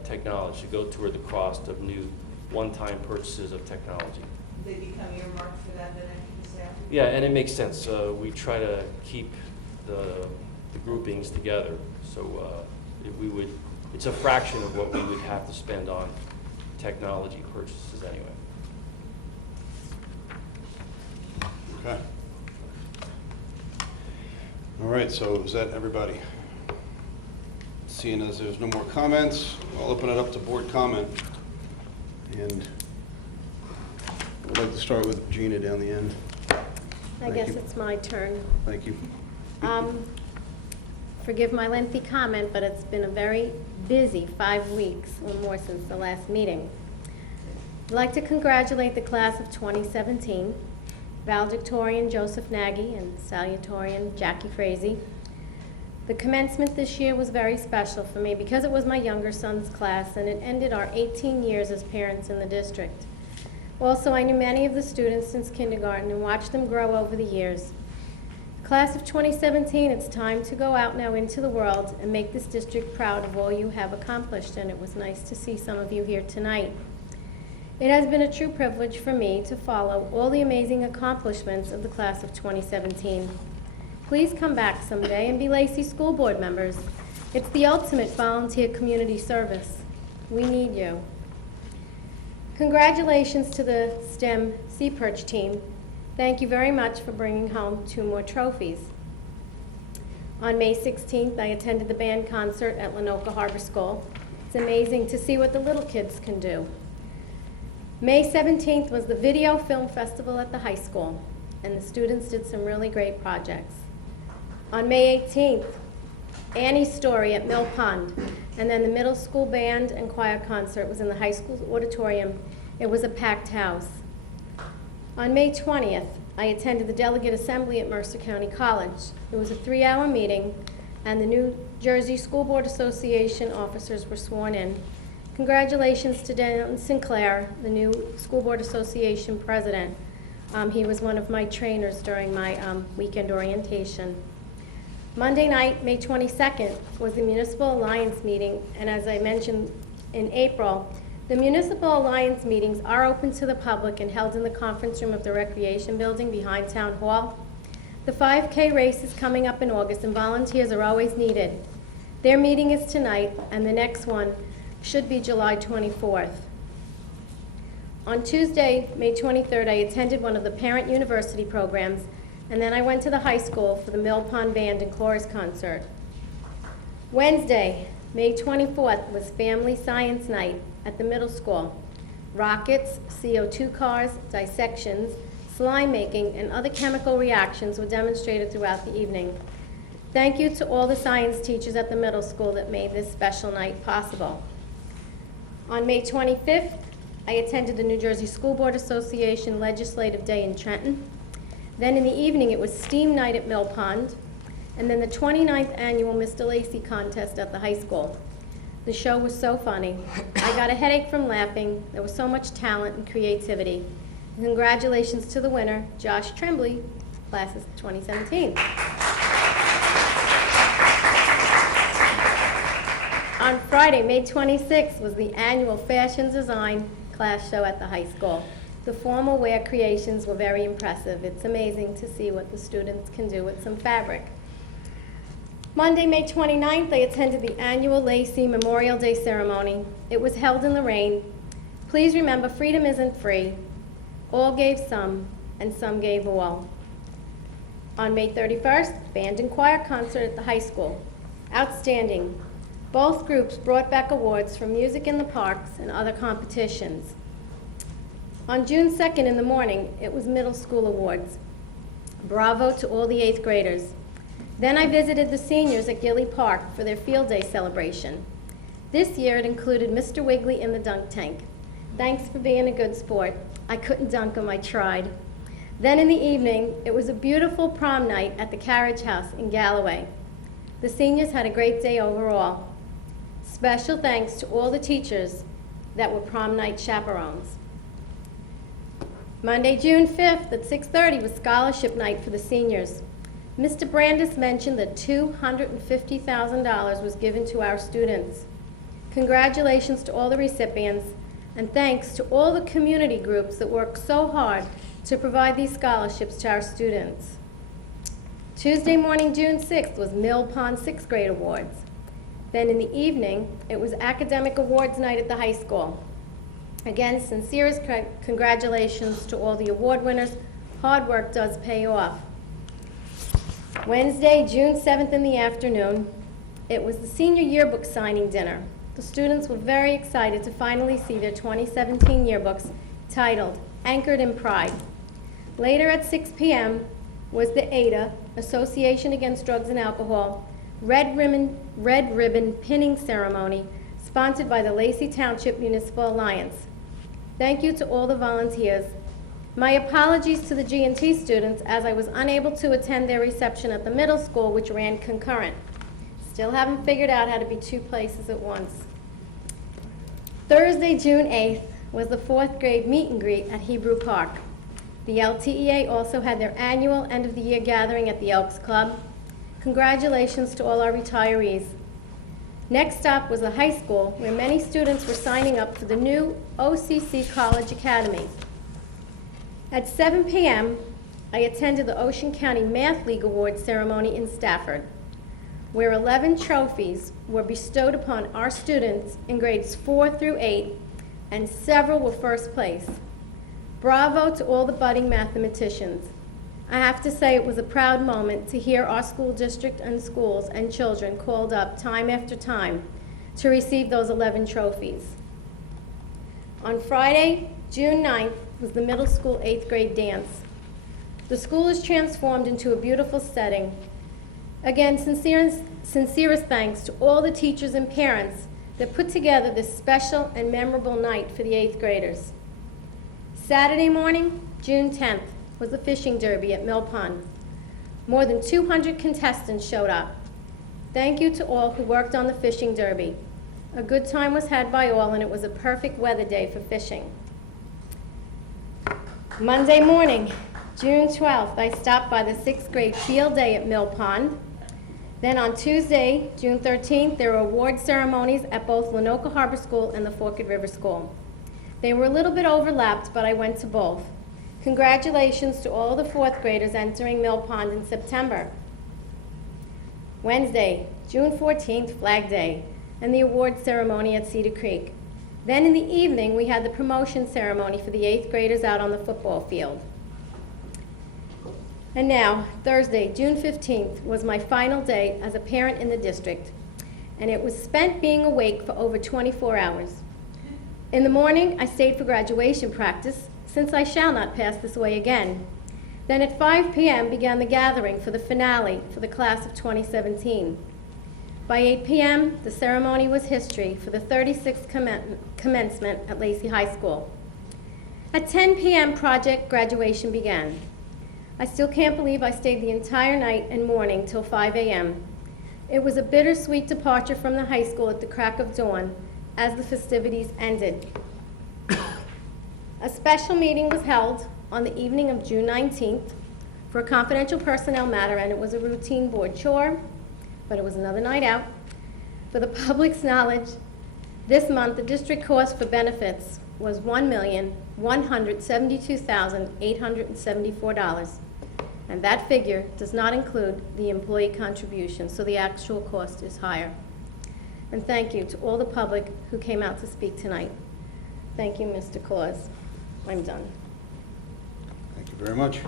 technology, to go toward the cost of new one-time purchases of technology. They become earmarked for that then after the sale? Yeah, and it makes sense. We try to keep the groupings together, so it's a fraction of what we would have to spend on technology purchases anyway. Okay. All right, so is that everybody? Seeing as there's no more comments, I'll open it up to board comment. And I'd like to start with Gina down the end. I Thank guess you. it's my turn. Thank you. Forgive my lengthy comment, but it's been a very busy 5 weeks or more since the last meeting. I'd like to congratulate the class of 2017, valedictorian Joseph Nagy and salutatorian Jackie Frazee. The commencement this year was very special for me because it was my younger son's class and it ended our 18 years as parents in the district. Also, I knew many of the students since kindergarten and watched them grow over the years. Class of 2017, it's time to go out now into the world and make this district proud of all you have accomplished, and it was nice to see some of you here tonight. It has been a true privilege for me to follow all the amazing accomplishments of the class of 2017. Please come back someday and be Lacey School Board members. It's the ultimate volunteer community service. We need you. Congratulations to the STEM Sea Perch team. Thank you very much for bringing home 2 more trophies. On May 16th, I attended the band concert at Lenoka Harbor School. It's amazing to see what the little kids can do. May 17th was the Video Film Festival at the high school, and the students did some really great projects. On May 18th, Annie's Story at Mill Pond, and then the middle school band and choir concert was in the high school auditorium. It was a packed house. On May 20th, I attended the Delegate Assembly at Mercer County College. It was a 3-hour meeting, and the New Jersey School Board Association officers were sworn in. Congratulations to Dan Sinclair, the new School Board Association president. He was one of my trainers during my weekend orientation. Monday night, May 22nd, was the Municipal Alliance meeting, and as I mentioned in April, the Municipal Alliance meetings are open to the public and held in the conference room of the Recreation Building behind Town Hall. The 5K race is coming up in August, and volunteers are always needed. Their meeting is tonight, and the next one should be July 24th. On Tuesday, May 23rd, I attended one of the Parent University programs, and then I went to the high school for the Mill Pond Band and Chorus concert. Wednesday, May 24th, was Family Science Night at the middle school. Rockets, CO2 cars, dissections, slime making, and other chemical reactions were demonstrated throughout the evening. Thank you to all the science teachers at the middle school that made this special night possible. On May 25th, I attended the New Jersey School Board Association Legislative Day in Trenton. Then in the evening, it was STEAM night at Mill Pond, and then the 29th annual Mr. Lacey contest at the high school. The show was so funny. I got a headache from laughing. There was so much talent and creativity. And congratulations to the winner, Josh Tremblay, class of 2017. On Friday, May 26th, was the annual Fashion Design class show at the high school. The formal wear creations were very impressive. It's amazing to see what the students can do with some fabric. Monday, May 29th, I attended the annual Lacey Memorial Day ceremony. It was held in the rain. Please remember, freedom isn't free. All gave some, and some gave all. On May 31st, band and choir concert at the high school. Outstanding. Both groups brought back awards for music in the parks and other competitions. On June 2nd in the morning, it was middle school awards. Bravo to all the 8th graders. Then I visited the seniors at Gilly Park for their field day celebration. This year it included Mr. Wiggly in the dunk tank. Thanks for being a good sport. I couldn't dunk him, I tried. Then in the evening, it was a beautiful prom night at the Carriage House in Galloway. The seniors had a great day overall. Special thanks to all the teachers that were prom night chaperones. Monday, June 5th at 6:30 was scholarship night for the seniors. Mr. Brandis mentioned that $250,000 was given to our students. Congratulations to all the recipients, and thanks to all the community groups that worked so hard to provide these scholarships to our students. Tuesday morning, June 6th, was Mill Pond 6th grade awards. Then in the evening, it was academic awards night at the high school. Again, sincerest congratulations to all the award winners. Hard work does pay off. Wednesday, June 7th in the afternoon, it was the senior yearbook signing dinner. The students were very excited to finally see their 2017 yearbooks titled Anchored in Pride. Later at 6 p.m. was the ADA, Association Against Drugs and Alcohol, red ribbon pinning ceremony sponsored by the Lacey Township Municipal Alliance. Thank you to all the volunteers. My apologies to the G&T students as I was unable to attend their reception at the middle school, which ran concurrent. Still haven't figured out how to be two places at once. Thursday, June 8th, was the 4th grade meet and greet at Hebrew Park. The LTEA also had their annual end-of-the-year gathering at the Elks Club. Congratulations to all our retirees. Next stop was the high school, where many students were signing up for the new OCC College Academy. At 7 p.m., I attended the Ocean County Math League Awards ceremony in Stafford, where 11 trophies were bestowed upon our students in grades 4 through 8, and several were first place. Bravo to all the budding mathematicians. I have to say it was a proud moment to hear our school district and schools and children called up time after time to receive those 11 trophies. On Friday, June 9th, was the middle school 8th grade dance. The school is transformed into a beautiful setting. Again, sincerest thanks to all the teachers and parents that put together this special and memorable night for the 8th graders. Saturday morning, June 10th, was the fishing derby at Mill Pond. More than 200 contestants showed up. Thank you to all who worked on the fishing derby. A good time was had by all, and it was a perfect weather day for fishing. Monday morning, June 12th, I stopped by the 6th grade field day at Mill Pond. Then on Tuesday, June 13th, there were award ceremonies at both Lanoka Harbor School and the Forked River School. They were a little bit overlapped, but I went to both. Congratulations to all the 4th graders entering Mill Pond in September. Wednesday, June 14th, Flag Day, and the award ceremony at Cedar Creek. Then in the evening, we had the promotion ceremony for the 8th graders out on the football field. And now, Thursday, June 15th, was my final day as a parent in the district, and it was spent being awake for over 24 hours. In the morning, I stayed for graduation practice, since I shall not pass this way again. Then at 5 p.m. began the gathering for the finale for the class of 2017. By 8 p.m., the ceremony was history for the 36th commencement at Lacey High School. At 10 p.m., project graduation began. I still can't believe I stayed the entire night and morning till 5 a.m. It was a bittersweet departure from the high school at the crack of dawn as the festivities ended. A special meeting was held on the evening of June 19th for a confidential personnel matter, and it was a routine board chore, but it was another night out. For the public's knowledge, this month the district cost for benefits was $1,172,874, and that figure does not include the employee contribution, so the actual cost is higher. And thank you to all the public who came out to speak tonight. Thank you, Mr. Claus. I'm done. Thank you very much.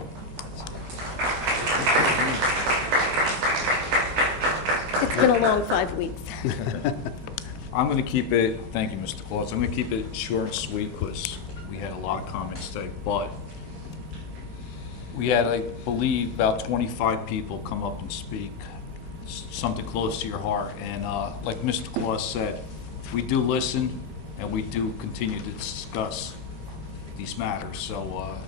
It's been a long 5 weeks. I'm going to keep it, thank you, Mr. Claus. I'm going to keep it short and sweet because we had a lot of comments today, but we had, I believe, about 25 people come up and speak something close to your heart. And like Mr. Claus said, we do listen and we do continue to discuss these matters. So,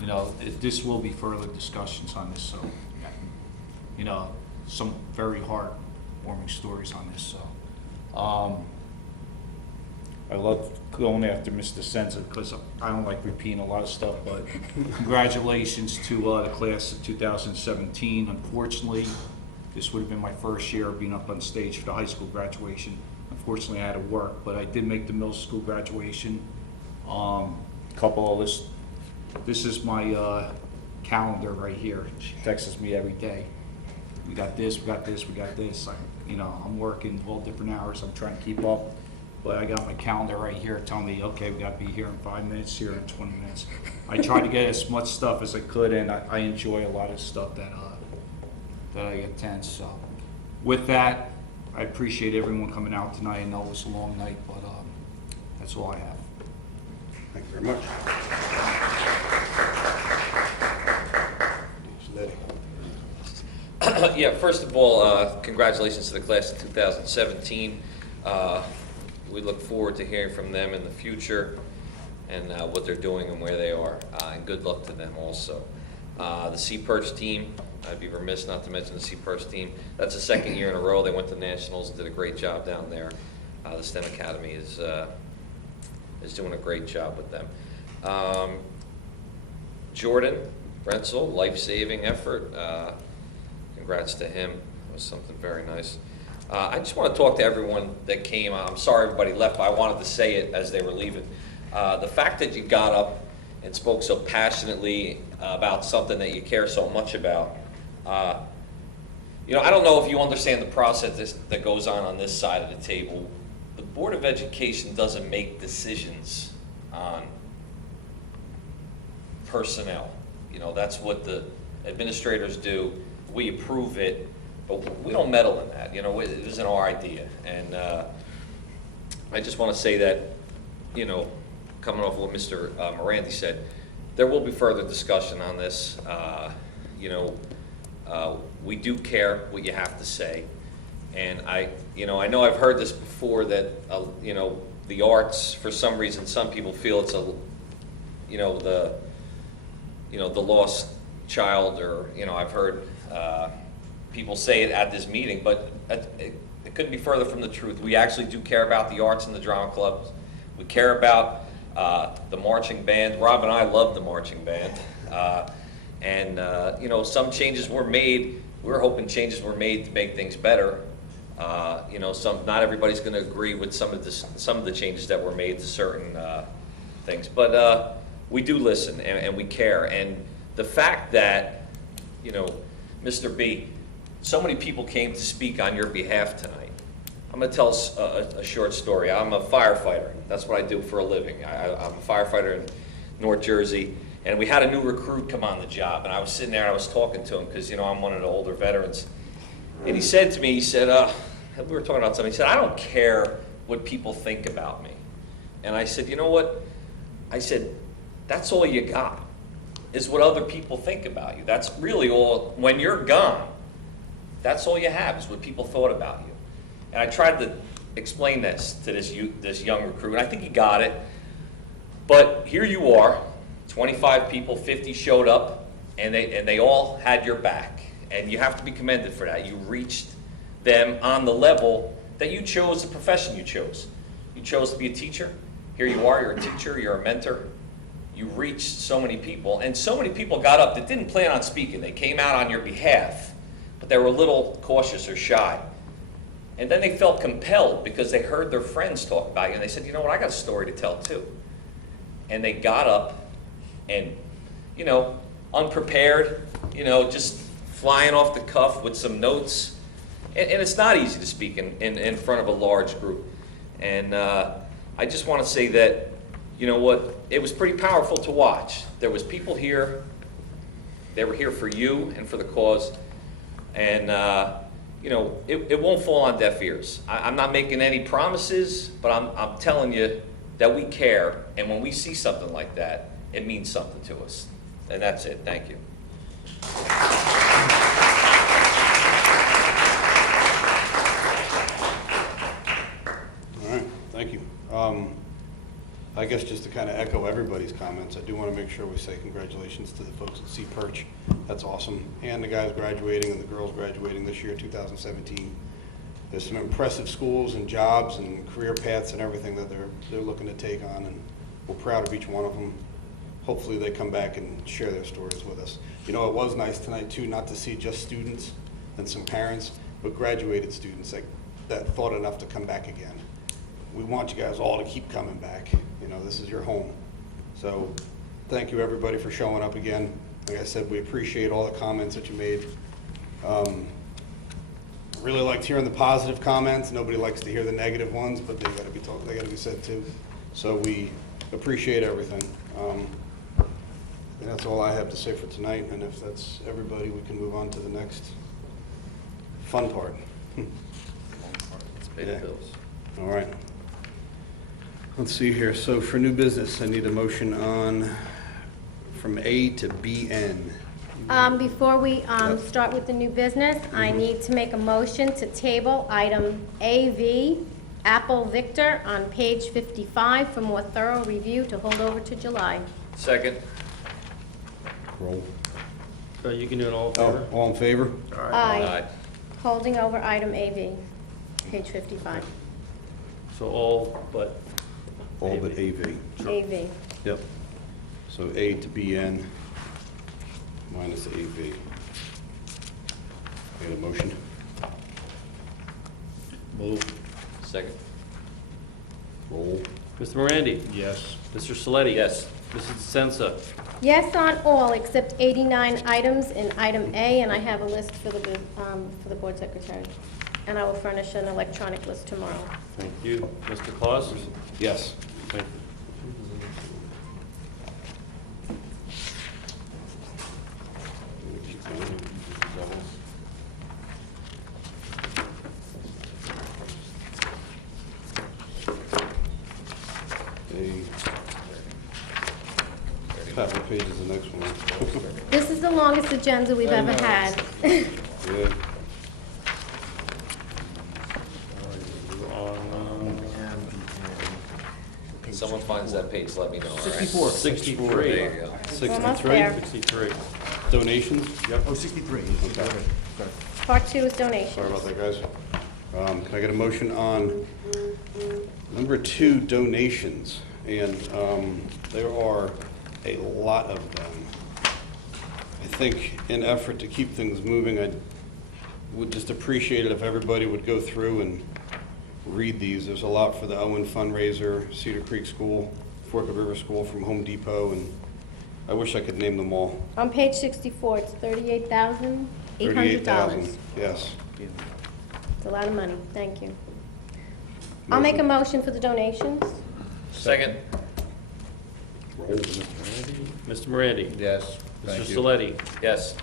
you know, this will be further discussions on this. So, you know, some very heartwarming stories on this. So, I love going after Mr. Senza because I don't like repeating a lot of stuff, but congratulations to the class of 2017. Unfortunately, this would have been my first year being up on stage for the high school graduation. Unfortunately, I had to work, but I did make the middle school graduation. Couple of this is my calendar right here. She texts me every day. We got this, we got this, we got this. You know, I'm working all different hours. I'm trying to keep up, but I got my calendar right here telling me, okay, we got to be here in 5 minutes, here in 20 minutes. I try to get as much stuff as I could, and I enjoy a lot of stuff that I attend. So, with that, I appreciate everyone coming out tonight. I know it was a long night, but that's all I have. Thank you very much. Yeah, first of all, congratulations to the class of 2017. We look forward to hearing from them in the future and what they're doing and where they are. And good luck to them also. The C-Perch team, I'd be remiss not to mention the C-Perch team. That's the second year in a row. They went to nationals and did a great job down there. The STEM Academy is doing a great job with them. Jordan Brentzel, life-saving effort. Congrats to him. It was something very nice. I just want to talk to everyone that came. I'm sorry everybody left, but I wanted to say it as they were leaving. The fact that you got up and spoke so passionately about something that you care so much about, you know, I don't know if you understand the process that goes on this side of the table. The Board of Education doesn't make decisions on personnel. You know, that's what the administrators do. We approve it, but we don't meddle in that. You know, it isn't our idea. And I just want to say that, you know, coming off what Mr. Morandi said, there will be further discussion on this. You know, we do care what you have to say. And I know I've heard this before that, you know, the arts, for some reason, some people feel it's the lost child, or, you know, I've heard people say it at this meeting, but it couldn't be further from the truth. We actually do care about the arts and the drama clubs. We care about the marching band. Rob and I love the marching band. You know, some changes were made. We're hoping changes were made to make things better. You know, not everybody's going to agree with some of the changes that were made to certain things, but we do listen and we care. And the fact that, you know, Mr. B, so many people came to speak on your behalf tonight. I'm going to tell us a short story. I'm a firefighter. That's what I do for a living. I'm a firefighter in North Jersey, and we had a new recruit come on the job, and I was sitting there and I was talking to him because, you know, I'm one of the older veterans. And he said to me, he said, we were talking about something. He said, I don't care what people think about me. And I said, you know what? I said, that's all you got. is what other people think about you. That's really all, when you're gone, that's all you have is what people thought about you. And I tried to explain this to this young recruit, and I think he got it. But here you are, 25 people, 50 showed up, and they all had your back. And you have to be commended for that. You reached them on the level that you chose, the profession you chose. You chose to be a teacher. Here you are, you're a teacher, you're a mentor. You reached so many people, and so many people got up that didn't plan on speaking. They came out on your behalf, but they were a little cautious or shy. And then they felt compelled because they heard their friends talk about you, and they said, you know what, I got a story to tell too. And they got up and, you know, unprepared, you know, just flying off the cuff with some notes. And it's not easy to speak in front of a large group. And I just want to say that, you know what, it was pretty powerful to watch. There was people here, they were here for you and for the cause. And, you know, it won't fall on deaf ears. I'm not making any promises, but I'm telling you that we care. And when we see something like that, it means something to us. And that's it. Thank you. All right, thank you. I guess just to kind of echo everybody's comments, I do want to make sure we say congratulations to the folks at C Perch. That's awesome. And the guys graduating and the girls graduating this year, 2017. There's some impressive schools and jobs and career paths and everything that they're looking to take on, and we're proud of each one of them. Hopefully they come back and share their stories with us. You know, it was nice tonight too, not to see just students and some parents, but graduated students that thought enough to come back again. We want you guys all to keep coming back. You know, this is your home. So thank you everybody for showing up again. Like I said, we appreciate all the comments that you made. Really liked hearing the positive comments. Nobody likes to hear the negative ones, but they gotta be talked, they gotta be said too. So we appreciate everything. And that's all I have to say for tonight, and if that's everybody, we can move on to the next fun part. Let's pay the bills. All right. Let's see here. So for new business, I need a motion on from A to BN. Before we start with the new business, I need to make a motion to table item AV, Apple Victor, on page 55 for more thorough review to hold over to July. Second. Roll. You can do it all in favor? Oh, all in favor? Aye. Holding over item AV, page 55. So all but All but AV. AV. Yep. So A to BN minus AV. Need a motion? Move. Second. Roll. Mr. Morandi? Yes. Mr. Saletti? Yes. Mrs. Sensa? Yes on all except 89 items in item A, and I have a list for the board secretary. And I will furnish an electronic list tomorrow. Thank you. Mr. Claus? Yes. Thank you. Pat, what page is the next one? This is the longest agenda we've ever had. Good. Someone finds that page, let me know. all right? 64. 63. There you go. Almost there. 63. Donations? Yep. Oh, 63. Okay. Part 2 is donations. Sorry about that, guys. Can I get a motion on number 2, donations? And there are a lot of them. I think in effort to keep things moving, I would just appreciate it if everybody would go through and read these. There's a lot for the Owen fundraiser, Cedar Creek School, Forked River School from Home Depot, and I wish I could name them all. On page 64, it's $38,800. $38,000, yes. It's a lot of money. Thank you. I'll make a motion for the donations. Second. Mr. Morandi? Yes. Mr. Thank you. Saletti? Yes.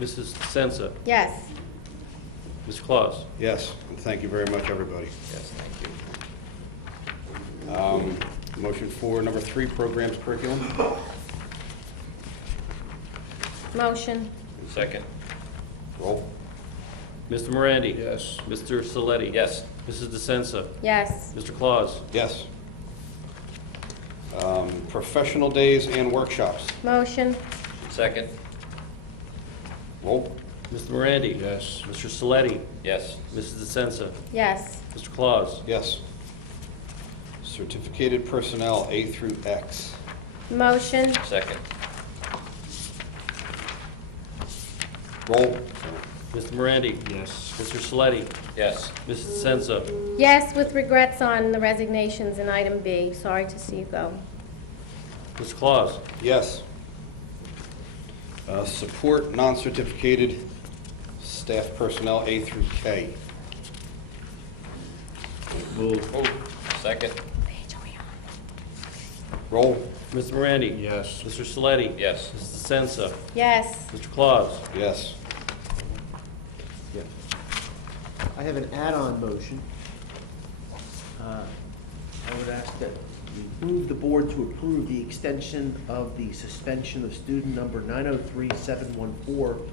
Mrs. Sensa? Yes. Mr. Claus? Yes, and thank you very much, everybody. Yes, thank you. Motion for number 3, programs curriculum. Motion. Second. Roll. Mr. Morandi? Yes. Mr. Saletti? Yes. Mrs. DeSenza? Yes. Mr. Claus? Yes. Professional days and workshops. Motion. Second. Roll. Mr. Morandi? Yes. Mr. Saletti? Yes. Mrs. DeSenza? Yes. Mr. Claus? Yes. Certificated personnel, A through X. Motion. Second. Roll. Mr. Morandi? Yes. Mr. Saletti? Yes. Mrs. DeSenza? Yes, with regrets on the resignations in item B. Sorry to see you go. Mr. Claus? Yes. Support non-certificated staff personnel, A through K. Move. Second. Roll. Mr. Morandi? Yes. Mr. Saletti? Yes. Mrs. DeSenza? Yes. Mr. Claus? Yes. I have an add-on motion. I would ask that we move the board to approve the extension of the suspension of student number 903714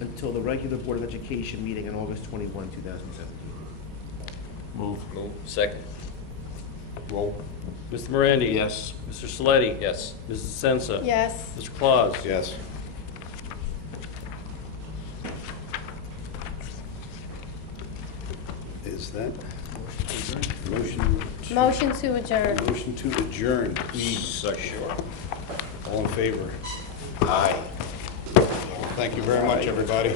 until the regular Board of Education meeting on August 21, 2017. Move. Second. Roll. Mr. Morandi? Yes. Mr. Saletti? Yes. Mrs. DeSenza? Yes. Mr. Claus? Yes. Is that motion? Motion to adjourn. Motion to adjourn. Sure. All in favor? Aye. Thank you very much, everybody.